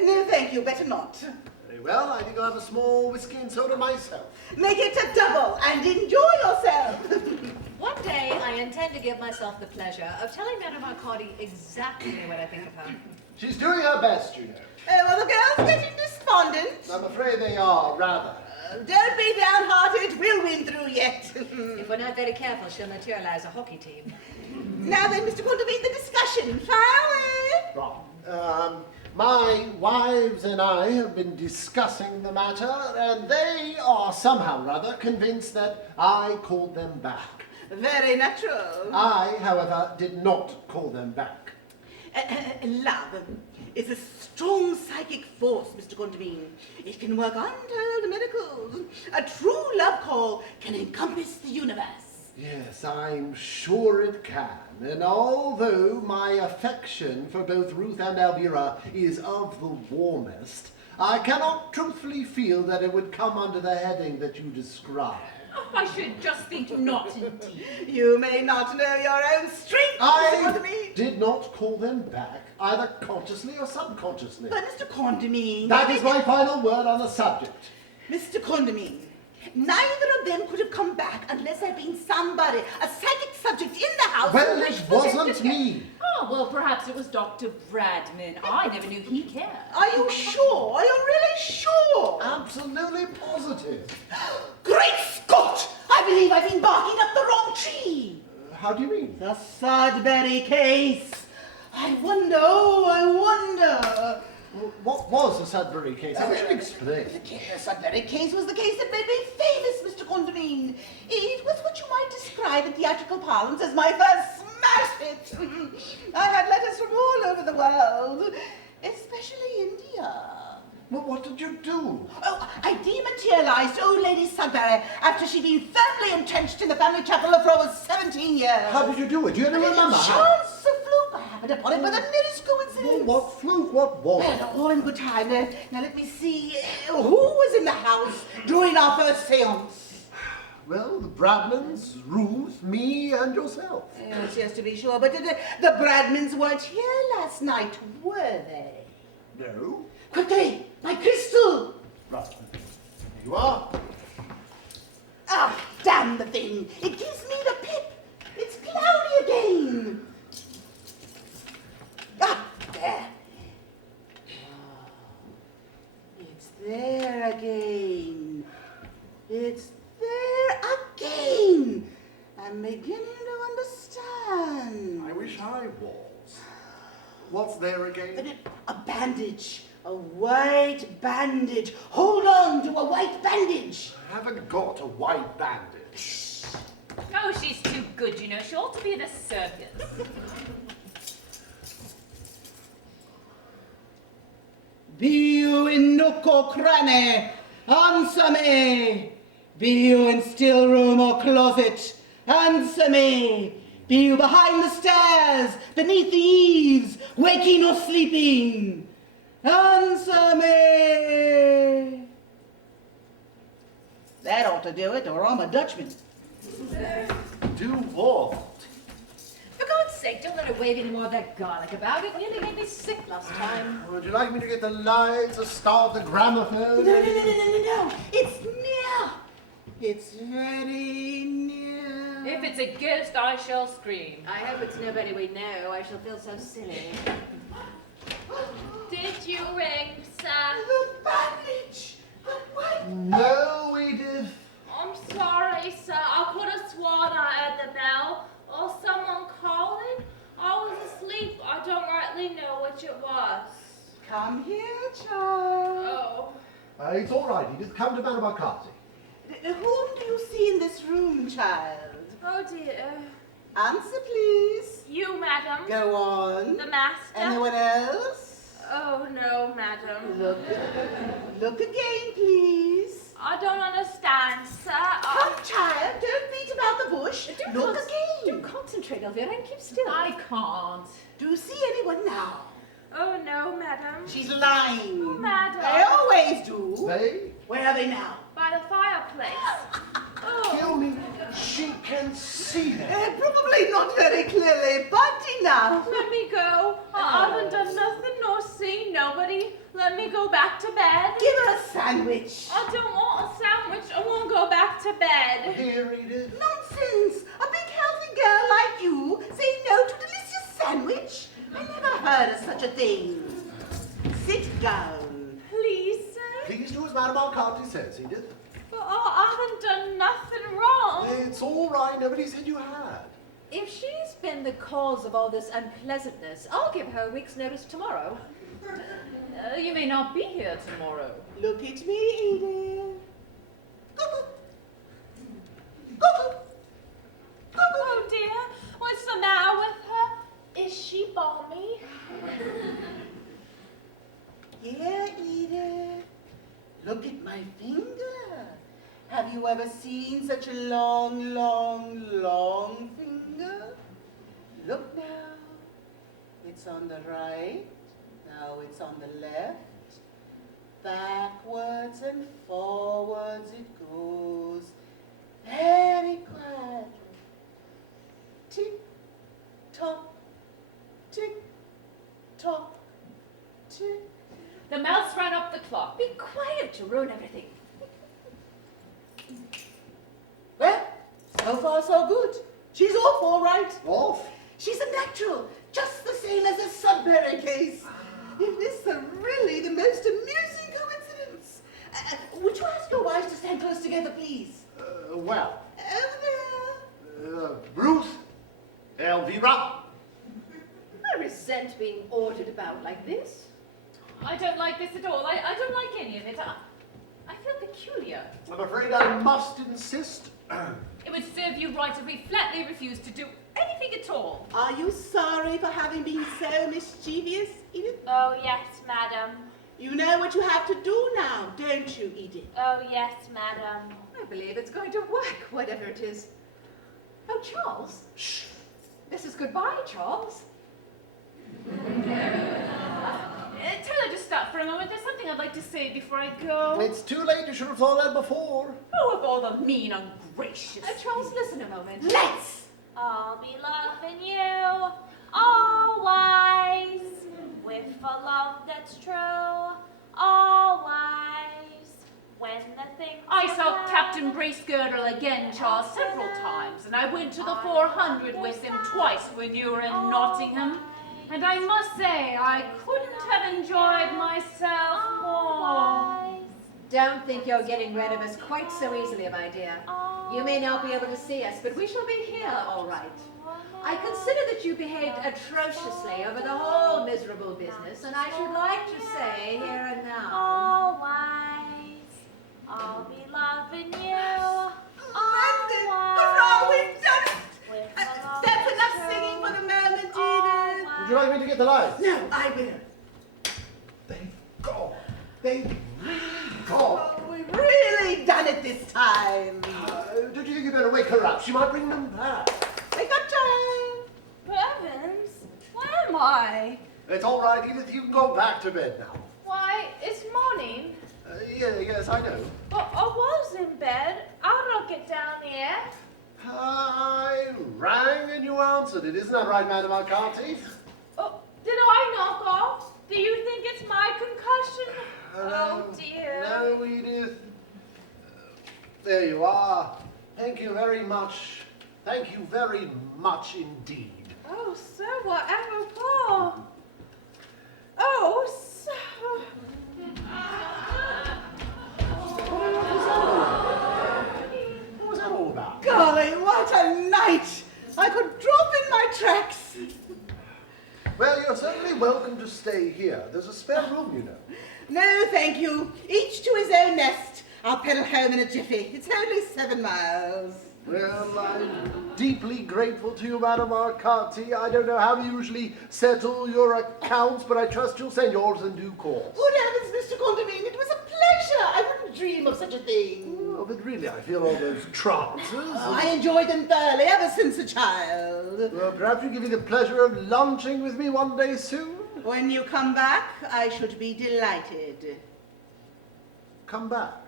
No, thank you. Better not. Very well, I think I'll have a small whiskey and soda myself. Make it a double and enjoy yourself. One day I intend to give myself the pleasure of telling Madame Arcati exactly what I think of her. She's doing her best, you know. Well, the girls getting despondent. I'm afraid they are, rather. Don't be downhearted. We'll win through yet. If we're not very careful, she'll materialize a hockey team. Now then, Mr. Condamine, the discussion. Fire away. Right. My wives and I have been discussing the matter, and they are somehow or other convinced that I called them back. Very natural. I, however, did not call them back. Love is a strong psychic force, Mr. Condamine. It can work untold miracles. A true love call can encompass the universe. Yes, I'm sure it can. And although my affection for both Ruth and Elvira is of the warmest, I cannot truthfully feel that it would come under the heading that you describe. Oh, I should just think not, indeed. You may not know your own strength, Mr. I Condamine. did not call them back, either consciously or subconsciously. But Mr. Condamine... That is my final word on the subject. Mr. Condamine, neither of them could have come back unless there'd been somebody, a psychic subject in the house... Well, who it wished for them wasn't to me. Oh, well, perhaps it was Dr. Bradman. I never knew he cared. Are you sure? Are you really sure? Absolutely positive. Great Scott! I believe I've been barking up the wrong tree. How do you mean? The Sudbury case. I wonder. What was the Sudbury case? I should explain. The Sudbury case was the case that made me famous, Mr. Condamine. It was what you might describe in theatrical parlance as my first smash hit. I had letters from all over the world, especially India. Well, what did you do? Oh, I dematerialized old Lady Sudbury after she'd been firmly entrenched in the family chapel for over 17 years. How did you do it? Do you ever remember how? Chance of fluke. I happened upon it by the merest coincidence. Well, what fluke? What was it? Well, all in good time. Now let me see. Who was in the house during our first seance? Well, the Bradmans, Ruth, me, and yourself. Yes, to be sure. But the Bradmans weren't here last night, were they? No. Quickly, my crystal! Right. Here you are. Ah, damn the thing! It gives me the pip! It's cloudy again! Ah, there! It's there again! It's there again! I'm beginning to understand. I wish I was. What's there again? A bandage. A white bandage. Hold on to a white bandage. I haven't got a white bandage. Oh, she's too good, you know. She ought to be in a circus. Be you in nook or cranny, answer me. Be you in still room or closet, answer me. Be you behind the stairs, beneath the eaves, waking or sleeping, answer me. That ought to do it, or I'm a Dutchman. Do what? For God's sake, don't let her wave any more of that garlic about. It nearly made me sick last time. Would you like me to get the lights or start the gramophone? No. It's near. It's very near. If it's a ghost, I shall scream. I hope it's nobody we know. I shall feel so silly. Did you ring, sir? The bandage. What? No, Edith. I'm sorry, sir. I could have sworn I heard the bell. Or someone calling. I was asleep. I don't rightly know which it was. Come here, child. Oh. It's all right, Edith. Come to Madame Arcati. Whom do you see in this room, child? Oh dear. Answer, please. You, madam. Go on. The master. Anyone else? Oh no, madam. Look again, please. I don't understand, sir. Come, child, don't beat about the bush. Look Do again. concentrate, Elvira, and keep still. I can't. Do you see anyone now? Oh no, madam. She's lying. Oh, madam. They always do. They? Where are they now? By the fireplace. Oh. Kill me. She can see them. Probably not very clearly, but enough. Let me go. I haven't done nothing nor seen nobody. Let me go back to bed. Give her a sandwich. I don't want a sandwich. I want to go back to bed. Here, Edith. Nonsense! A big healthy girl like you saying no to delicious sandwich? I never heard of such a thing. Sit down. Please, sir. Please do as Madame Arcati says, Edith. But I haven't done nothing wrong. It's all right. Nobody said you had. If she's been the cause of all this unpleasantness, I'll give her a week's notice tomorrow. You may not be here tomorrow. Look at me, Edith. Cuckoo. Cuckoo. Oh dear, what's the matter with her? Is she balmy? Yeah, Edith. Look at my finger. Have you ever seen such a long, long, long finger? Look now. It's on the right. Now it's on the left. Backwards and forwards it goes. Very quietly. Tick, tock, tick, tock, tick. The mouse ran up the clock. Be quiet to ruin everything. Well, so far so good. She's off all right. Off? She's a natural, just the same as a Sudbury case. If this is really the most amusing coincidence. Would you ask your wives to stand close together, please? Well, Over there. Ruth, Elvira. I resent being ordered about like this. I don't like this at all. I don't like any of it. I feel peculiar. I'm afraid I must insist. It would serve you right if we flatly refused to do anything at all. Are you sorry for having been so mischievous, Edith? Oh yes, madam. You know what you have to do now, don't you, Edith? Oh yes, madam. I believe it's going to work, whatever it is. Oh, Charles. Shh. This is goodbye, Charles. Tell her to stop for a moment. There's something I'd like to say before I go. It's too late. You should have thought that before. Oh, of all the mean, ungracious. Charles, listen a moment. Let's! I'll be loving you always with a love that's true. Always when the things I saw are Captain bad. Bracegirdle again, Charles, several times, and I went to the 400 with him twice when you were in Nottingham. And I must say, I couldn't have enjoyed myself more. Don't think you're getting rid of us quite so easily, my dear. You may not be able to see us, but we shall be here, all right. I consider that you behaved atrociously over the whole miserable business, and I should like to say here and now. Always, I'll be loving you. London! Hurrah, we've done it! That's enough singing for the moment, Edith. Would you like me to get the lights? No, I will. They've gone. They've really gone. Oh, we've really done it this time. Don't you think you better wake her up? She might bring them back. Wake up, child. Heavens, where am I? It's all right, Edith. You can go back to bed now. Why, it's morning. Yes, I know. But I was in bed. I'll not get down yet. I rang and you answered it. Isn't that right, Madam Arcati? Oh, did I knock off? Do you think it's my concussion? Oh dear. No, Edith. There you are. Thank you very much. Thank you very much indeed. Oh, sir, whatever for? Oh, sir. What was that all about? Golly, what a night! I could drop in my tracks. Well, you're certainly welcome to stay here. There's a spare room, you know. No, thank you. Each to his own nest. I'll pedal home in a jiffy. It's only 7 miles. Well, I'm deeply grateful to you, Madam Arcati. I don't know how you usually settle your accounts, but I trust you'll send yours in due course. Good heavens, Mr. Condamine, it was a pleasure. I wouldn't dream of such a thing. Oh, but really, I feel all those trances. Oh, I enjoyed them thoroughly ever since a child. Well, perhaps you give me the pleasure of lunching with me one day soon? When you come back, I should be delighted. Come back.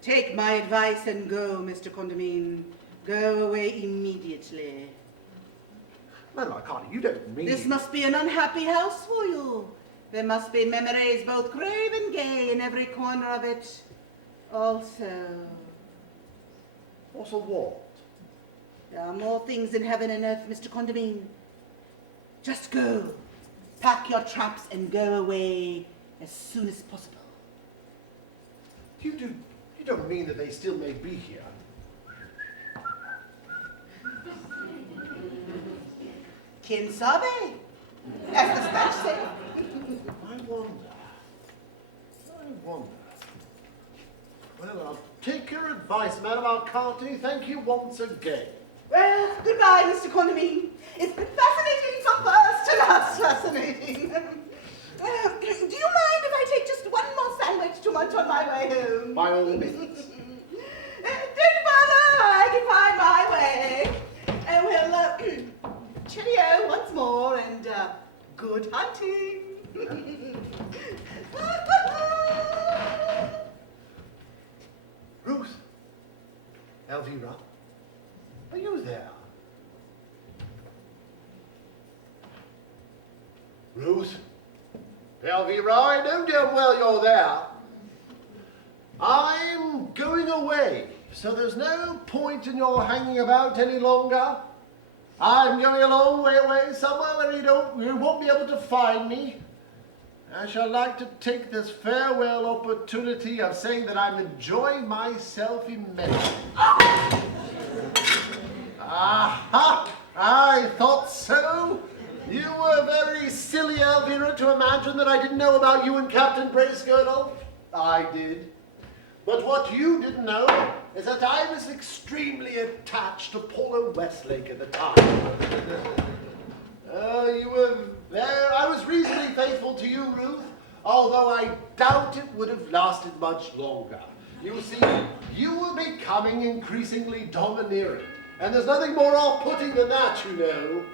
Take my advice and go, Mr. Condamine. Go away immediately. Madam Arcati, you don't mean... This must be an unhappy house for you. There must be memories both grave and gay in every corner of it. Also, what? there are more things in heaven and earth, Mr. Condamine. Just go. Pack your traps and go away as soon as possible. You don't mean that they still may be here? Quien sabe? As the Spanish say. I wonder. Well, I'll take your advice, Madam Arcati. Thank you once again. Well, goodbye, Mr. Condamine. It's been fascinating from first to last fascinating. Do you mind if I take just one more sandwich to munch on my way home? By all means. Don't bother, I can find my way. And we'll, cheerio once more and good hunting. Ruth. Elvira. Are you there? Ruth. Elvira, I know damn well you're there. I'm going away, so there's no point in your hanging about any longer. I'm going a long way away, somewhere where you won't be able to find me. I shall like to take this farewell opportunity of saying that I'm enjoying myself immensely. Aha! I thought so. You were very silly, Elvira, to imagine that I didn't know about you and Captain Bracegirdle. I did. But what you didn't know is that I was extremely attached to Paula Westlake at the time. I was reasonably faithful to you, Ruth, although I doubt it would have lasted much longer. You see, you were becoming increasingly domineering, and there's nothing more off-putting than that, you know.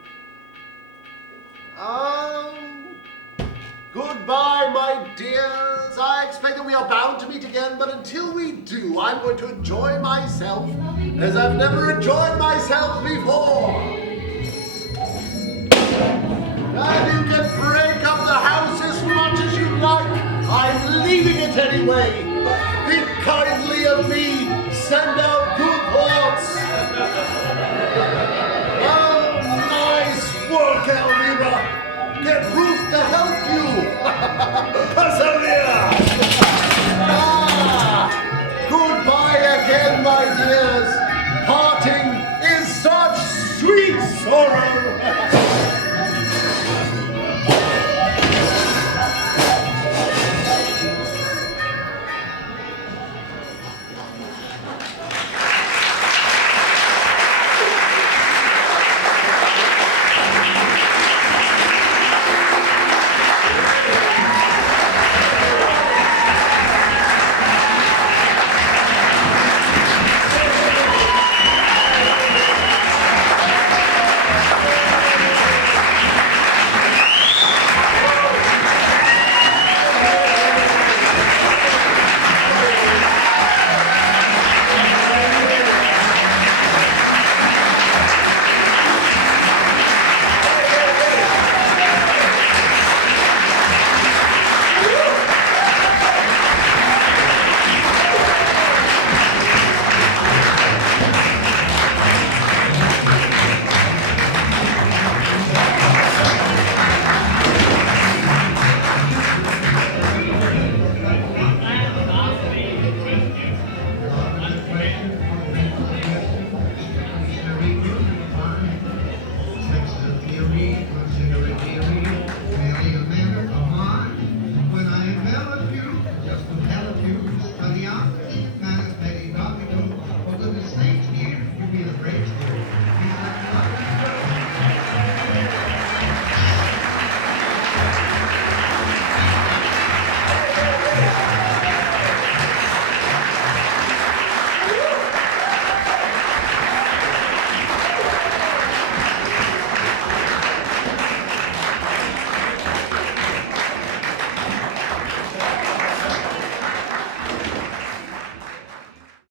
Goodbye, my dears. I expect that we are bound to meet again, but until we do, I'm going to enjoy myself as I've never enjoyed myself before. And you can break up the house as much as you like. I'm leaving it anyway. Think kindly of me. Send out good thoughts. Oh, nice work, Elvira. Get Ruth to help you. Persevere.